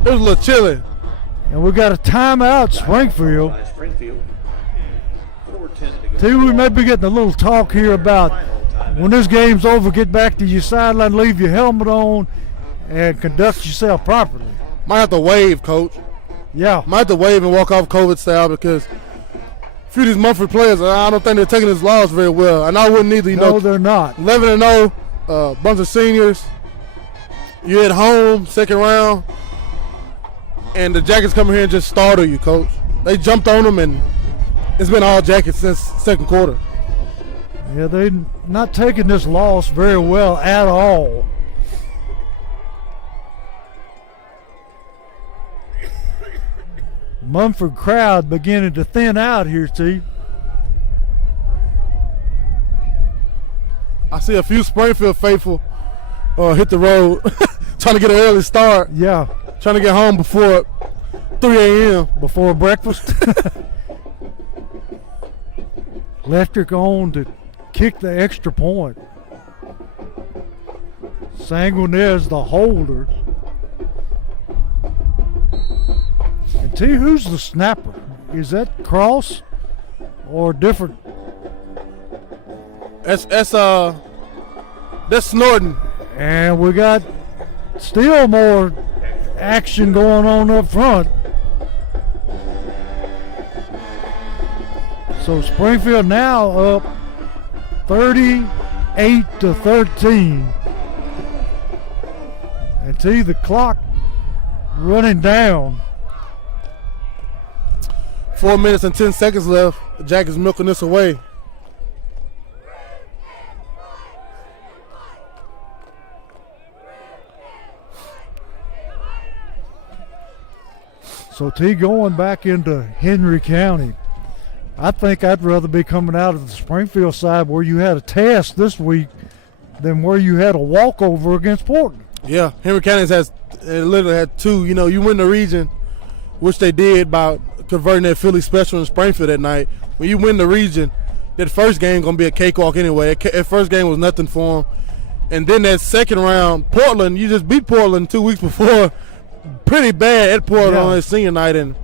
It was a little chilly. And we got a timeout, Springfield. T, we may be getting a little talk here about when this game's over, get back to your sideline, leave your helmet on, and conduct yourself properly. Might have to wave, Coach. Yeah. Might have to wave and walk off COVID style because a few of these Munford players, I don't think they're taking this loss very well. And I wouldn't either. You No, know, they're not. 11-0, bunch of seniors. You're at home, 2nd round. And the Jackets come here and just startle you, Coach. They jumped on them, and it's been all Jackets since 2nd quarter. Yeah, they're not taking this loss very well at all. Munford crowd beginning to thin out here, T. I see a few Springfield faithful hit the road, trying to get an early start, Yeah, trying to get home before 3 a.m. before breakfast. Leftrick on to kick the extra point. Sanguinaire's the holder. And T, who's the snapper? Is that Cross or different? That's Snorton. And we got still more action going on up front. So Springfield now up 38-13. And T, the clock running down. 4 minutes and 10 seconds left. The Jackets milking this away. So T, going back into Henry County. I think I'd rather be coming out of the Springfield side where you had a test this week than where you had a walkover against Portland. Yeah, Henry County literally had 2. You know, you win the region, which they did by converting that Philly special in Springfield that night. When you win the region, that first game going to be a cakewalk anyway. That first game was nothing for them. And then that 2nd round, Portland, you just beat Portland 2 weeks before. Pretty bad at Portland on his senior night. And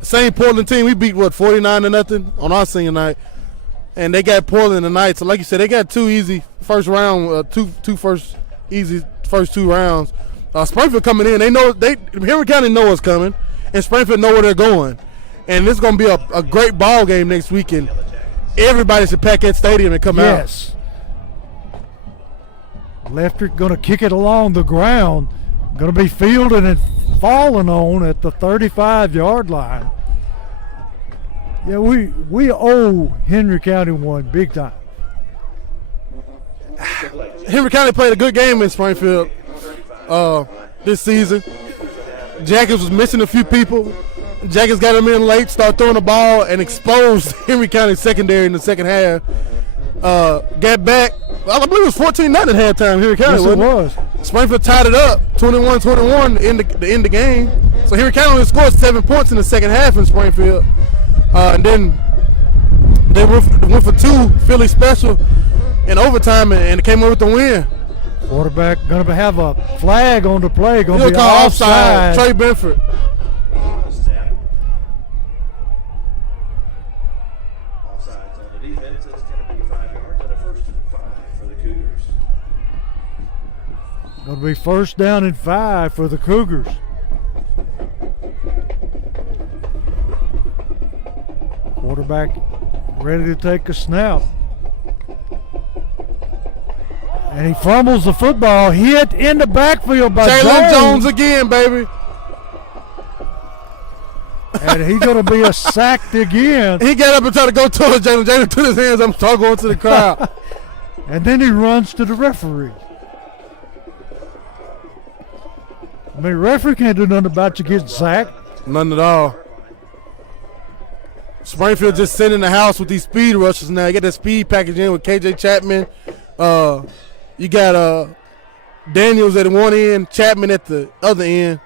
the same Portland team, we beat, 49-0 on our senior night. And they got Portland tonight. So like you said, they got 2 easy first round, easy first 2 rounds. Springfield coming in, Henry County know what's coming, and Springfield know where they're going. and it's going to be a great ball game next weekend. Everybody should pack that stadium and come out. Yes. Electric going to kick it along the ground. Going to be fielded and falling on at the 35-yard line. Yeah, we owe Henry County one big time. Henry County played a good game in Springfield this season. Jackets was missing a few people. Jackets got them in late, started throwing the ball, and exposed Henry County secondary in the second half. Got back. I believe it was 14-0 at halftime. Henry County, Yes, it wasn't was. Springfield tied it up, 21-21 in the end the game. So Henry County only scored 7 points in the second half in Springfield, and then they went for 2 Philly special in overtime and came up with the win. Quarterback going to have a flag on the play. Going to He'll be call offside. Trey Benford. Offsides on the defense. It's going to be 5 yards and a 1st and 5 for the Cougars. Going to be 1st down and 5 for the Cougars. Quarterback ready to take a snap. And he fumbles the football, hit in the backfield by Jalen Jones again, baby. And he's going to be sacked again. He got up and tried to go towards Jalen. Jalen took his hands up and started going to the crowd. And then he runs to the referee. I mean, referee can't do nothing about you getting sacked. None at all. Springfield just sitting in the house with these speed rushers now. You got that speed package in with KJ Chapman. You got Daniels at one end, Chapman at the other end.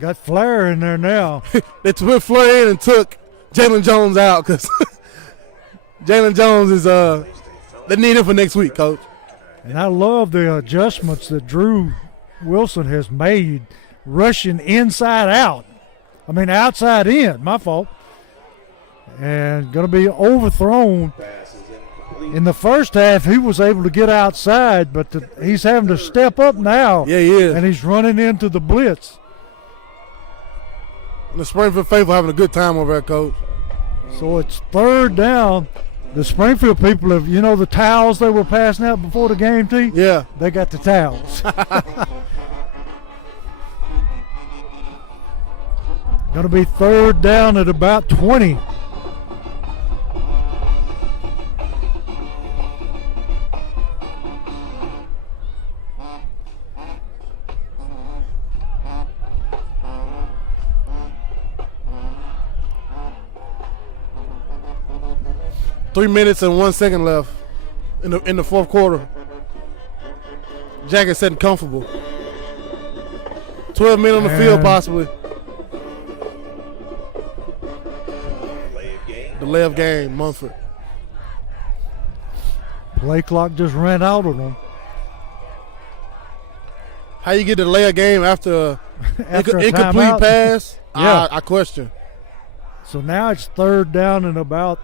Got Flair in there now. They put Flair in and took Jalen Jones out because Jalen Jones is they need him for next week, Coach. And I love the adjustments that Drew Wilson has made, rushing inside out. I mean, outside in, my fault. And going to be overthrown. In the first half, he was able to get outside, but he's having to step up now. Yeah, he is. And he's running into the blitz. The Springfield faithful having a good time over there, Coach. So it's 3rd down. The Springfield people have, the towels they were passing out before the game, T? Yeah. They got the towels. Going to be 3rd down at about 20. Three minutes and 1 second left in the fourth quarter. Jackets sitting comfortable. 12 men on the field possibly. Delay of game, Munford. Play clock just ran out on them. How you get the delay of game after After a incomplete timeout? pass? Yeah. I question. So now it's 3rd down and about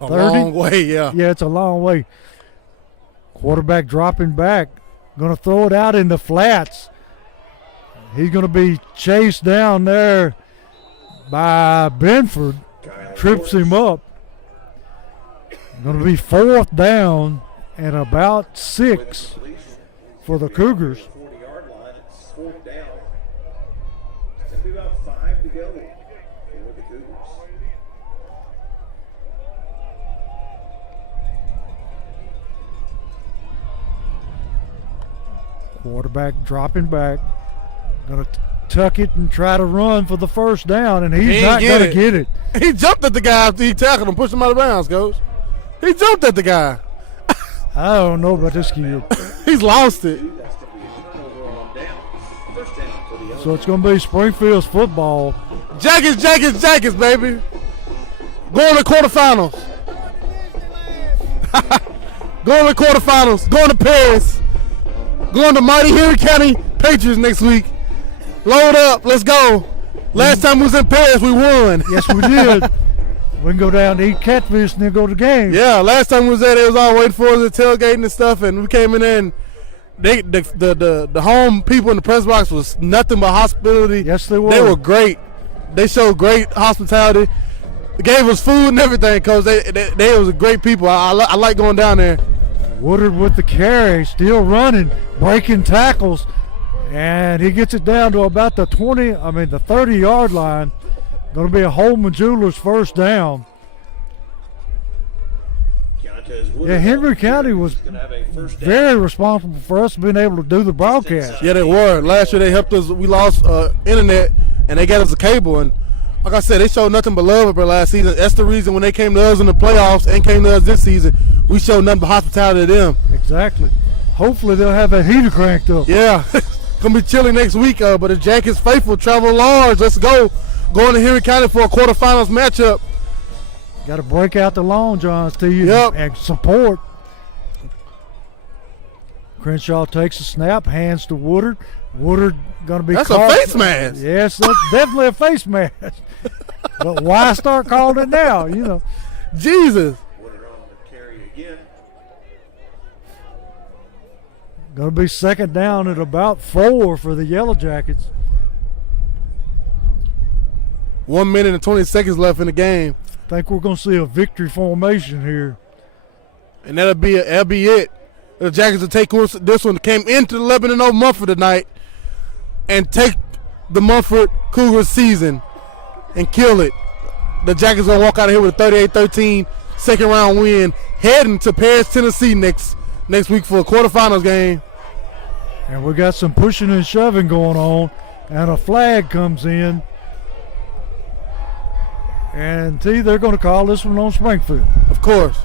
A 30? long way, yeah. Yeah, it's a long way. Quarterback dropping back. Going to throw it out in the flats. He's going to be chased down there by Benford. Trips him up. Going to be 4th down and about 6 for the Cougars. 40-yard line. It's 4th down. It's going to be about 5 to go for the Cougars. Quarterback dropping back. Going to tuck it and try to run for the 1st down, and he's not going to get it. He jumped at the guy after he tackled him, pushed him out of bounds, Coach. He jumped at the guy. I don't know about this kid. He's lost it. That's going to be a turnover on down. 1st down for the So it's going to be Springfield's football. Jackets, baby. Going to quarterfinals. Going to quarterfinals. Going to Paris. Going to mighty Henry County Patriots next week. Load up. Let's go. Last time we was in Paris, we won. Yes, we did. We can go down to eat catfish and then go to the game. Yeah, last time we was there, they was all waiting for us at tailgating and stuff, and we came in there and the home people in the press box was nothing but hospitality. Yes, they were. They were great. They showed great hospitality. They gave us food and everything, Coach. They was great people. I like going down there. Woodard with the carry, still running, breaking tackles, and he gets it down to about the 30-yard line. Going to be a Holman Jewelers first down. Yeah, Henry County was very responsible for us being able to do the broadcast. Yeah, they were. Last year they helped us. We lost internet, and they got us a cable. And like I said, they showed nothing but love up there last season. That's the reason when they came to us in the playoffs and came to us this season, we showed nothing but hospitality to them. Exactly. Hopefully they'll have that heater cranked up. Yeah, gonna be chilly next week. But the Jackets faithful travel large. Let's go. Going to Henry County for a quarterfinals matchup. Got to break out the long johns to you and support. Crenshaw takes a snap, hands to Woodard. Woodard going to be That's called. a face mask. Yes, that's definitely a face mask. But why start calling it now, Jesus. Woodard on the carry again. Going to be second down at about 4 for the Yellow Jackets. 1 minute and 20 seconds left in the game. I think we're going to see a victory formation here. And that'll be it. The Jackets will take this one. Came into the 11-0 Munford tonight and take the Munford Cougars season and kill it. The Jackets going to walk out of here with a 38-13 second-round win, heading to Paris, Tennessee next week for a quarterfinals game. And we got some pushing and shoving going on, and a flag comes in. And they're going to call this one on Springfield. Of course.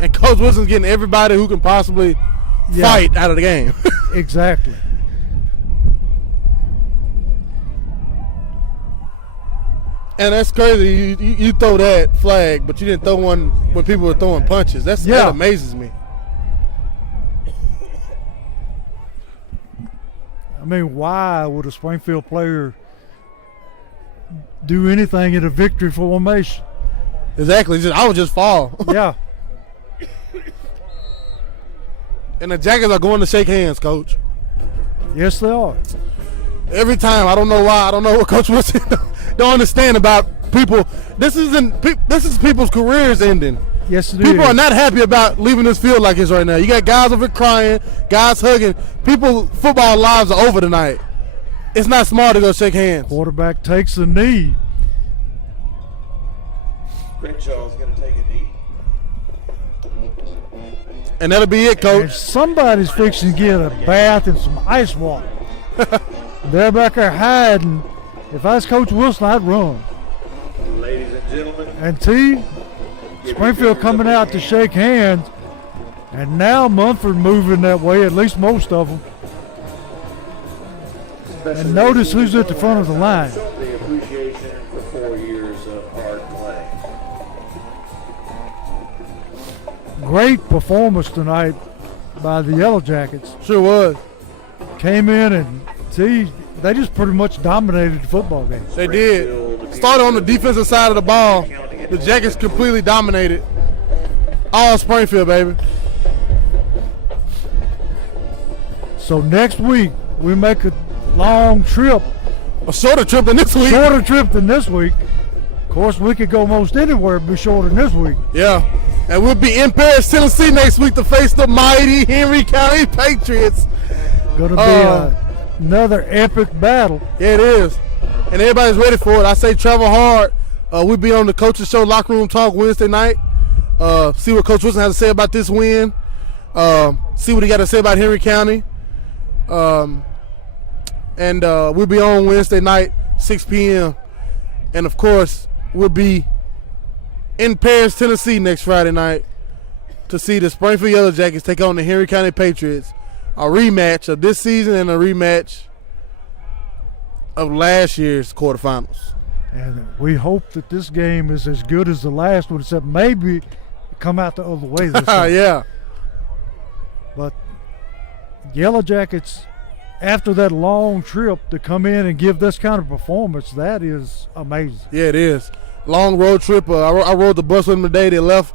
And Coach Wilson's getting everybody who can possibly fight out of the game. Exactly. And that's crazy. You throw that flag, but you didn't throw one when people were throwing punches. That amazes me. I mean, why would a Springfield player do anything in a victory formation? Exactly. I would just fall. Yeah. And the Jackets are going to shake hands, Coach. Yes, they are. Every time. I don't know why. I don't know what Coach Wilson don't understand about people. This is people's careers ending. Yes, it People is. are not happy about leaving this field like it's right now. You got guys over crying, guys hugging. Football lives are over tonight. It's not smart to go shake hands. Quarterback takes a knee. Crenshaw's going to take a knee. And that'll be it, And Coach. somebody's fixing to get a bath and some ice water. They're back there hiding. If I was Coach Wilson, I'd run. Ladies and gentlemen. And Springfield coming out to shake hands. And now Munford moving that way, at least most of them. And notice who's at the front of the line. The appreciation for 4 years of hard play. Great performance tonight by the Yellow Jackets. Sure was. Came in and they just pretty much dominated the football game. They did. Started on the defensive side of the ball. The Jackets completely dominated. All Springfield, baby. So next week we make a long trip. A shorter trip than this week. Shorter trip than this week. Of course, we could go most anywhere and be shorter than this week. Yeah. And we'll be in Paris, Tennessee next week to face the mighty Henry County Patriots. Going to be another epic battle. Yeah, it is. And everybody's ready for it. I say travel hard. We'll be on the Coach's Show Locker Room Talk Wednesday night. See what Coach Wilson has to say about this win. See what he got to say about Henry County. And we'll be on Wednesday night, 6 p.m. And, of course, we'll be in Paris, Tennessee next Friday night to see the Springfield Yellow Jackets take on the Henry County Patriots. A rematch of this season and a rematch of last year's quarterfinals. And we hope that this game is as good as the last one, except maybe come out the other way this time. Yeah. But Yellow Jackets, after that long trip to come in and give this kind of performance, that is amazing. Yeah, it is. Long road trip. I rode the bus with them today. They left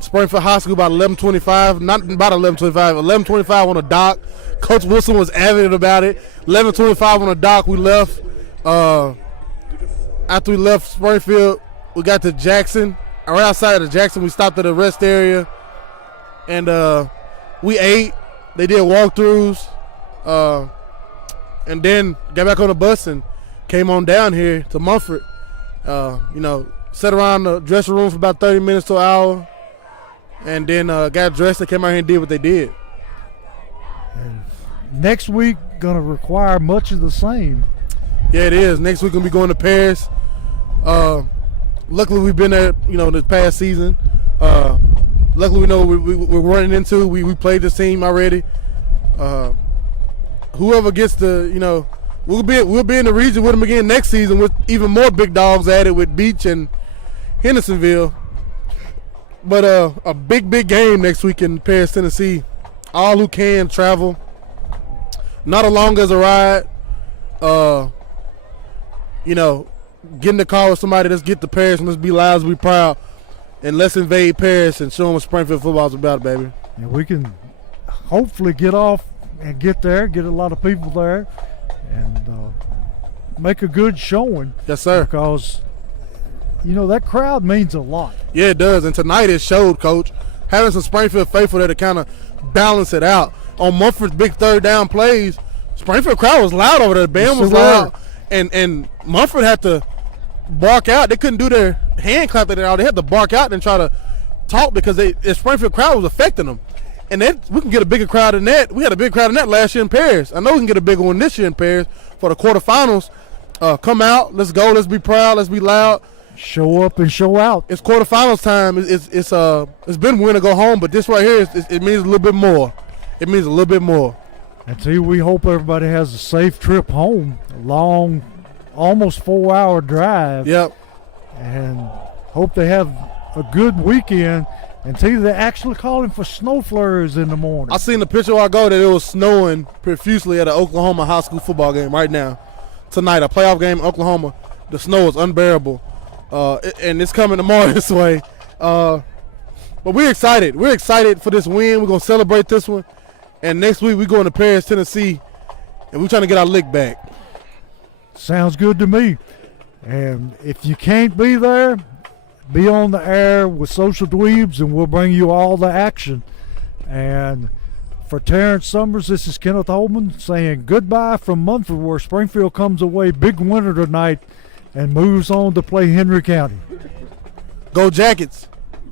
Springfield High School about 11:25. Not about 11:25. 11:25 on the dock. Coach Wilson was avid about it. 11:25 on the dock. We left. After we left Springfield, we got to Jackson. Right outside of Jackson, we stopped at a rest area, and we ate. They did walkthroughs, and then got back on the bus and came on down here to Munford. Sat around the dressing room for about 30 minutes to an hour, and then got dressed and came out here and did what they did. And next week gonna require much of the same. Yeah, it is. Next week we're gonna be going to Paris. Luckily we've been there, this past season. Luckily we know we're running into. We played this team already. Whoever gets we'll be in the region with them again next season with even more big dogs added with Beach and Hendersonville. But a big game next week in Paris, Tennessee. All who can travel. Not as long as a ride. Get in the car with somebody. Let's get to Paris and let's be loud, let's be proud, and let's invade Paris and show them what Springfield football is about, baby. And we can hopefully get off and get there, get a lot of people there, and make a good showing. Yes, sir. Because that crowd means a lot. Yeah, it does. And tonight it showed, Coach. Having some Springfield faithful there to kind of balance it out. On Munford's big third down plays, Springfield crowd was loud over there. Bam was loud. And Munford had to bark out. They couldn't do their hand clap at it all. They had to bark out and try to talk because the Springfield crowd was affecting them. And we can get a bigger crowd than that. We had a big crowd than that last year in Paris. I know we can get a bigger one this year in Paris for the quarterfinals. Come out. Let's go. Let's be proud. Let's be loud. Show up and show out. It's quarterfinals time. It's been win or go home, but this right here, it means a little bit more. It means a little bit more. And see, we hope everybody has a safe trip home. A long, almost 4-hour drive. Yep. And hope they have a good weekend. And see, they're actually calling for snow flurries in the morning. I seen the picture while I go that it was snowing profusely at an Oklahoma high school football game right now. Tonight, a playoff game in Oklahoma. The snow is unbearable. And it's coming tomorrow this way. But we're excited. We're excited for this win. We're going to celebrate this one. And next week we're going to Paris, Tennessee, and we're trying to get our lick back. Sounds good to me. And if you can't be there, be on the air with Social Dweebs, and we'll bring you all the action. And for Terrence Summers, this is Kenneth Holman saying goodbye from Munford, where Springfield comes away big winner tonight and moves on to play Henry County. Go Jackets.